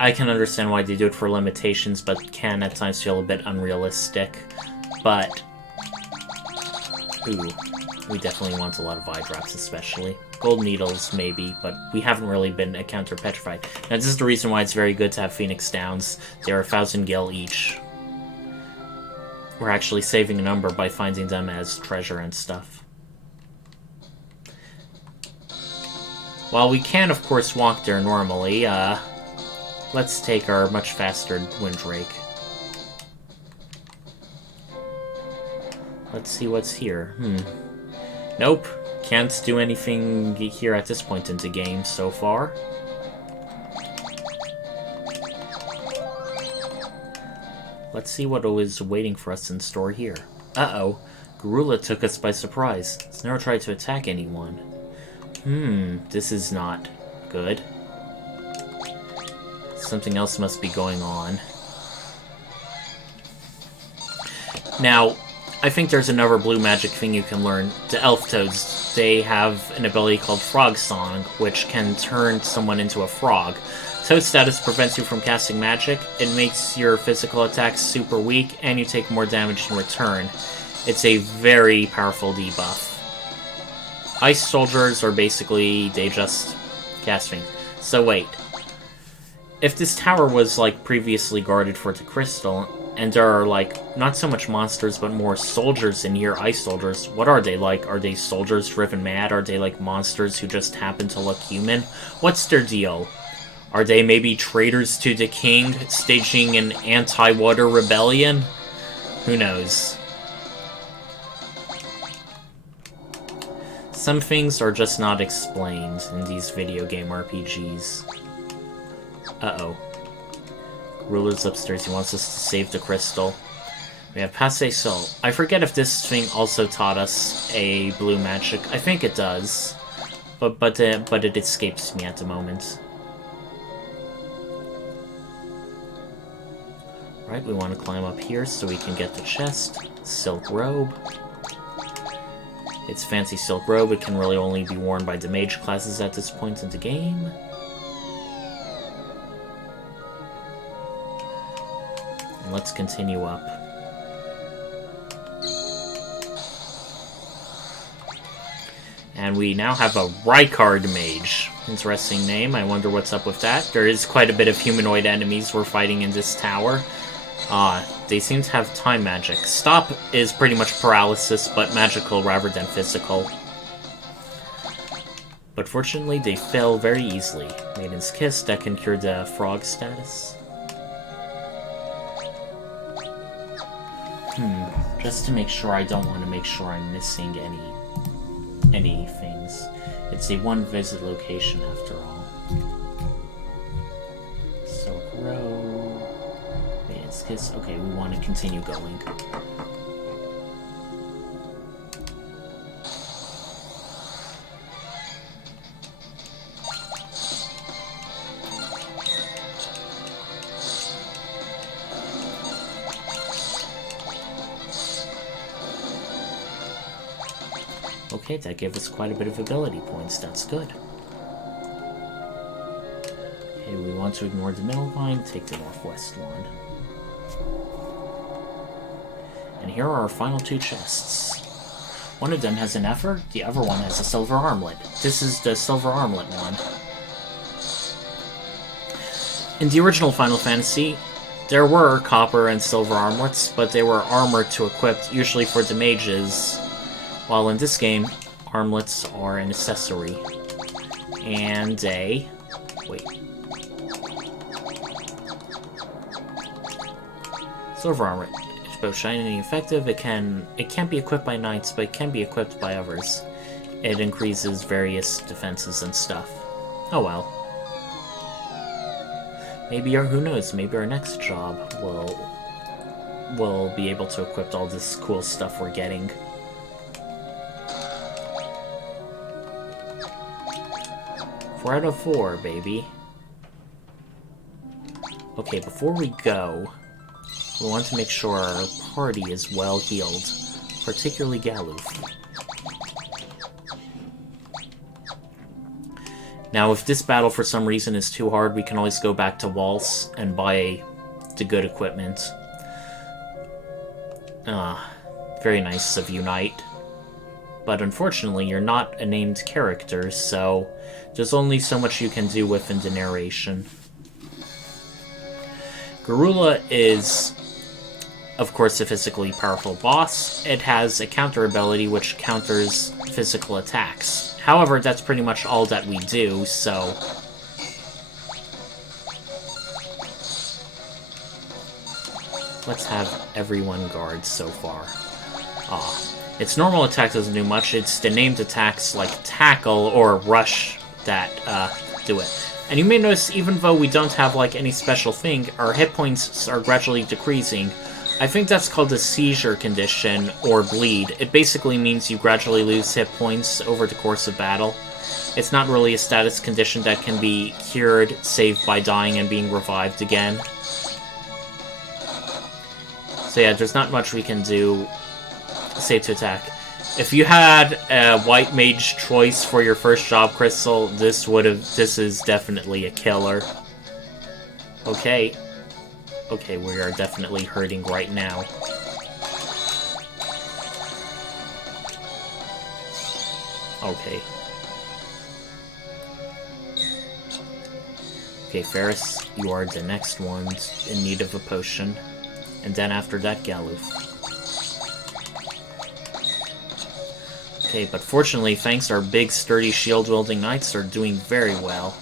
I can understand why they do it for limitations, but can at times feel a bit unrealistic. But, ooh, we definitely want a lot of eye drops, especially. Gold needles, maybe, but we haven't really been encounter petrified. Now, this is the reason why it's very good to have Phoenix Downs. They are 1,000 gil each. We're actually saving a number by finding them as treasure and stuff. While we can, of course, walk there normally, let's take our much faster Windrake. Let's see what's here. Nope. Can't do anything here at this point in the game so far. Let's see what is waiting for us in store here. Uh-oh. Garula took us by surprise. It's never tried to attack anyone. This is not good. Something else must be going on. Now, I think there's another blue magic thing you can learn. The elf toads, they have an ability called Frog Song, which can turn someone into a frog. Toad status prevents you from casting magic, it makes your physical attacks super weak, and you take more damage in return. It's a very powerful debuff. Ice soldiers are basically, they just cast things. So wait. If this tower was, like, previously guarded for the crystal, and there are, like, not so much monsters, but more soldiers in here, ice soldiers, what are they like? Are they soldiers driven mad? Are they, like, monsters who just happen to look human? What's their deal? Are they maybe traitors to the king, staging an anti-water rebellion? Who knows? Some things are just not explained in these video game RPGs. Uh-oh. Ruler's upstairs, he wants us to save the crystal. We have Passe Sol. I forget if this thing also taught us a blue magic. I think it does. But it escapes me at the moment. Right, we want to climb up here so we can get the chest. Silk robe. It's fancy silk robe. It can really only be worn by the mage classes at this point in the game. And let's continue up. And we now have a Rykard mage. Interesting name. I wonder what's up with that. There is quite a bit of humanoid enemies we're fighting in this tower. They seem to have time magic. Stop is pretty much paralysis, but magical rather than physical. But fortunately, they fell very easily. Maiden's Kiss, that can cure the frog status. Just to make sure, I don't want to make sure I'm missing any things. It's a one-visit location after all. Silk Row... Maiden's Kiss. Okay, we want to continue going. Okay, that gave us quite a bit of ability points. That's good. Okay, we want to ignore the middle line, take the northwest one. And here are our final two chests. One of them has an effort, the other one has a silver armlet. This is the silver armlet one. In the original Final Fantasy, there were copper and silver armlets, but they were armor to equip, usually for the mages, while in this game, armlets are an accessory. And a... wait. Silver armlet. It's both shiny and effective. It can't be equipped by knights, but it can be equipped by others. It increases various defenses and stuff. Oh well. Maybe who knows, maybe our next job will be able to equip all this cool stuff we're getting. Four out of 4, baby. Okay, before we go, we want to make sure our party is well healed, particularly Galuf. Now, if this battle for some reason is too hard, we can always go back to Waltz and buy the good equipment. Very nice of you, Knight. But unfortunately, you're not a named character, so there's only so much you can do within the narration. Garula is, of course, a physically powerful boss. It has a counter ability which counters physical attacks. However, that's pretty much all that we do, so... let's have everyone guard so far. Its normal attack doesn't do much. It's the named attacks like Tackle or Rush that do it. And you may notice, even though we don't have like any special thing, our hit points are gradually decreasing. I think that's called a seizure condition, or bleed. It basically means you gradually lose hit points over the course of battle. It's not really a status condition that can be cured, saved by dying and being revived again. So yeah, there's not much we can do save to attack. If you had a white mage choice for your first job crystal, this is definitely a killer. Okay. Okay, we are definitely hurting right now. Okay. Okay, Ferris, you are the next one in need of a potion. And then after that, Galuf. Okay, but fortunately, thanks our big, sturdy, shield-wielding knights are doing very well.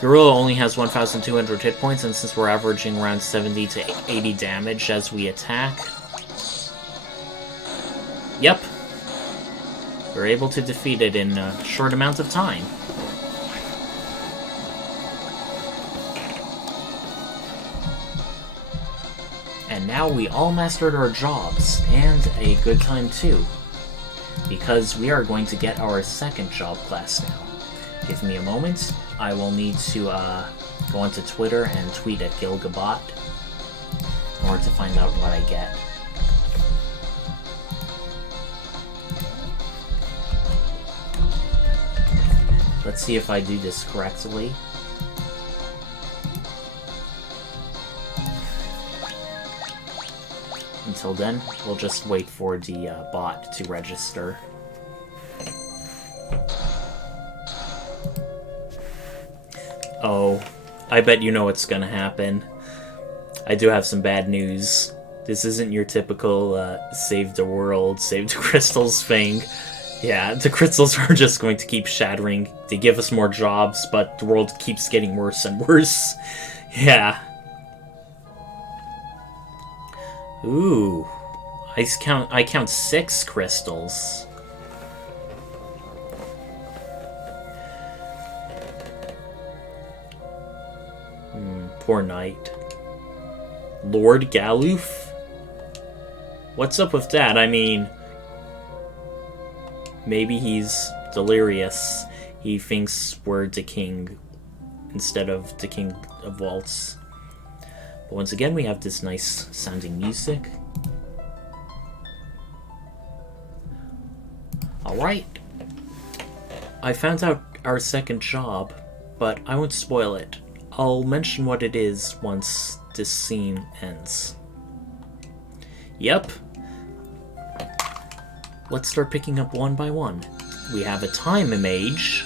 Gorilla only has 1,200 hit points, and since we're averaging around 70 to 80 damage as we attack... Yep. We're able to defeat it in a short amount of time. And now we all mastered our jobs, and a good time too. Because we are going to get our second job class now. Give me a moment. I will need to go onto Twitter and tweet at Gilgabot in order to find out what I get. Let's see if I do this correctly. Until then, we'll just wait for the bot to register. Oh, I bet you know what's gonna happen. I do have some bad news. This isn't your typical save the world, save the crystals thing. Yeah, the crystals are just going to keep shattering. They give us more jobs, but the world keeps getting worse and worse. Yeah. Ooh. I count 6 crystals. Poor knight. Lord Galuf? What's up with that? I mean, maybe he's delirious. He thinks we're the king instead of the king of Waltz. But once again, we have this nice sounding music. Alright. I found out our second job, but I won't spoil it. I'll mention what it is once this scene ends. Yep. Let's start picking up one by one. We have a time mage,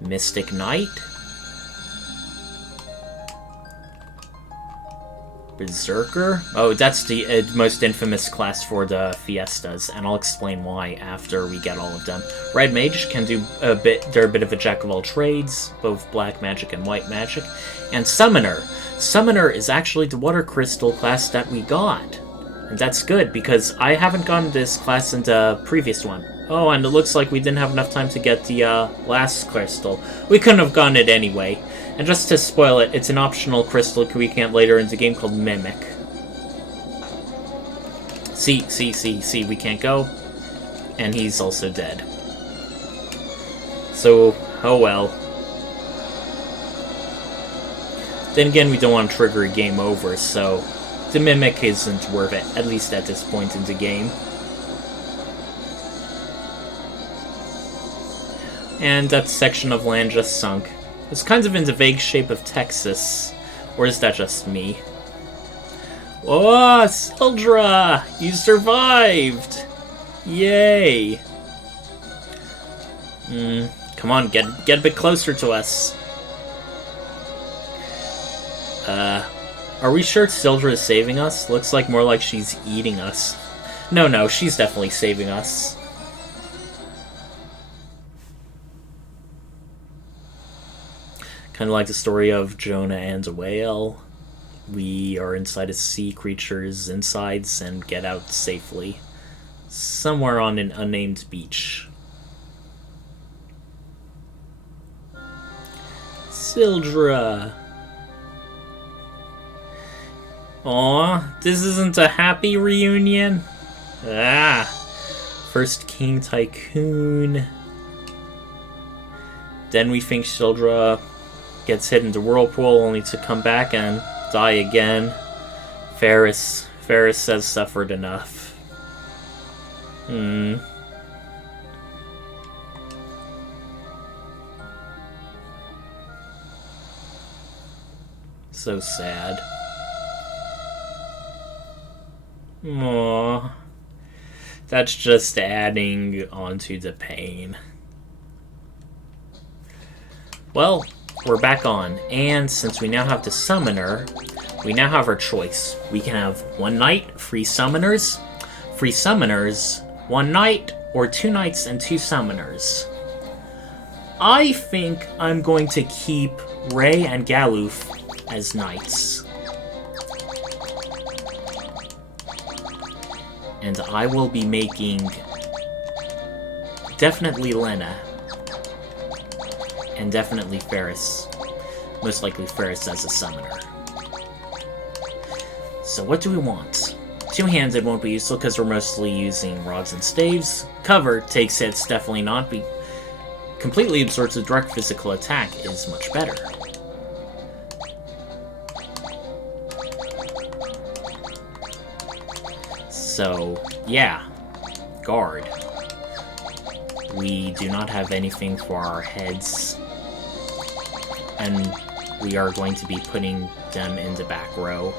Mystic Knight, Berserker. Oh, that's the most infamous class for the Fiestas, and I'll explain why after we get all of them. Red Mage can do a bit. They're a bit of a jack of all trades, both black magic and white magic. And Summoner. Summoner is actually the Water Crystal class that we got. And that's good, because I haven't gotten this class in the previous one. Oh, and it looks like we didn't have enough time to get the last crystal. We couldn't have gotten it anyway. And just to spoil it, it's an optional crystal we can get later in the game called Mimic. See, we can't go. And he's also dead. So, oh well. Then again, we don't want to trigger a game over, so the Mimic isn't worth it, at least at this point in the game. And that section of land just sunk. It's kind of in the vague shape of Texas. Or is that just me? Oh, Sildra! You survived! Yay! Come on, get a bit closer to us. Are we sure Sildra is saving us? Looks like more like she's eating us. No, she's definitely saving us. Kind of like the story of Jonah and a whale. We are inside a sea creature's insides and get out safely. Somewhere on an unnamed beach. Sildra! Aw, this isn't a happy reunion? First King Tycoon. Then we think Sildra gets hit into Whirlpool only to come back and die again. Ferris has suffered enough. So sad. Aww. That's just adding onto the pain. Well, we're back on, and since we now have the Summoner, we now have our choice. We can have one night, free Summoners, one night, or 2 nights and 2 Summoners. I think I'm going to keep Ray and Galuf as knights. And I will be making definitely Lena. And definitely Ferris. Most likely Ferris as a summoner. So what do we want? Two-handed won't be useful because we're mostly using rods and staves. Cover takes hits, definitely not. Be completely absorbs a direct physical attack is much better. So, yeah. Guard. We do not have anything for our heads. And we are going to be putting them in the back row.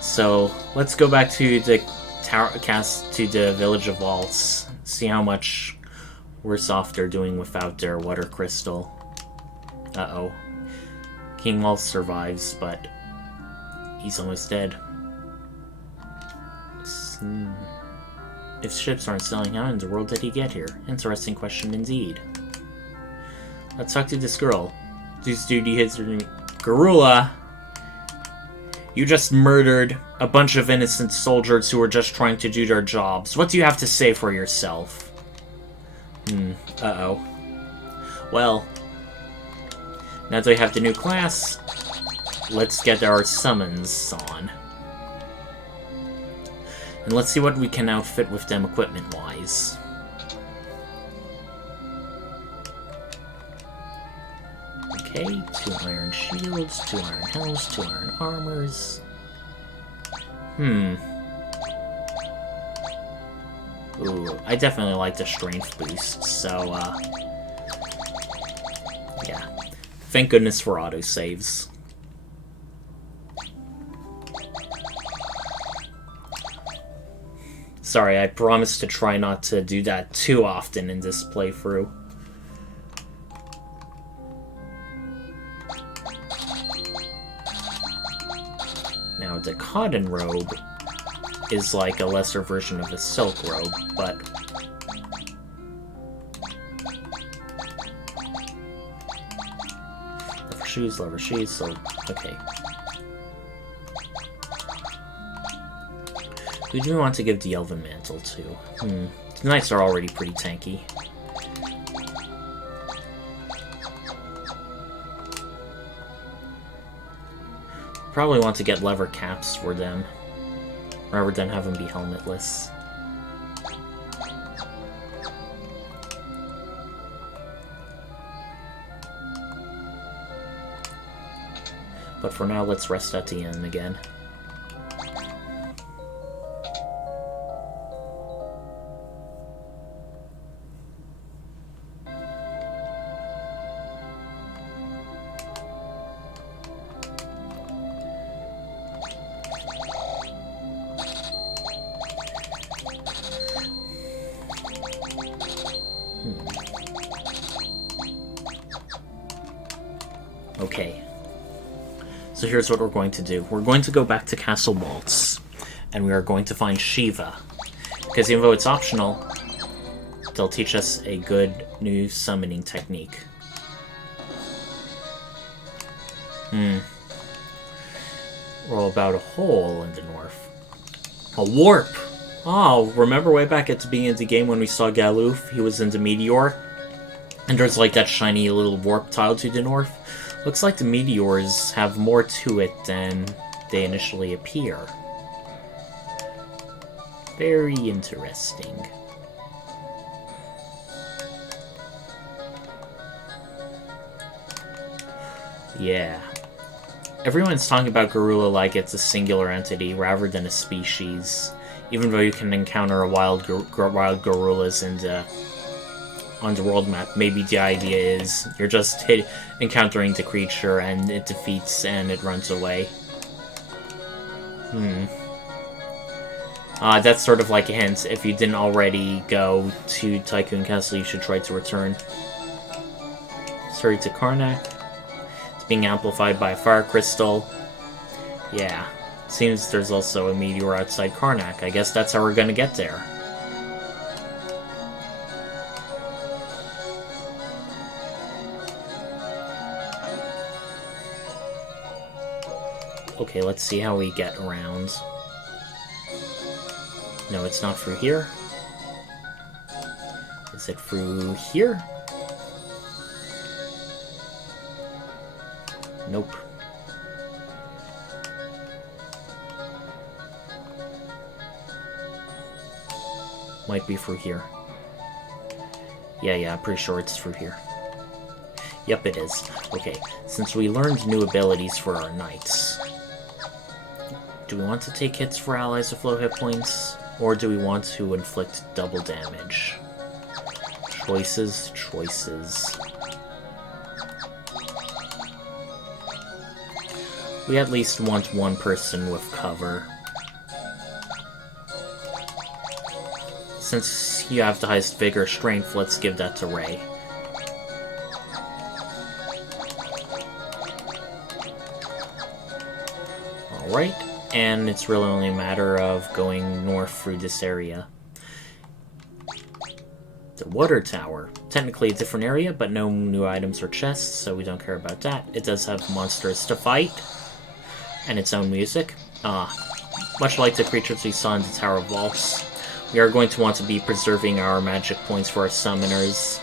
So, let's go back to the the Village of Waltz. See how much worse off they're doing without their water crystal. Uh-oh. King Waltz survives, but he's almost dead. If ships aren't sailing, how in the world did he get here? Interesting question indeed. Let's talk to this girl. Whose duty hits her name? Garula! You just murdered a bunch of innocent soldiers who were just trying to do their jobs. What do you have to say for yourself? Uh-oh. Well, now that we have the new class, let's get our summons on. And let's see what we can outfit with them equipment-wise. Okay, 2 iron shields, 2 iron helms, 2 iron armors. Ooh, I definitely like the strength boost, so, yeah. Thank goodness for autosaves. Sorry, I promise to try not to do that too often in this playthrough. Now, the cotton robe is like a lesser version of the silk robe, but... leather shoes, so... okay. Who do we want to give the Elven Mantle to? The Knights are already pretty tanky. Probably want to get leather caps for them, rather than have them be helmetless. But for now, let's rest at the inn again. Okay. So here's what we're going to do. We're going to go back to Castle Waltz, and we are going to find Shiva. Because even though it's optional, they'll teach us a good new summoning technique. Roll about a hole in the north. A warp! Oh, remember way back at the beginning of the game when we saw Galuf? He was in the meteor? And there's like that shiny little warp tile to the north? Looks like the meteors have more to it than they initially appear. Very interesting. Yeah. Everyone's talking about Garula like it's a singular entity rather than a species. Even though you can encounter a wild Garulas on the world map, maybe the idea is you're just encountering the creature and it defeats and it runs away. That's sort of like a hint. If you didn't already go to Tycoon Castle, you should try to return. Sorry to Karnak. It's being amplified by a fire crystal. Yeah. Seems there's also a meteor outside Karnak. I guess that's how we're gonna get there. Okay, let's see how we get around. No, it's not through here. Is it through here? Nope. Might be through here. Yeah, I'm pretty sure it's through here. Yep, it is. Okay, since we learned new abilities for our knights, do we want to take hits for allies with low hit points? Or do we want to inflict double damage? Choices. We at least want one person with cover. Since you have the highest vigor strength, let's give that to Ray. Alright, and it's really only a matter of going north through this area. The water tower. Technically a different area, but no new items or chests, so we don't care about that. It does have monsters to fight, and its own music. Much like the creatures we saw in the Tower of Vaults. We are going to want to be preserving our magic points for our summoners.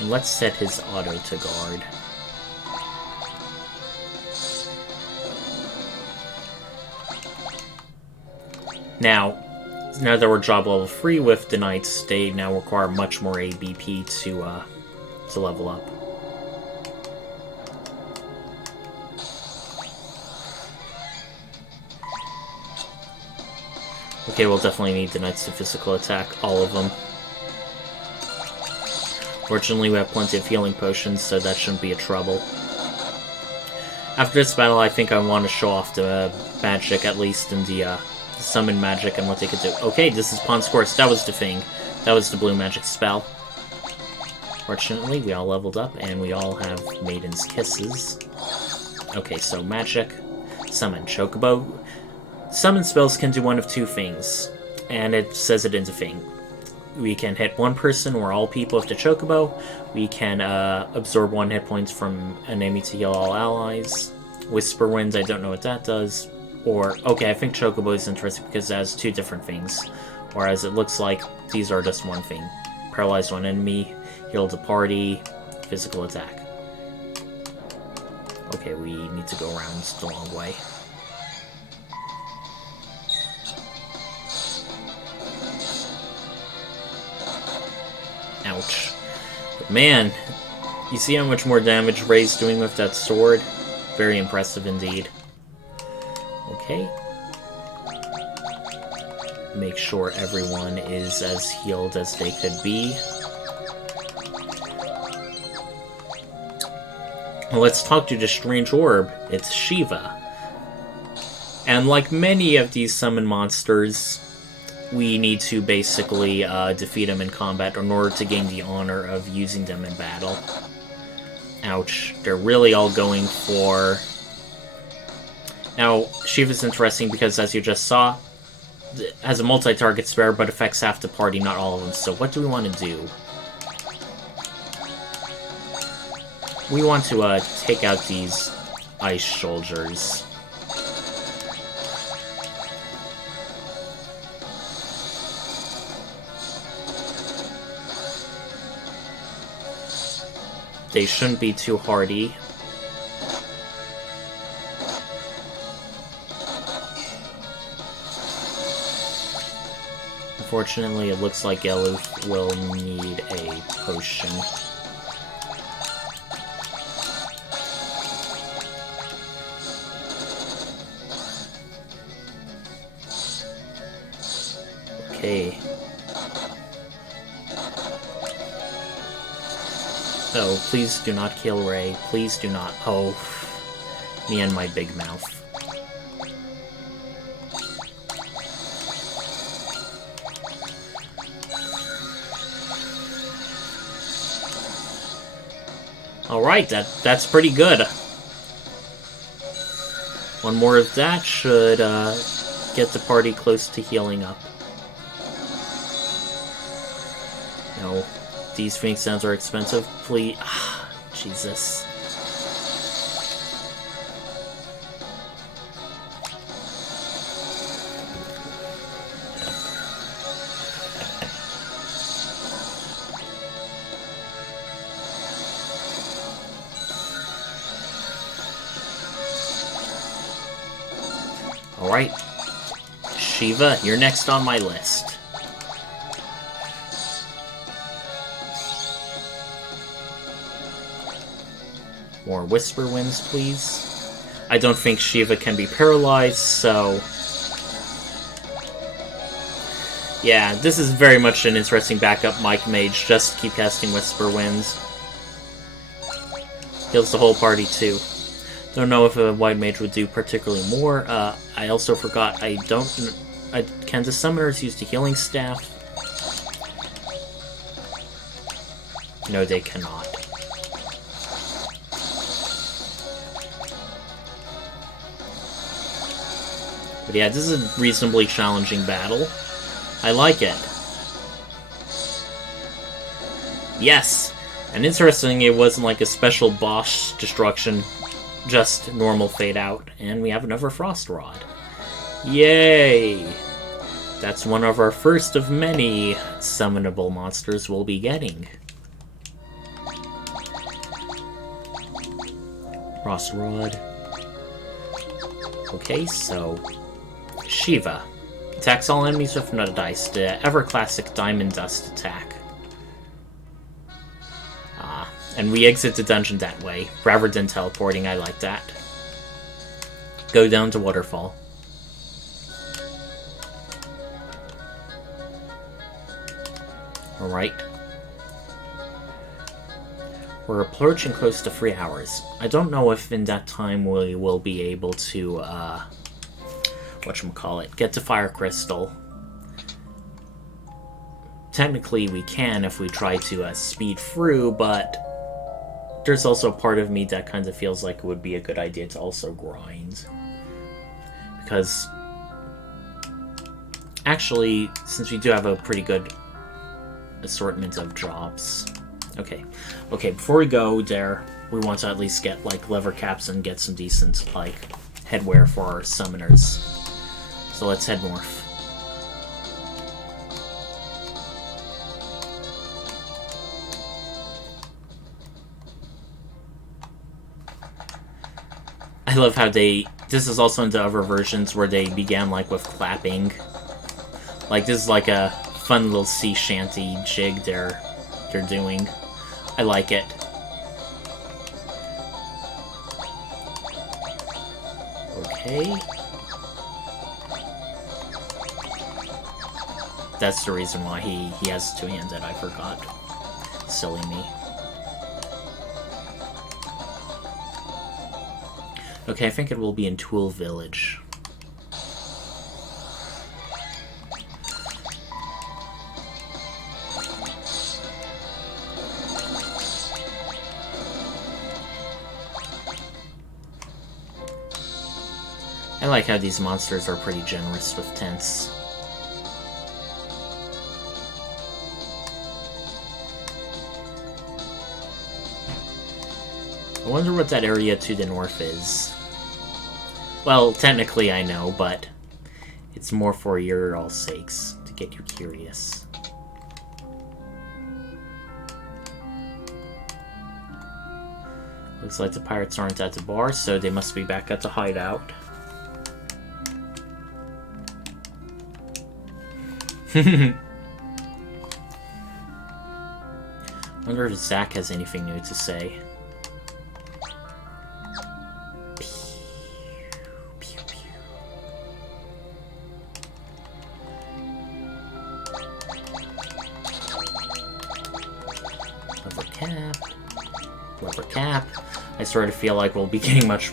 And let's set his auto to guard. Now that we're job level 3 with the Knights, they now require much more ABP to to level up. Okay, we'll definitely need the Knights to physical attack, all of them. Fortunately, we have plenty of healing potions, so that shouldn't be a trouble. After this battle, I think I want to show off the magic, at least in the summon magic and what they could do. Okay, this is Pawn's Course. That was the thing. That was the blue magic spell. Fortunately, we all leveled up, and we all have Maiden's Kisses. Okay, so magic. Summon Chocobo. Summon spells can do one of two things, and it says it in the thing. We can hit one person or all people with the Chocobo. We can absorb 1 hit points from an enemy to heal all allies. Whisper Wind, I don't know what that does. Or, okay, I think Chocobo is interesting because it has 2 different things. Whereas it looks like these are just one thing. Paralyze 1 enemy, heal the party, physical attack. Okay, we need to go around the long way. Ouch. But man, you see how much more damage Ray's doing with that sword? Very impressive indeed. Okay. Make sure everyone is as healed as they could be. Let's talk to the strange orb. It's Shiva. And like many of these summon monsters, we need to basically defeat them in combat in order to gain the honor of using them in battle. Ouch. They're really all going for... Now, Shiva's interesting because, as you just saw, it has a multi-target spare, but affects half the party, not all of them. So what do we want to do? We want to take out these ice soldiers. They shouldn't be too hardy. Unfortunately, it looks like Eluf will need a potion. Okay. Oh, please do not kill Ray. Please do not. Oh, me and my big mouth. Alright, that's pretty good. One more of that should get the party close to healing up. No. These Phoenix Sounds are expensive. Please. Jesus. Alright. Shiva, you're next on my list. More Whisper Winds, please. I don't think Shiva can be paralyzed, so... Yeah, this is very much an interesting backup Mike Mage, just keep casting Whisper Winds. Heals the whole party, too. Don't know if a White Mage would do particularly more. I also forgot, can the Summoners use the Healing Staff? No, they cannot. But yeah, this is a reasonably challenging battle. I like it. Yes! And interesting, it wasn't like a special boss destruction, just normal fade out. And we have another Frost Rod. Yay! That's one of our first of many summonable monsters we'll be getting. Frost Rod. Okay, so... Shiva. Attacks all enemies with another dice. The ever-classic Diamond Dust attack. And we exit the dungeon that way, rather than teleporting. I like that. Go down to Waterfall. Alright. We're approaching close to 3 hours. I don't know if in that time we will be able to, whatchamacallit, get to Fire Crystal. Technically we can if we try to speed through, but there's also a part of me that kind of feels like it would be a good idea to also grind. Because, actually, since we do have a pretty good assortment of jobs. Okay, before we go there, we want to at least get, like, lever caps and get some decent, like, headwear for our summoners. So let's head north. I love how this is also in the other versions where they began, like, with clapping. Like, this is like a fun little sea shanty jig they're doing. I like it. Okay. That's the reason why he has two-handed, I forgot. Silly me. Okay, I think it will be in Tool Village. I like how these monsters are pretty generous with tents. I wonder what that area to the north is. Well, technically I know, but it's more for your all sakes, to get you curious. Looks like the pirates aren't at the bar, so they must be back at the hideout. Wonder if Zach has anything new to say. Lever cap. I sort of feel like we'll be getting much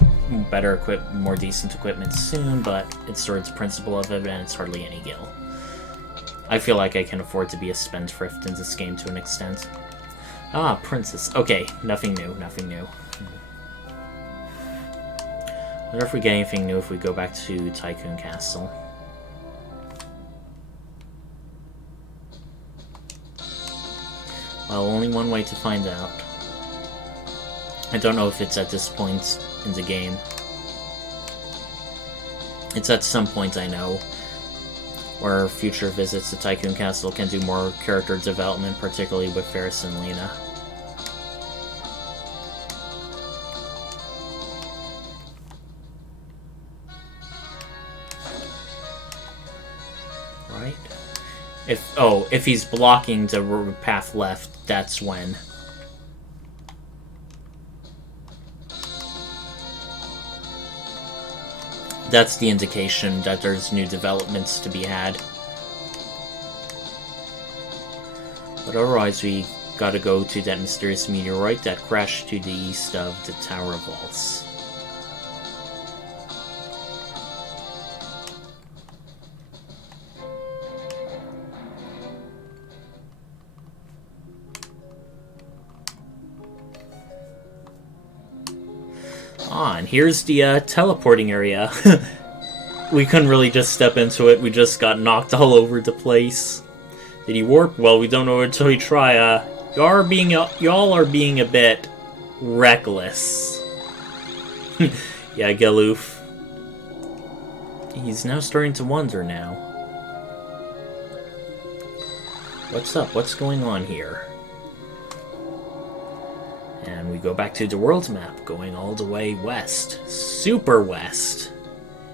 better more decent equipment soon, but it's sort of the principle of it, and it's hardly any gil. I feel like I can afford to be a spendthrift in this game to an extent. Ah, princess. Okay, nothing new, nothing new. I wonder if we get anything new if we go back to Tycoon Castle. Well, only one way to find out. I don't know if it's at this point in the game. It's at some point, I know, where future visits to Tycoon Castle can do more character development, particularly with Ferris and Lena. Right? If he's blocking the path left, that's when. That's the indication that there's new developments to be had. But otherwise, we gotta go to that mysterious meteorite that crashed to the east of the Tower of Vaults. Ah, and here's the teleporting area. We couldn't really just step into it, we just got knocked all over the place. Did he warp? Well, we don't know until we try. Y'all are being a bit reckless. Yeah, Galoof. He's now starting to wonder now. What's up? What's going on here? And we go back to the world map, going all the way west. Super west.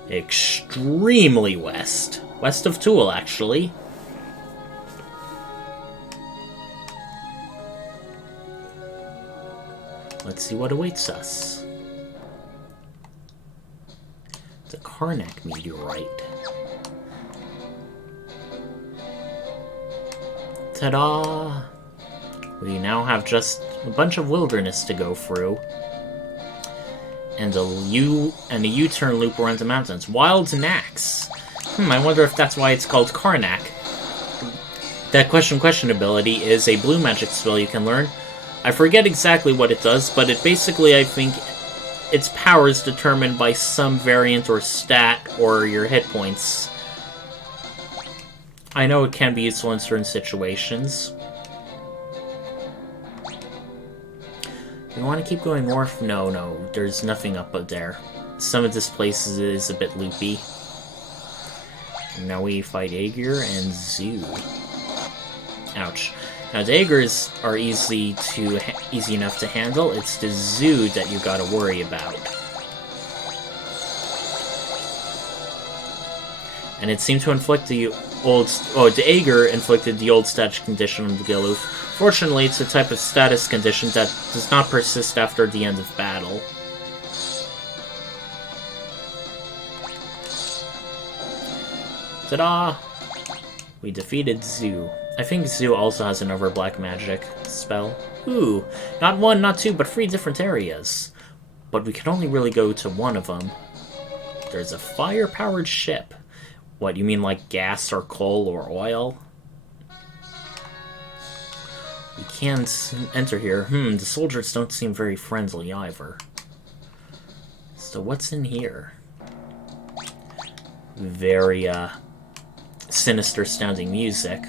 Extremely west. West of Tool, actually. let's see what awaits us. The Karnak meteorite. Ta-da! We now have just a bunch of wilderness to go through. And a U-turn loop around the mountains. Wild Nax. I wonder if that's why it's called Karnak. That question ability is a blue magic spell you can learn. I forget exactly what it does, but it basically, I think, its power is determined by some variant or stat or your hit points. I know it can be useful in certain situations. Do you want to keep going north? No, there's nothing up there. Some of this place is a bit loopy. And now we fight Aegir and Zoo. Ouch. Now the Aegers are easy enough to handle. It's the Zoo that you gotta worry about. And it seemed to inflict the Aegir inflicted the old status condition on the Giloof. Fortunately, it's a type of status condition that does not persist after the end of battle. Ta-da! We defeated Zoo. I think Zoo also has another black magic spell. Ooh, not one, not two, but 3 different areas. But we can only really go to one of them. There's a fire-powered ship. What, you mean like gas or coal or oil? We can't enter here. The soldiers don't seem very friendly either. So what's in here? Very, sinister sounding music.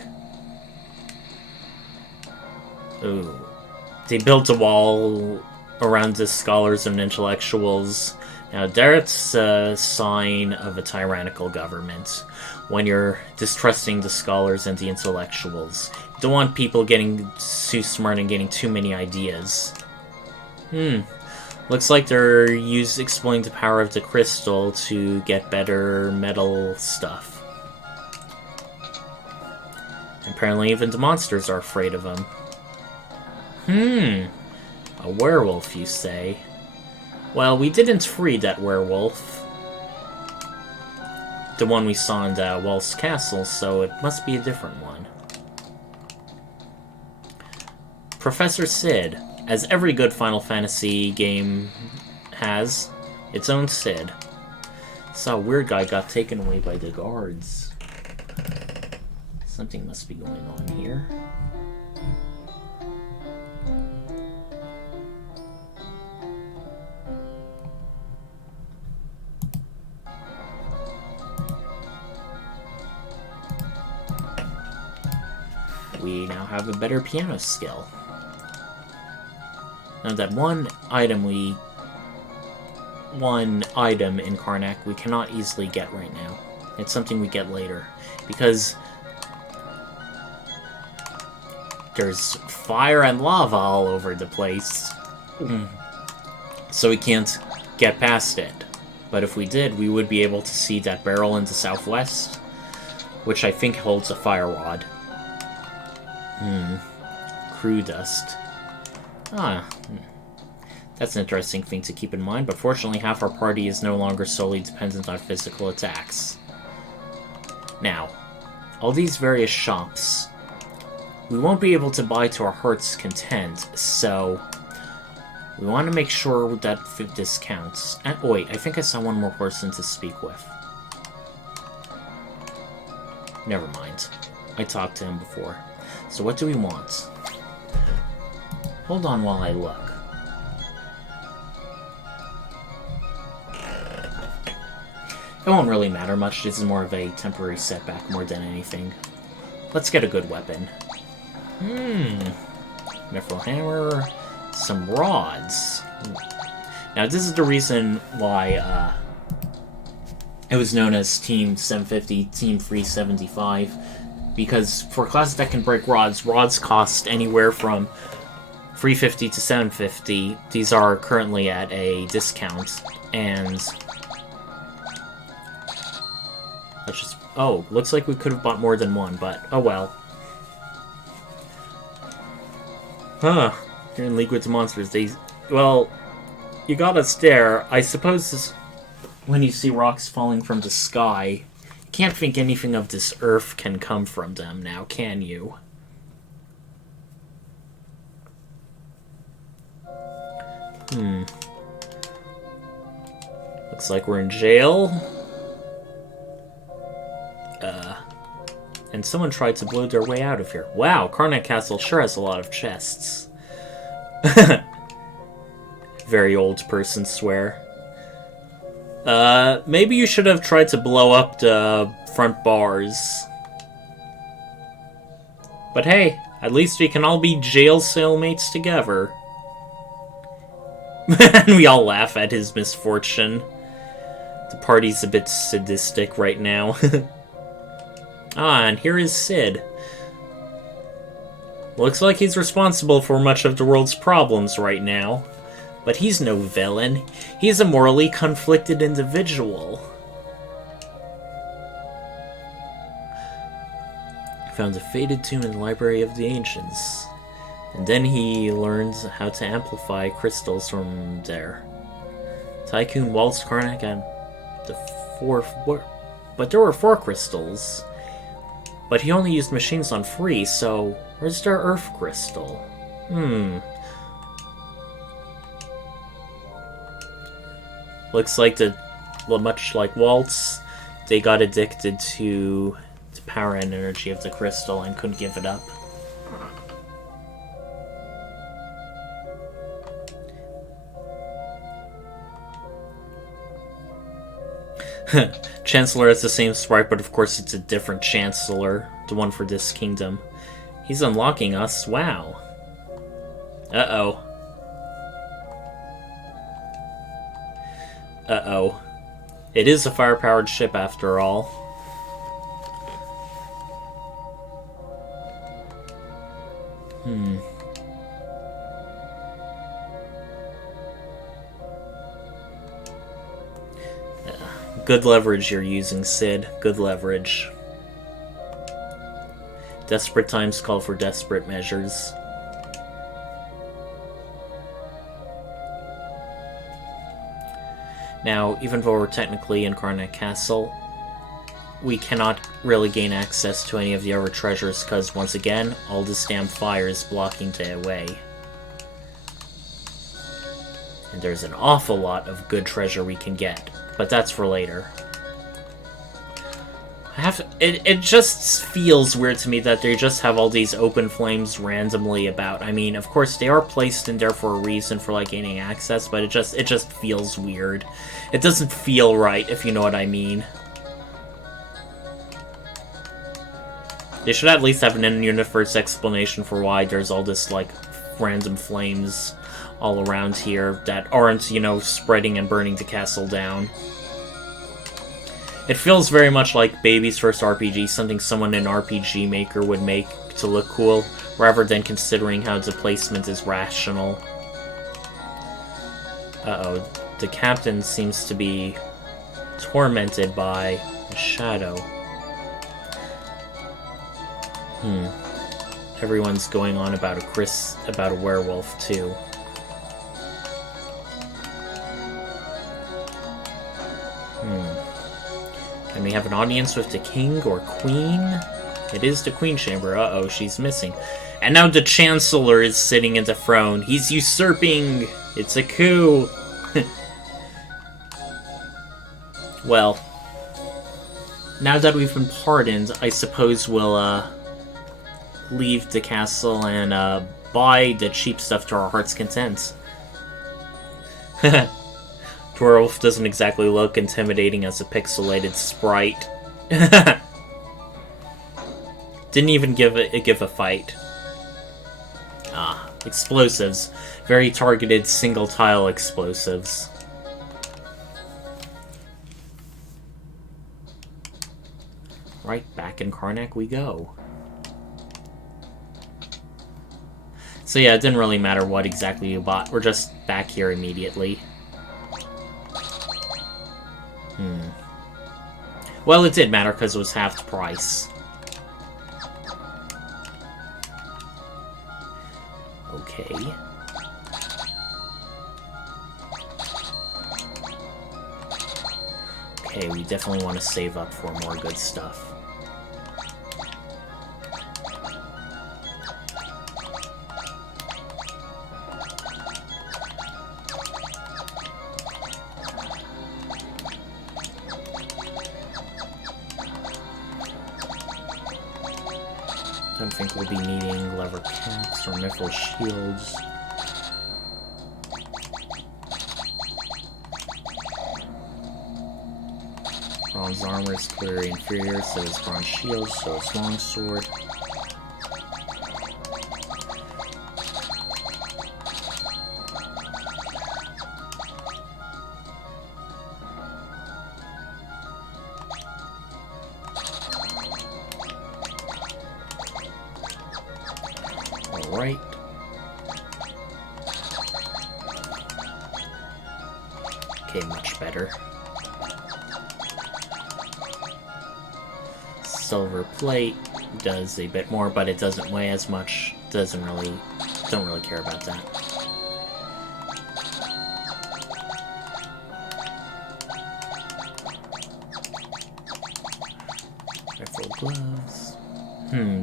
Ooh. They built a wall around the scholars and intellectuals. Now, that's a sign of a tyrannical government. When you're distrusting the scholars and the intellectuals. You don't want people getting too smart and getting too many ideas. Looks like they're exploiting the power of the crystal to get better metal stuff. Apparently even the monsters are afraid of them. A werewolf, you say? Well, we didn't free that werewolf. The one we saw in the Waltz Castle, so it must be a different one. Professor Sid, as every good Final Fantasy game has, its own Sid. Saw a weird guy got taken away by the guards. Something must be going on here. We now have a better piano skill. Now that one item in Karnak we cannot easily get right now. It's something we get later. Because there's fire and lava all over the place. So we can't get past it. But if we did, we would be able to see that barrel in the southwest, which I think holds a fire rod. Crew dust. That's an interesting thing to keep in mind, but fortunately half our party is no longer solely dependent on physical attacks. Now, all these various shops, we won't be able to buy to our heart's content, so we want to make sure that this counts. And, oh wait, I think I saw one more person to speak with. Never mind. I talked to him before. So what do we want? Hold on while I look. It won't really matter much. This is more of a temporary setback more than anything. Let's get a good weapon. Mithril hammer. Some rods. Now this is the reason why it was known as Team 750, Team 375. Because for classes that can break rods cost anywhere from 350 to 750. These are currently at a discount, and let's just... Oh, looks like we could have bought more than one, but oh well. You're in league with the monsters. Well, you got us there. I suppose when you see rocks falling from the sky, you can't think anything of this earth can come from them now, can you? Looks like we're in jail. And someone tried to blow their way out of here. Wow, Karnak Castle sure has a lot of chests. Very old person swear. Maybe you should have tried to blow up the front bars. But hey, at least we can all be jail cellmates together. And we all laugh at his misfortune. The party's a bit sadistic right now. And here is Sid. Looks like he's responsible for much of the world's problems right now. But he's no villain. He's a morally conflicted individual. Found a faded tomb in the Library of the Ancients. And then he learns how to amplify crystals from there. Tycoon waltzed Karnak and the but there were 4 crystals. But he only used machines on 3, so where's their Earth crystal? Looks like much like Waltz, they got addicted to the power and energy of the crystal and couldn't give it up. Chancellor has the same sprite, but of course it's a different Chancellor, the one for this kingdom. He's unlocking us, wow. Uh-oh. Uh-oh. It is a fire-powered ship after all. Good leverage you're using, Sid. Good leverage. Desperate times call for desperate measures. Now, even though we're technically in Karnak Castle, we cannot really gain access to any of the other treasures because, once again, all this damn fire is blocking the way. And there's an awful lot of good treasure we can get. But that's for later. It just feels weird to me that they just have all these open flames randomly about. I mean, of course, they are placed in there for a reason for, like, gaining access, but it just feels weird. It doesn't feel right, if you know what I mean. They should at least have an in-universe explanation for why there's all this, like, random flames all around here that aren't, you know, spreading and burning the castle down. It feels very much like Baby's first RPG, something someone in RPG Maker would make to look cool, rather than considering how the placement is rational. Uh-oh, the captain seems to be tormented by a shadow. Everyone's going on about a werewolf, too. And we have an audience with the king or queen? It is the queen chamber. Uh-oh, she's missing. And now the chancellor is sitting in the throne. He's usurping! It's a coup! Well, now that we've been pardoned, I suppose we'll, leave the castle and, buy the cheap stuff to our heart's content. Dwarf doesn't exactly look intimidating as a pixelated sprite. Didn't even give a fight. Ah, explosives. Very targeted single-tile explosives. Right back in Karnak we go. So yeah, it didn't really matter what exactly you bought. We're just back here immediately. Well, it did matter because it was half the price. Okay. Okay, we definitely want to save up for more good stuff. Don't think we'll be needing lever caps or mithril shields. Bronze armor is clearly inferior, so is bronze shield, so is longsword. Alright. Okay, much better. Silver plate does a bit more, but it doesn't weigh as much. Don't really care about that. Mithril gloves.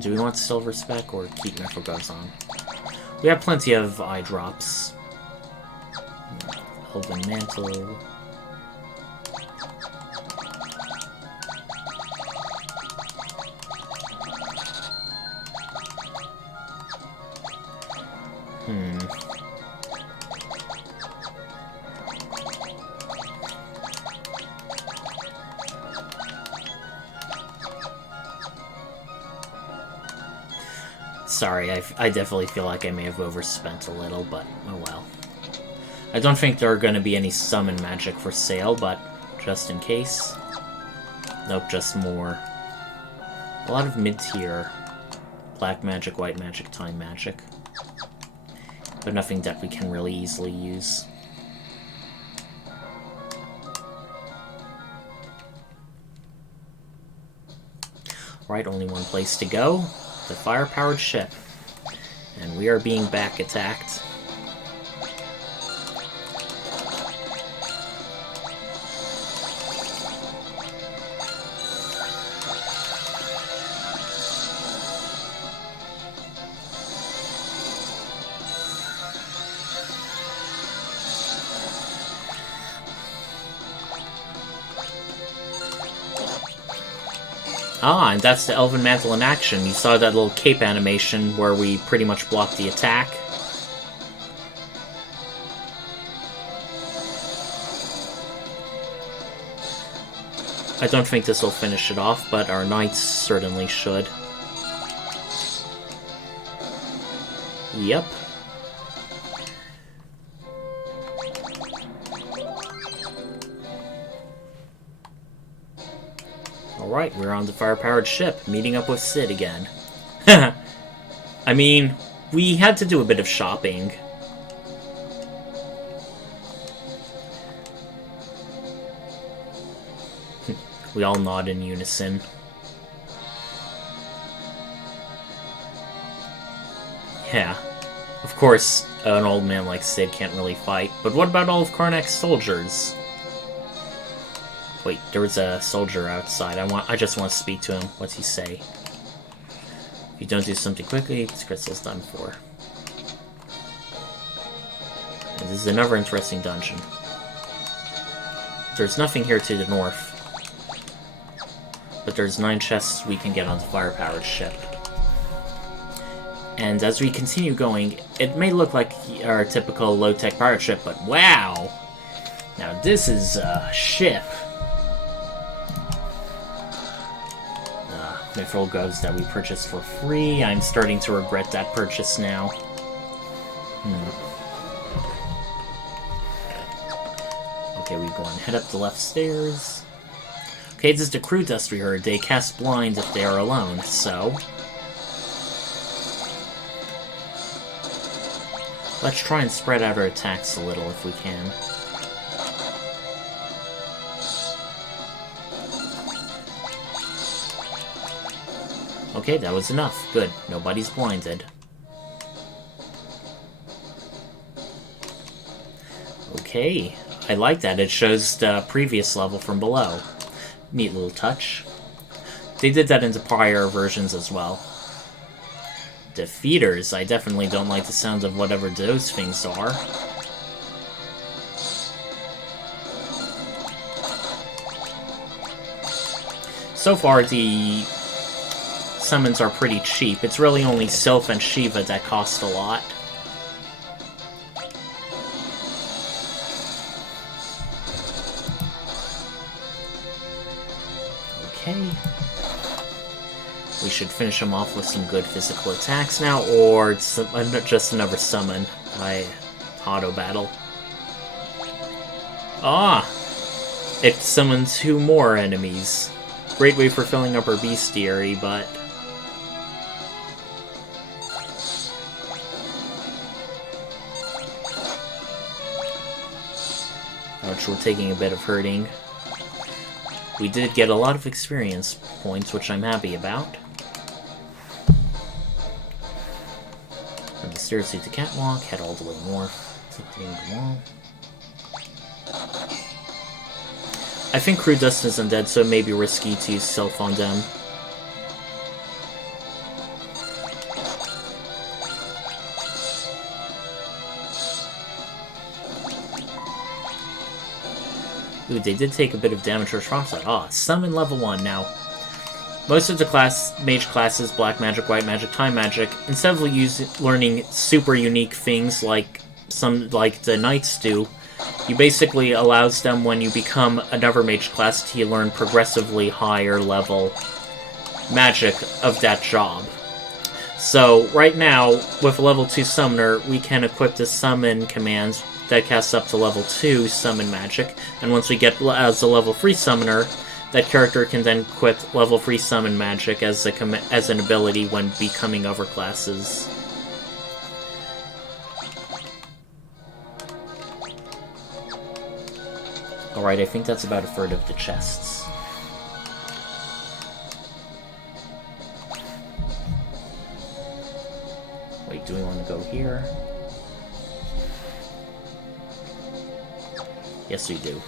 Do we want silver spec or keep mithril gloves on? We have plenty of eye drops. Elven mantle. Sorry, I definitely feel like I may have overspent a little, but oh well. I don't think there are going to be any summon magic for sale, but just in case. Nope, just more. A lot of mid-tier. Black magic, white magic, time magic. But nothing that we can really easily use. Right, only one place to go. The fire-powered ship. And we are being back-attacked. Ah, and that's the Elven Mantle in action. You saw that little cape animation where we pretty much blocked the attack. I don't think this will finish it off, but our knights certainly should. Yep. Alright, we're on the fire-powered ship, meeting up with Sid again. I mean, we had to do a bit of shopping. We all nod in unison. Yeah. Of course, an old man like Sid can't really fight, but what about all of Karnak's soldiers? Wait, there was a soldier outside. I just want to speak to him. What's he say? If you don't do something quickly, this crystal's done for. And this is another interesting dungeon. There's nothing here to the north. But there's 9 chests we can get on the fire-powered ship. And as we continue going, it may look like our typical low-tech pirate ship, but wow! Now this is a ship. Mithril gloves that we purchased for free. I'm starting to regret that purchase now. Okay, we go and head up the left stairs. Okay, this is the crew dust we heard. They cast blind if they are alone, so... let's try and spread out our attacks a little if we can. Okay, that was enough. Good. Nobody's blinded. Okay. I like that. It shows the previous level from below. neat little touch. They did that into prior versions as well. Defeaters, I definitely don't like the sound of whatever those things are. So far, the summons are pretty cheap. It's really only Sylph and Shiva that cost a lot. Okay. We should finish him off with some good physical attacks now, or it's just another summon. Auto battle. Ah! It summoned 2 more enemies. Great way for filling up her bestiary, but... ouch, we're taking a bit of hurting. We did get a lot of experience points, which I'm happy about. From the stairs to the catwalk, head all the way north to the wall. I think Crew Dust is undead, so it may be risky to use Sylph on them. Ooh, they did take a bit of damage from that. Ah, summon level 1 now. Most of the mage classes, black magic, white magic, time magic, instead of learning super unique things like the knights do, you basically allows them, when you become another mage class, to learn progressively higher level magic of that job. So, right now, with a level 2 summoner, we can equip the summon commands that casts up to level 2 summon magic, and once we get as a level 3 summoner, that character can then equip level 3 summon magic as an ability when becoming other classes. Alright, I think that's about a third of the chests. Wait, do we want to go here? Yes, we do.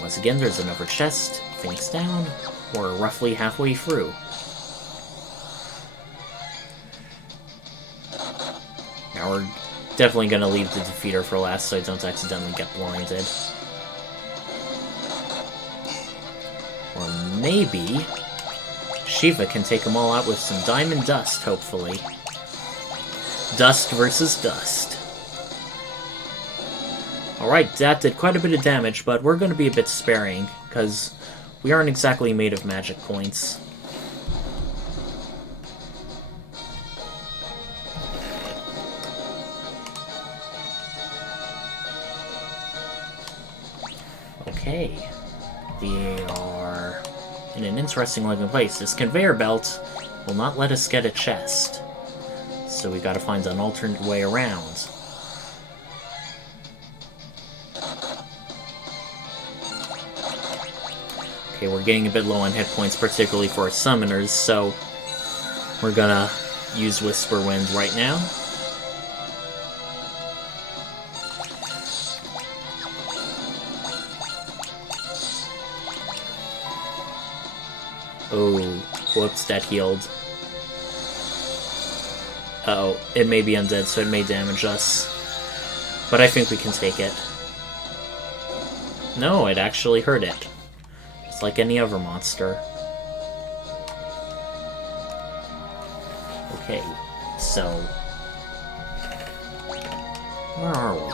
Once again, there's another chest. Phoenix down. We're roughly halfway through. Now we're definitely going to leave the defeater for last so I don't accidentally get blinded. Or maybe Shiva can take them all out with some diamond dust, hopefully. Dust versus dust. Alright, that did quite a bit of damage, but we're going to be a bit sparing, because we aren't exactly made of magic points. Okay. We are in an interesting looking place. This conveyor belt will not let us get a chest, so we gotta find an alternate way around. Okay, we're getting a bit low on hit points, particularly for our summoners, so we're gonna use Whisper Wind right now. Oh, whoops, that healed. Uh-oh, it may be undead, so it may damage us. But I think we can take it. No, it actually hurt it. Just like any other monster. Okay, so... where are we?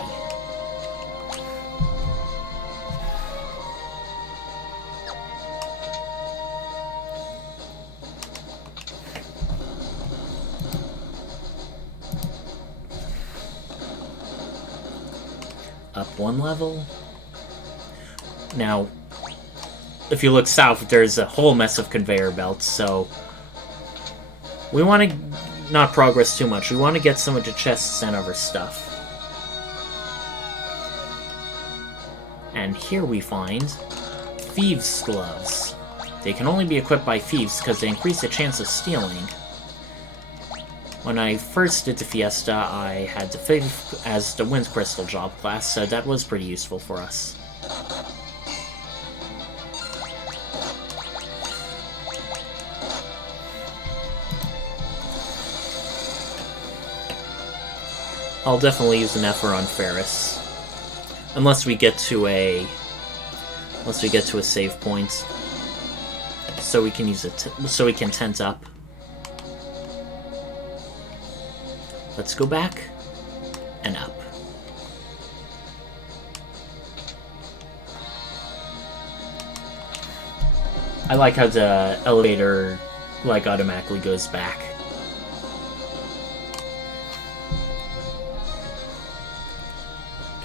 Up one level. Now, if you look south, there's a whole mess of conveyor belts, so we want to not progress too much. We want to get some of the chests and other stuff. And here we find Thieves' Gloves. They can only be equipped by thieves because they increase the chance of stealing. When I first did the Fiesta, I had the Fig as the Wind Crystal job class, so that was pretty useful for us. I'll definitely use an effort on Ferris. Unless we get to a save point. So we can use it so we can tent up. Let's go back and up. I like how the elevator like automatically goes back.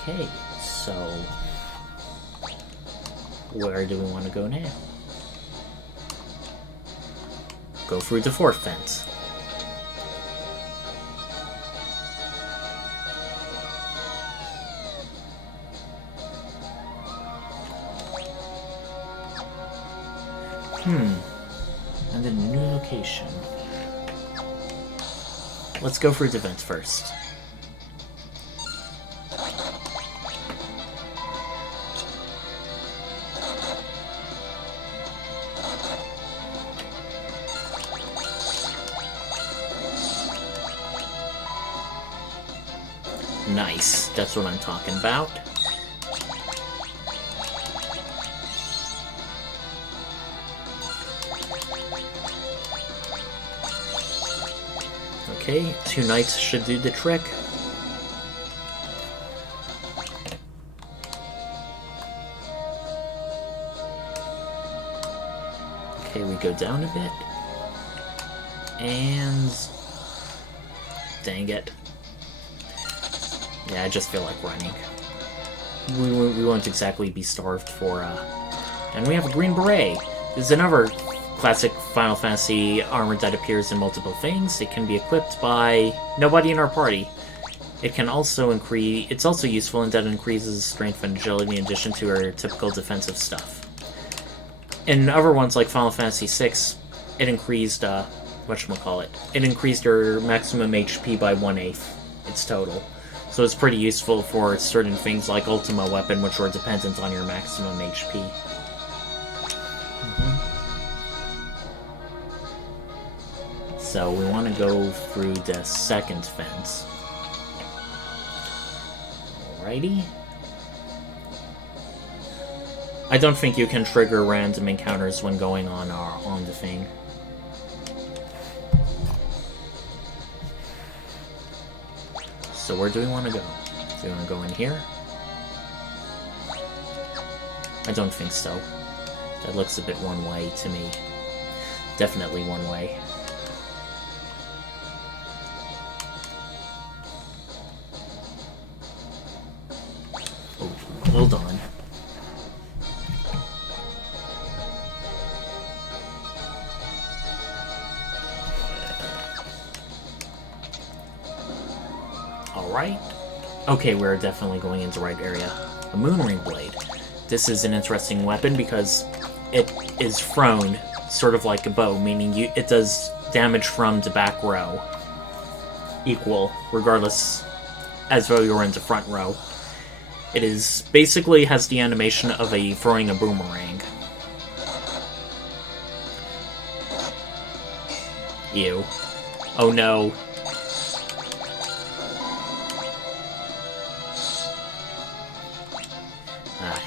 Okay, so where do we want to go now? Go through the fourth fence. And a new location. Let's go through the vent first. Nice, that's what I'm talking about. Okay, 2 knights should do the trick. Okay, we go down a bit. And... dang it. Yeah, I just feel like running. We won't exactly be starved for, And we have a green beret! This is another classic Final Fantasy armor that appears in multiple things. It can be equipped by nobody in our party. It can also increase... It's also useful in that it increases strength and agility in addition to our typical defensive stuff. In other ones like Final Fantasy VI, it increased, whatchamacallit. It increased your maximum HP by 1/8, its total. So it's pretty useful for certain things like Ultima Weapon, which are dependent on your maximum HP. So we want to go through the second fence. Alrighty. I don't think you can trigger random encounters when going on the thing. So where do we want to go? Do we want to go in here? I don't think so. That looks a bit one way to me. Definitely one way. Oh, hold on. Alright. Okay, we're definitely going into the right area. A Moonring Blade. This is an interesting weapon because it is thrown sort of like a bow, meaning it does damage from the back row. Equal, regardless, as though you were in the front row. It is basically has the animation of throwing a boomerang. Ew. Oh no.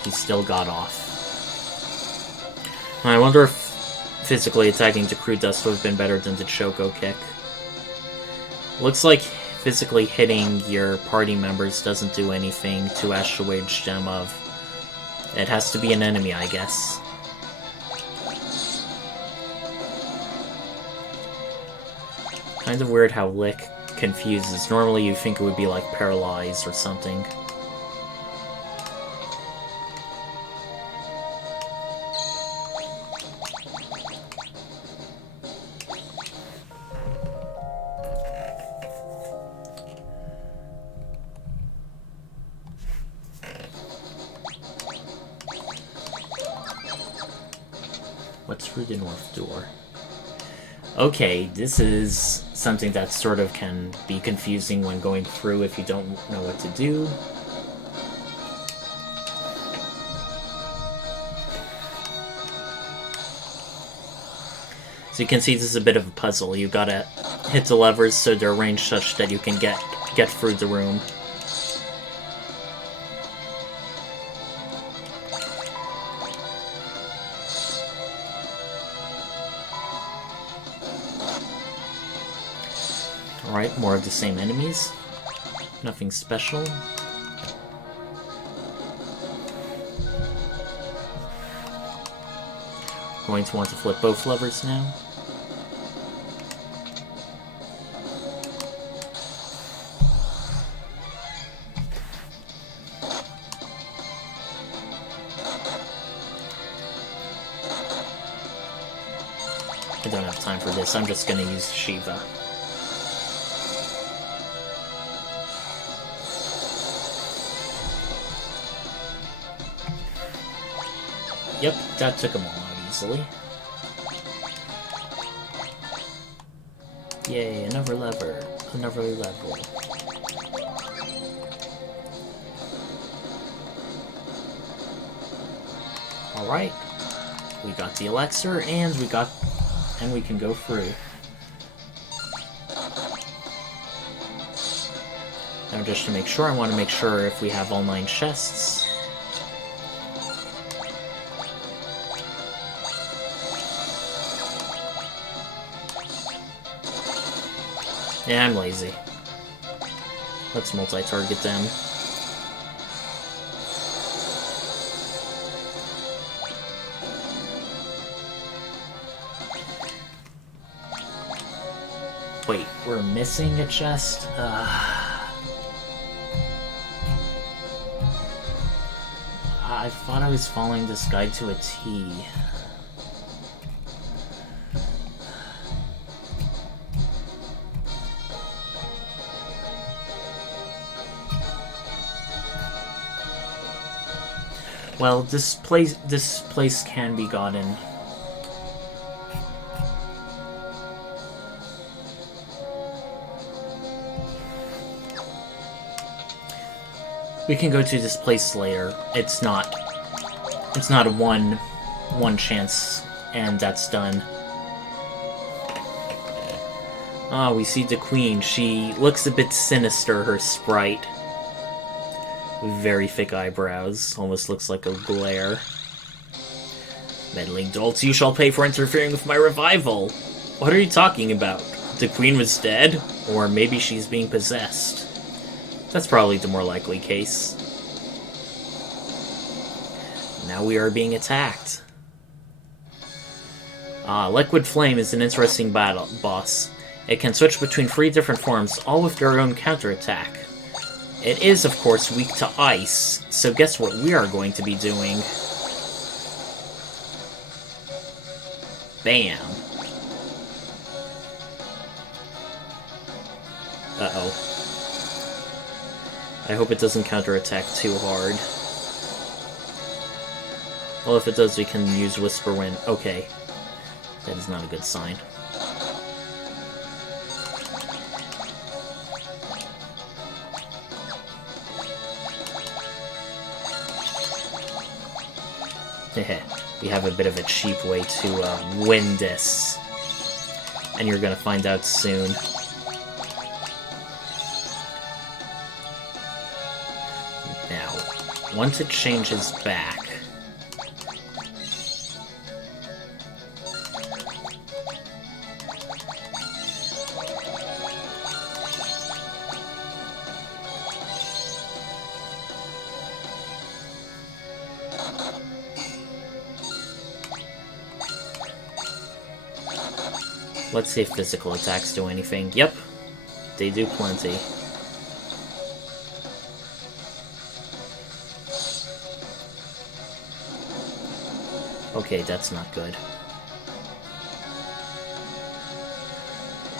He still got off. I wonder if physically attacking the Crew Dust would have been better than the Choco Kick. Looks like physically hitting your party members doesn't do anything to assuage them of... It has to be an enemy, I guess. Kind of weird how Lick confuses. Normally you think it would be like Paralyze or something. What's through the north door? Okay, this is something that sort of can be confusing when going through if you don't know what to do. So you can see this is a bit of a puzzle. You gotta hit the levers so they're arranged such that you can get through the room. Alright, more of the same enemies. Nothing special. Going to want to flip both levers now. I don't have time for this, I'm just gonna use Shiva. Yep, that took them all out easily. Yay, another lever. Another level. Alright. We got the elixir, and we can go through. Now just to make sure, I want to make sure if we have all 9 chests. Yeah, I'm lazy. Let's multi-target them. Wait, we're missing a chest? I thought I was following this guide to a T. Well, this place can be gotten. We can go to this place later. It's not a one chance and that's done. Ah, we see the queen. She looks a bit sinister, her sprite. Very thick eyebrows. Almost looks like a glare. Meddling dolts, you shall pay for interfering with my revival. What are you talking about? The queen was dead? Or maybe she's being possessed. That's probably the more likely case. Now we are being attacked. Liquid Flame is an interesting boss. It can switch between 3 different forms, all with their own counterattack. It is, of course, weak to ice, so guess what we are going to be doing? Bam. Uh-oh. I hope it doesn't counterattack too hard. Well, if it does, we can use Whisper Wind. Okay. That is not a good sign. We have a bit of a cheap way to win this. And you're gonna find out soon. Now, once it changes back... Let's see if physical attacks do anything. Yep, they do plenty. Okay, that's not good.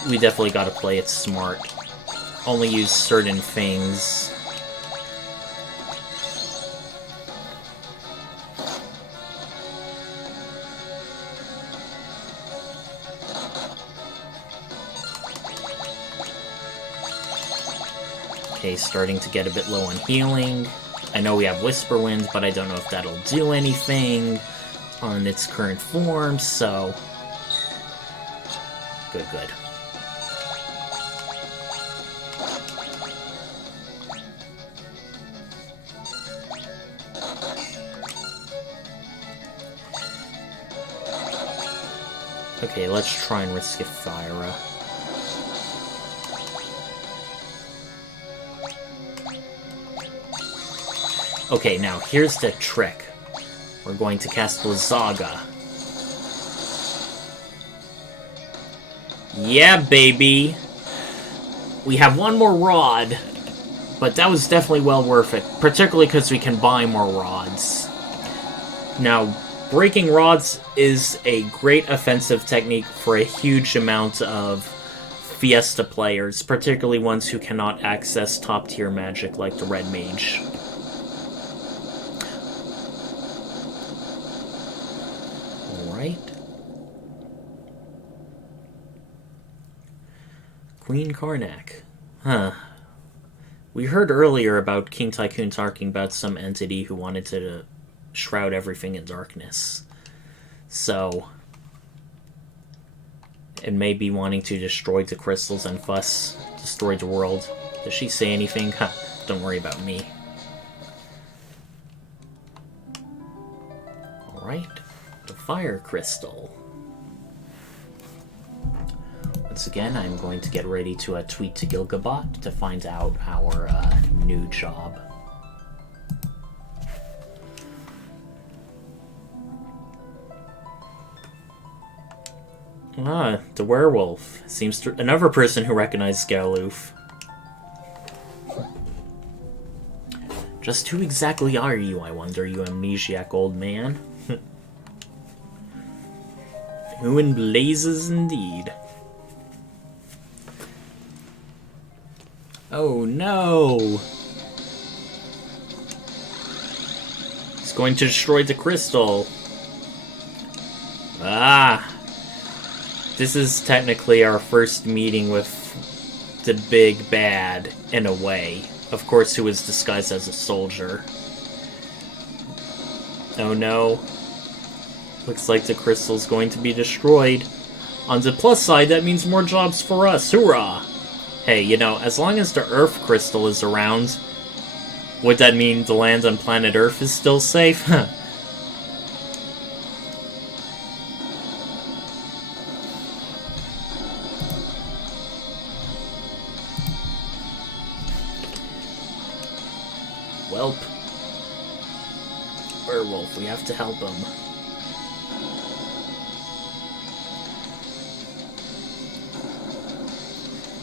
We definitely gotta play it smart. Only use certain things. Okay, starting to get a bit low on healing. I know we have Whisper Wind, but I don't know if that'll do anything on its current form, so... Good, good. Okay, let's try and risk a Thyra. Okay, now here's the trick. We're going to cast Blizzaga. Yeah, baby! We have one more rod, but that was definitely well worth it, particularly because we can buy more rods. Now, breaking rods is a great offensive technique for a huge amount of Fiesta players, particularly ones who cannot access top-tier magic like the Red Mage. Alright. Queen Karnak. Huh. We heard earlier about King Tycoon talking about some entity who wanted to shroud everything in darkness. So, it may be wanting to destroy the crystals and thus destroy the world. Does she say anything? Huh, don't worry about me. Alright, the fire crystal. Once again, I'm going to get ready to tweet to Gilgabot to find out our new job. Ah, the werewolf. Seems to another person who recognizes Galoof. Just who exactly are you, I wonder, you amnesiac old man? Who in blazes indeed? Oh no! He's going to destroy the crystal. Ah! This is technically our first meeting with the big bad, in a way. Of course, who is disguised as a soldier. Oh no. Looks like the crystal's going to be destroyed. On the plus side, that means more jobs for us. Hoorah! Hey, you know, as long as the Earth crystal is around, would that mean the land on planet Earth is still safe? Huh. Welp. Werewolf, we have to help him.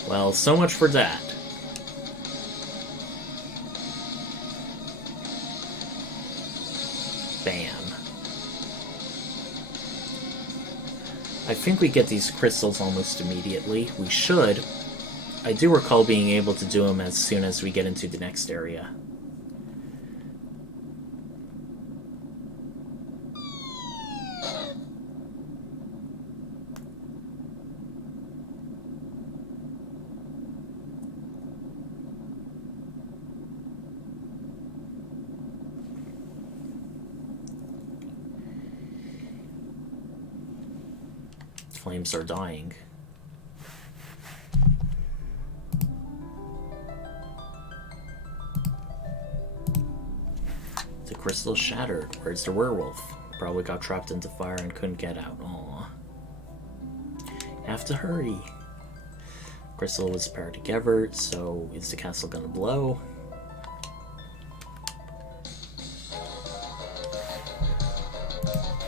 Well, so much for that. Bam. I think we get these crystals almost immediately. We should. I do recall being able to do them as soon as we get into the next area. Flames are dying. The crystal shattered. Where's the werewolf? Probably got trapped into fire and couldn't get out. Aw. Have to hurry. Crystal was paired together, so is the castle gonna blow?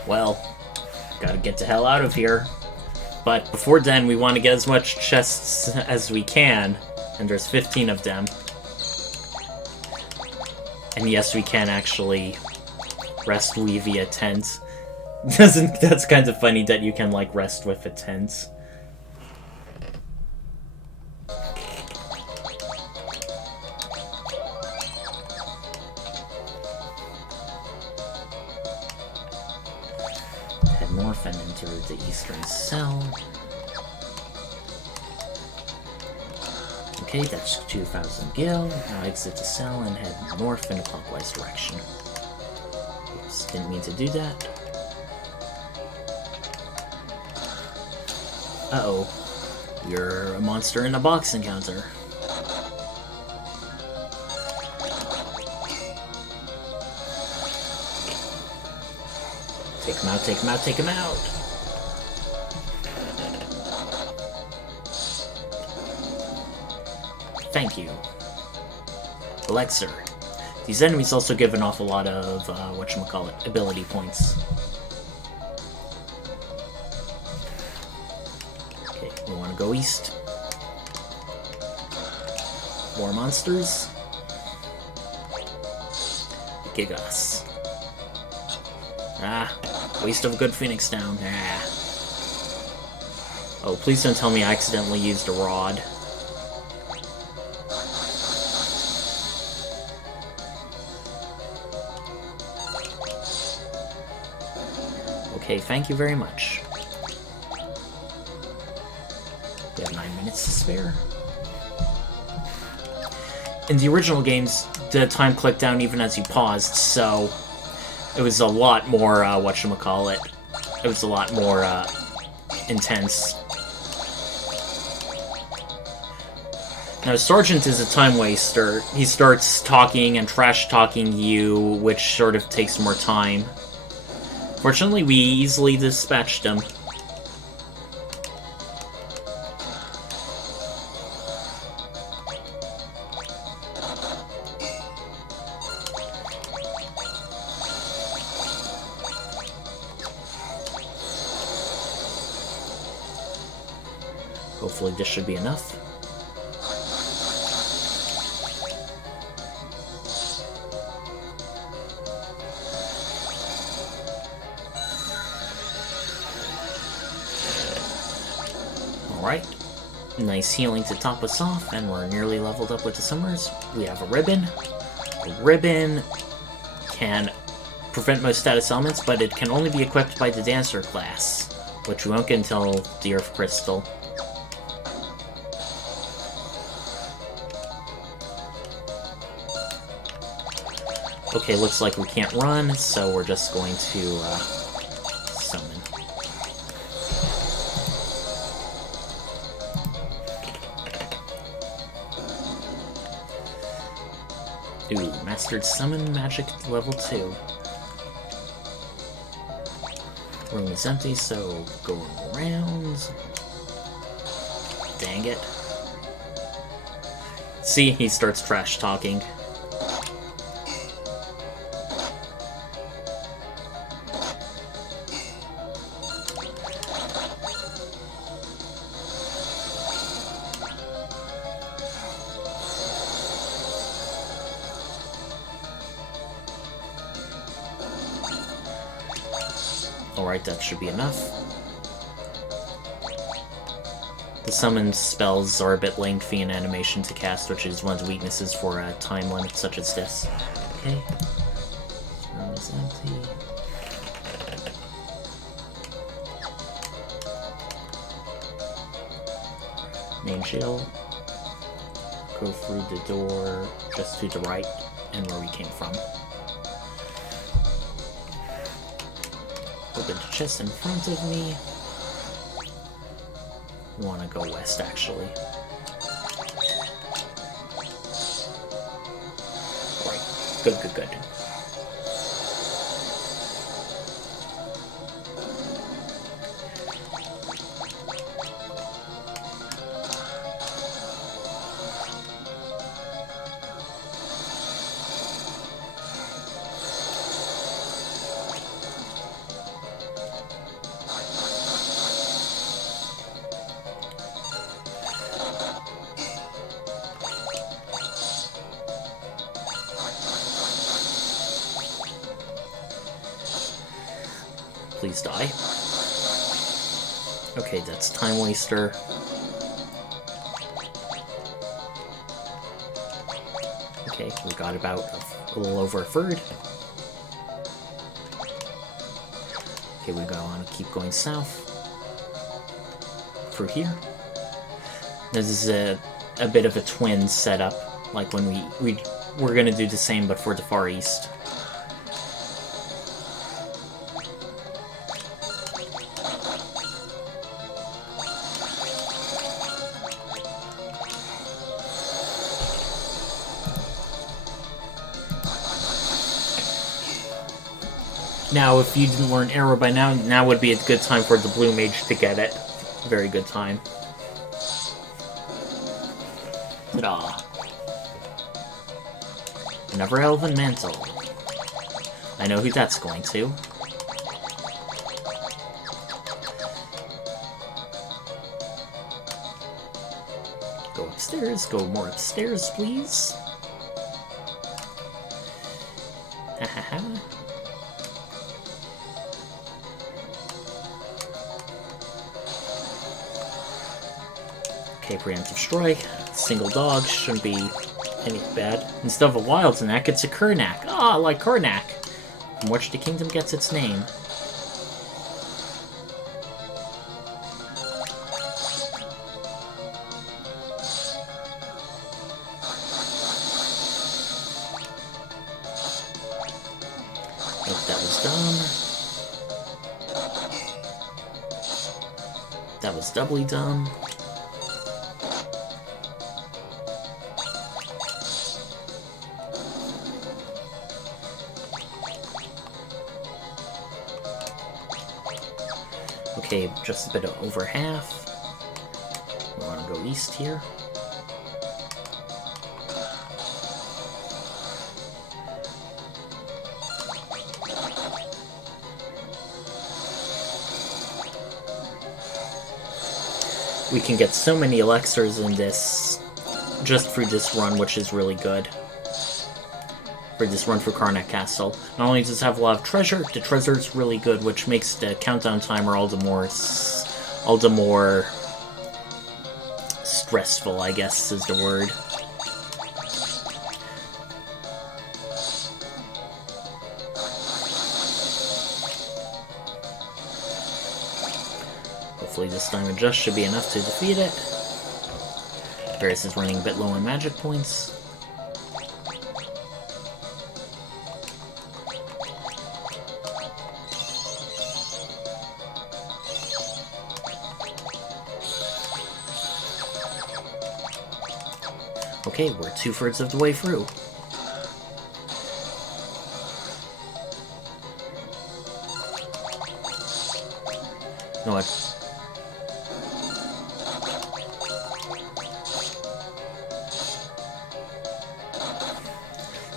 Well, gotta get the hell out of here. But before then, we want to get as much chests as we can, and there's 15 of them. And yes, we can actually rest via tent. That's kind of funny that you can, like, rest with a tent. Head north and enter the eastern cell. Okay, that's 2,000 gil. Now exit the cell and head north in a clockwise direction. Oops, didn't mean to do that. Uh-oh. You're a monster in a box encounter. Take him out, take him out, take him out! Thank you. Elixir. These enemies also give an awful lot of, whatchamacallit, ability points. Okay, we want to go east. More monsters. Gigas. Ah, waste of a good Phoenix down. Ah. Oh, please don't tell me I accidentally used a rod. Okay, thank you very much. We have 9 minutes to spare. In the original games, the time clicked down even as you paused, so it was a lot more, whatchamacallit, it was a lot more, intense. Now, Sergeant is a time waster. He starts talking and trash-talking you, which sort of takes more time. Fortunately, we easily dispatched him. Hopefully this should be enough. Alright. Nice healing to top us off, and we're nearly leveled up with the summers. We have a ribbon. A ribbon can prevent most status elements, but it can only be equipped by the Dancer class, which we won't get until the Earth Crystal. Okay, looks like we can't run, so we're just going to summon. Ooh, mastered summon magic level 2. Room is empty, so go around. Dang it. See, he starts trash talking. Alright, that should be enough. The summon spells are a bit lengthy in animation to cast, which is one of the weaknesses for a time limit such as this. Okay. Room is empty. Main jail. Go through the door just to the right and where we came from. Open the chest in front of me. Want to go west, actually. Alright, good, good, good. Please die. Okay, that's Time Waster. Okay, we got about a little over a third. Okay, we gotta keep going south. Through here. This is a bit of a twin setup, like when we're gonna do the same but for the Far East. Now, if you didn't learn Arrow by now would be a good time for the Blue Mage to get it. Very good time. Ta-da. Another Elven Mantle. I know who that's going to. Go upstairs, go more upstairs, please. Ha ha ha. Okay, preemptive strike. Single dog shouldn't be anything bad. Instead of a wild snack, it's a Kurnak. Ah, like Kurnak, from which the kingdom gets its name. Nope, that was dumb. That was doubly dumb. Okay, just a bit of over half. We want to go east here. We can get so many elixirs in this, just through this run, which is really good. For this run for Karnak Castle. Not only does it have a lot of treasure, the treasure is really good, which makes the countdown timer all the more stressful, I guess is the word. Hopefully this time it just should be enough to defeat it. Varys is running a bit low on magic points. Okay, we're 2/3 of the way through. No,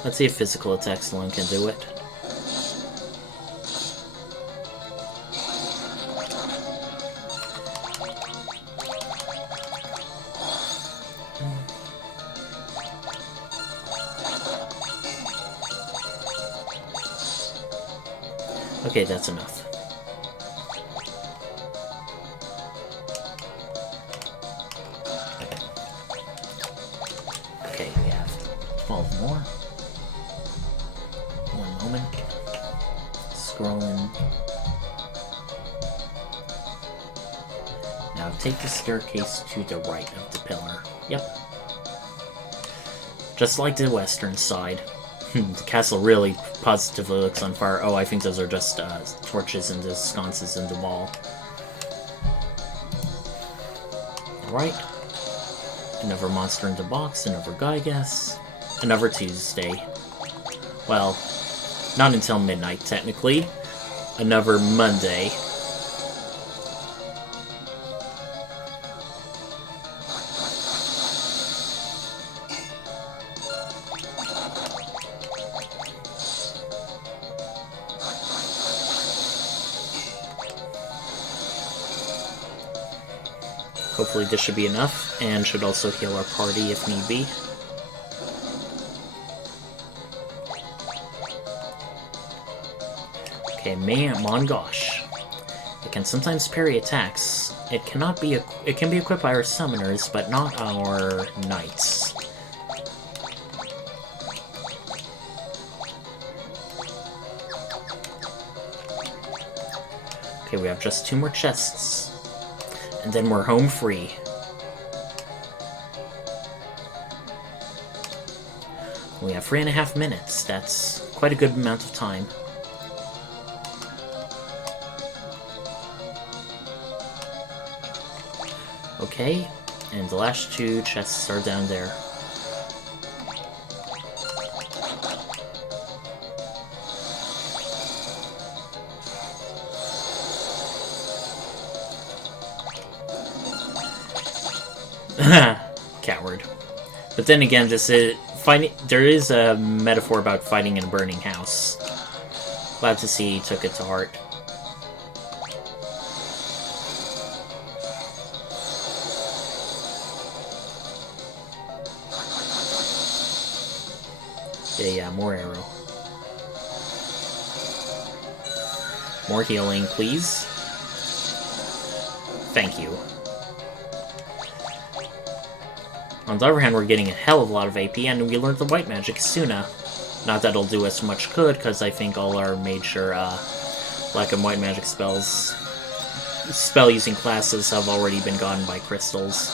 let's see if physical attacks alone can do it. Okay, that's enough. Okay, we have 12 more. One moment. Scrolling. Now take the staircase to the right of the pillar. Yep. Just like the western side. The castle really positively looks on fire. Oh, I think those are just torches and the sconces in the wall. Alright. Another monster in the box, another Gygas. Another Tuesday. Well, not until midnight, technically. Another Monday. Hopefully this should be enough, and should also heal our party if need be. Okay, Mongosh. It can sometimes parry attacks. It can be equipped by our summoners, but not our knights. Okay, we have just 2 more chests. And then we're home free. We have 3.5 minutes. That's quite a good amount of time. Okay, and the last 2 chests are down there. Coward. But then again, this is there is a metaphor about fighting in a burning house. Glad to see he took it to heart. Yeah, more arrow. More healing, please. Thank you. On the other hand, we're getting a hell of a lot of AP, and we learned the white magic Suna. Not that it'll do us much good, because I think all our major black and white magic spell-using classes have already been gotten by crystals.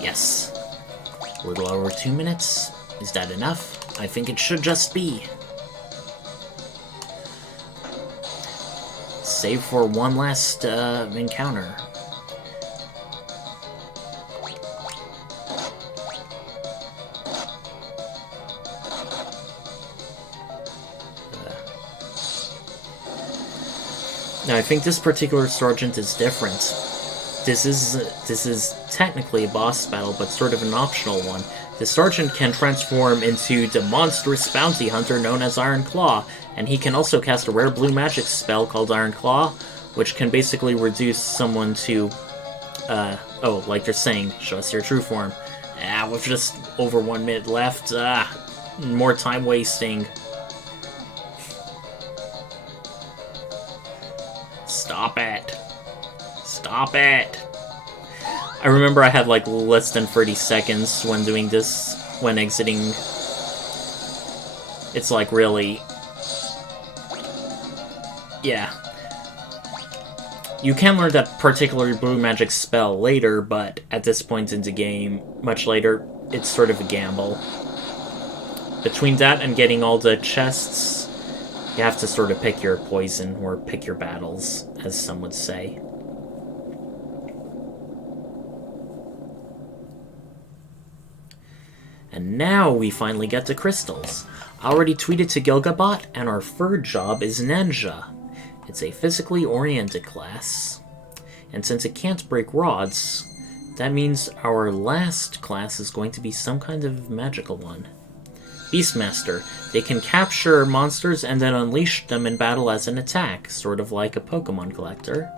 Yes. A little over 2 minutes. Is that enough? I think it should just be. Save for one last encounter. Now I think this particular sergeant is different. This is technically a boss battle, but sort of an optional one. The sergeant can transform into the monstrous bounty hunter known as Iron Claw, and he can also cast a rare blue magic spell called Iron Claw, which can basically reduce someone to, like they're saying, show us your true form. With just over 1 minute left, more time wasting. Stop it. Stop it. I remember I had like less than 30 seconds when doing this, when exiting. It's like really... Yeah. You can learn that particular blue magic spell later, but at this point in the game, much later, it's sort of a gamble. Between that and getting all the chests, you have to sort of pick your poison, or pick your battles, as some would say. And now we finally get the crystals. I already tweeted to Gilgabot, and our third job is Ninja. It's a physically oriented class. And since it can't break rods, that means our last class is going to be some kind of magical one. Beastmaster. They can capture monsters and then unleash them in battle as an attack, sort of like a Pokemon collector.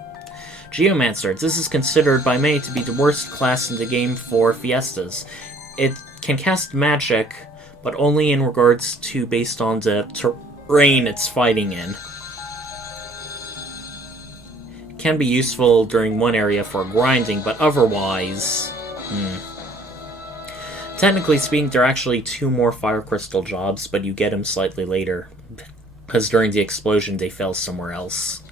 Geomancer. This is considered by many to be the worst class in the game for Fiestas. It can cast magic, but only in regards to based on the terrain it's fighting in. It can be useful during one area for grinding, but otherwise... Technically speaking, there are actually 2 more fire crystal jobs, but you get them slightly later, because during the explosion they fell somewhere else.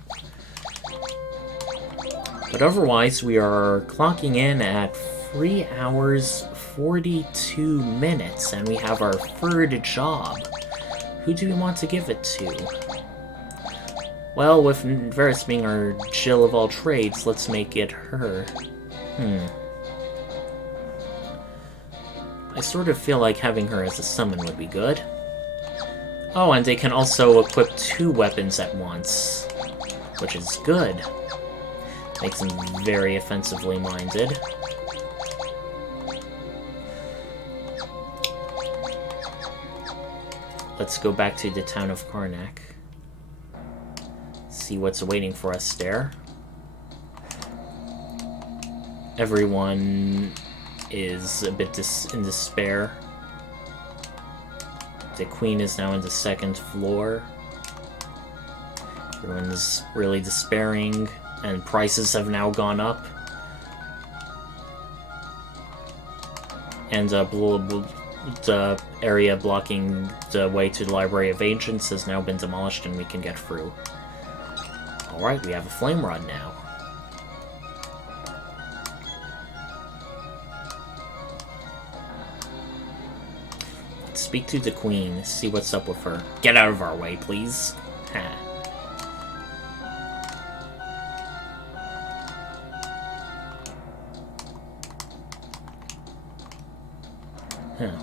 But otherwise, we are clocking in at 3 hours 42 minutes, and we have our third job. Who do we want to give it to? Well, with Varys being our Jill of all trades, let's make it her. I sort of feel like having her as a summon would be good. Oh, and they can also equip 2 weapons at once, which is good. Makes them very offensively minded. Let's go back to the town of Karnak. See what's waiting for us there. Everyone is a bit in despair. The queen is now in the 2nd floor. Everyone's really despairing, and prices have now gone up. And the area blocking the way to the Library of Ancients has now been demolished, and we can get through. Alright, we have a flame rod now. Let's speak to the queen, see what's up with her. Get out of our way, please. Ha.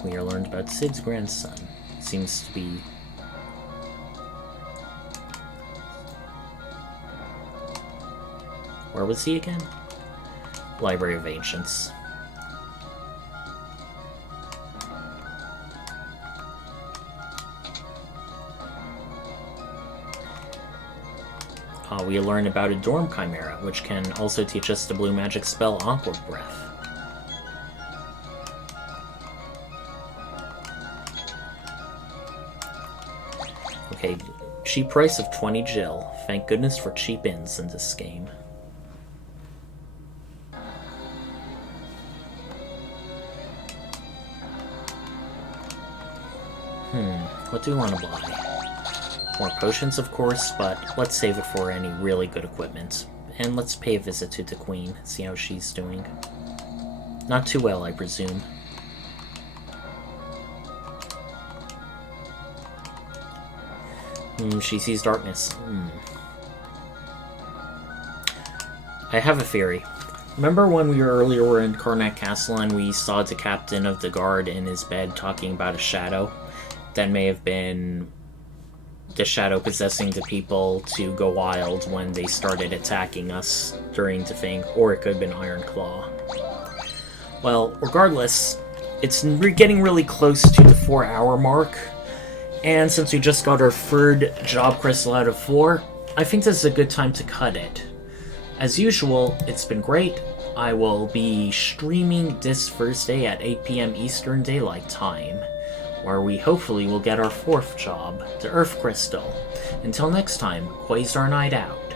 We are learned about Sid's grandson. Seems to be... Where was he again? Library of Ancients. We learn about a Dorm Chimera, which can also teach us the blue magic spell Awkward Breath. Okay, cheap price of 20 Jill. Thank goodness for cheap ins in this game. What do we want to buy? More potions, of course, but let's save it for any really good equipment. And let's pay a visit to the queen, see how she's doing. Not too well, I presume. She sees darkness. I have a theory. Remember when we earlier were in Karnak Castle and we saw the captain of the guard in his bed talking about a shadow? That may have been the shadow possessing the people to go wild when they started attacking us during the thing, or it could have been Iron Claw. Well, regardless, it's getting really close to the 4-hour mark, and since we just got our third job crystal out of 4, I think this is a good time to cut it. As usual, it's been great. I will be streaming this Thursday at 8 PM Eastern Daylight Time, where we hopefully will get our 4th job, the Earth Crystal. Until next time, Quasar Night out.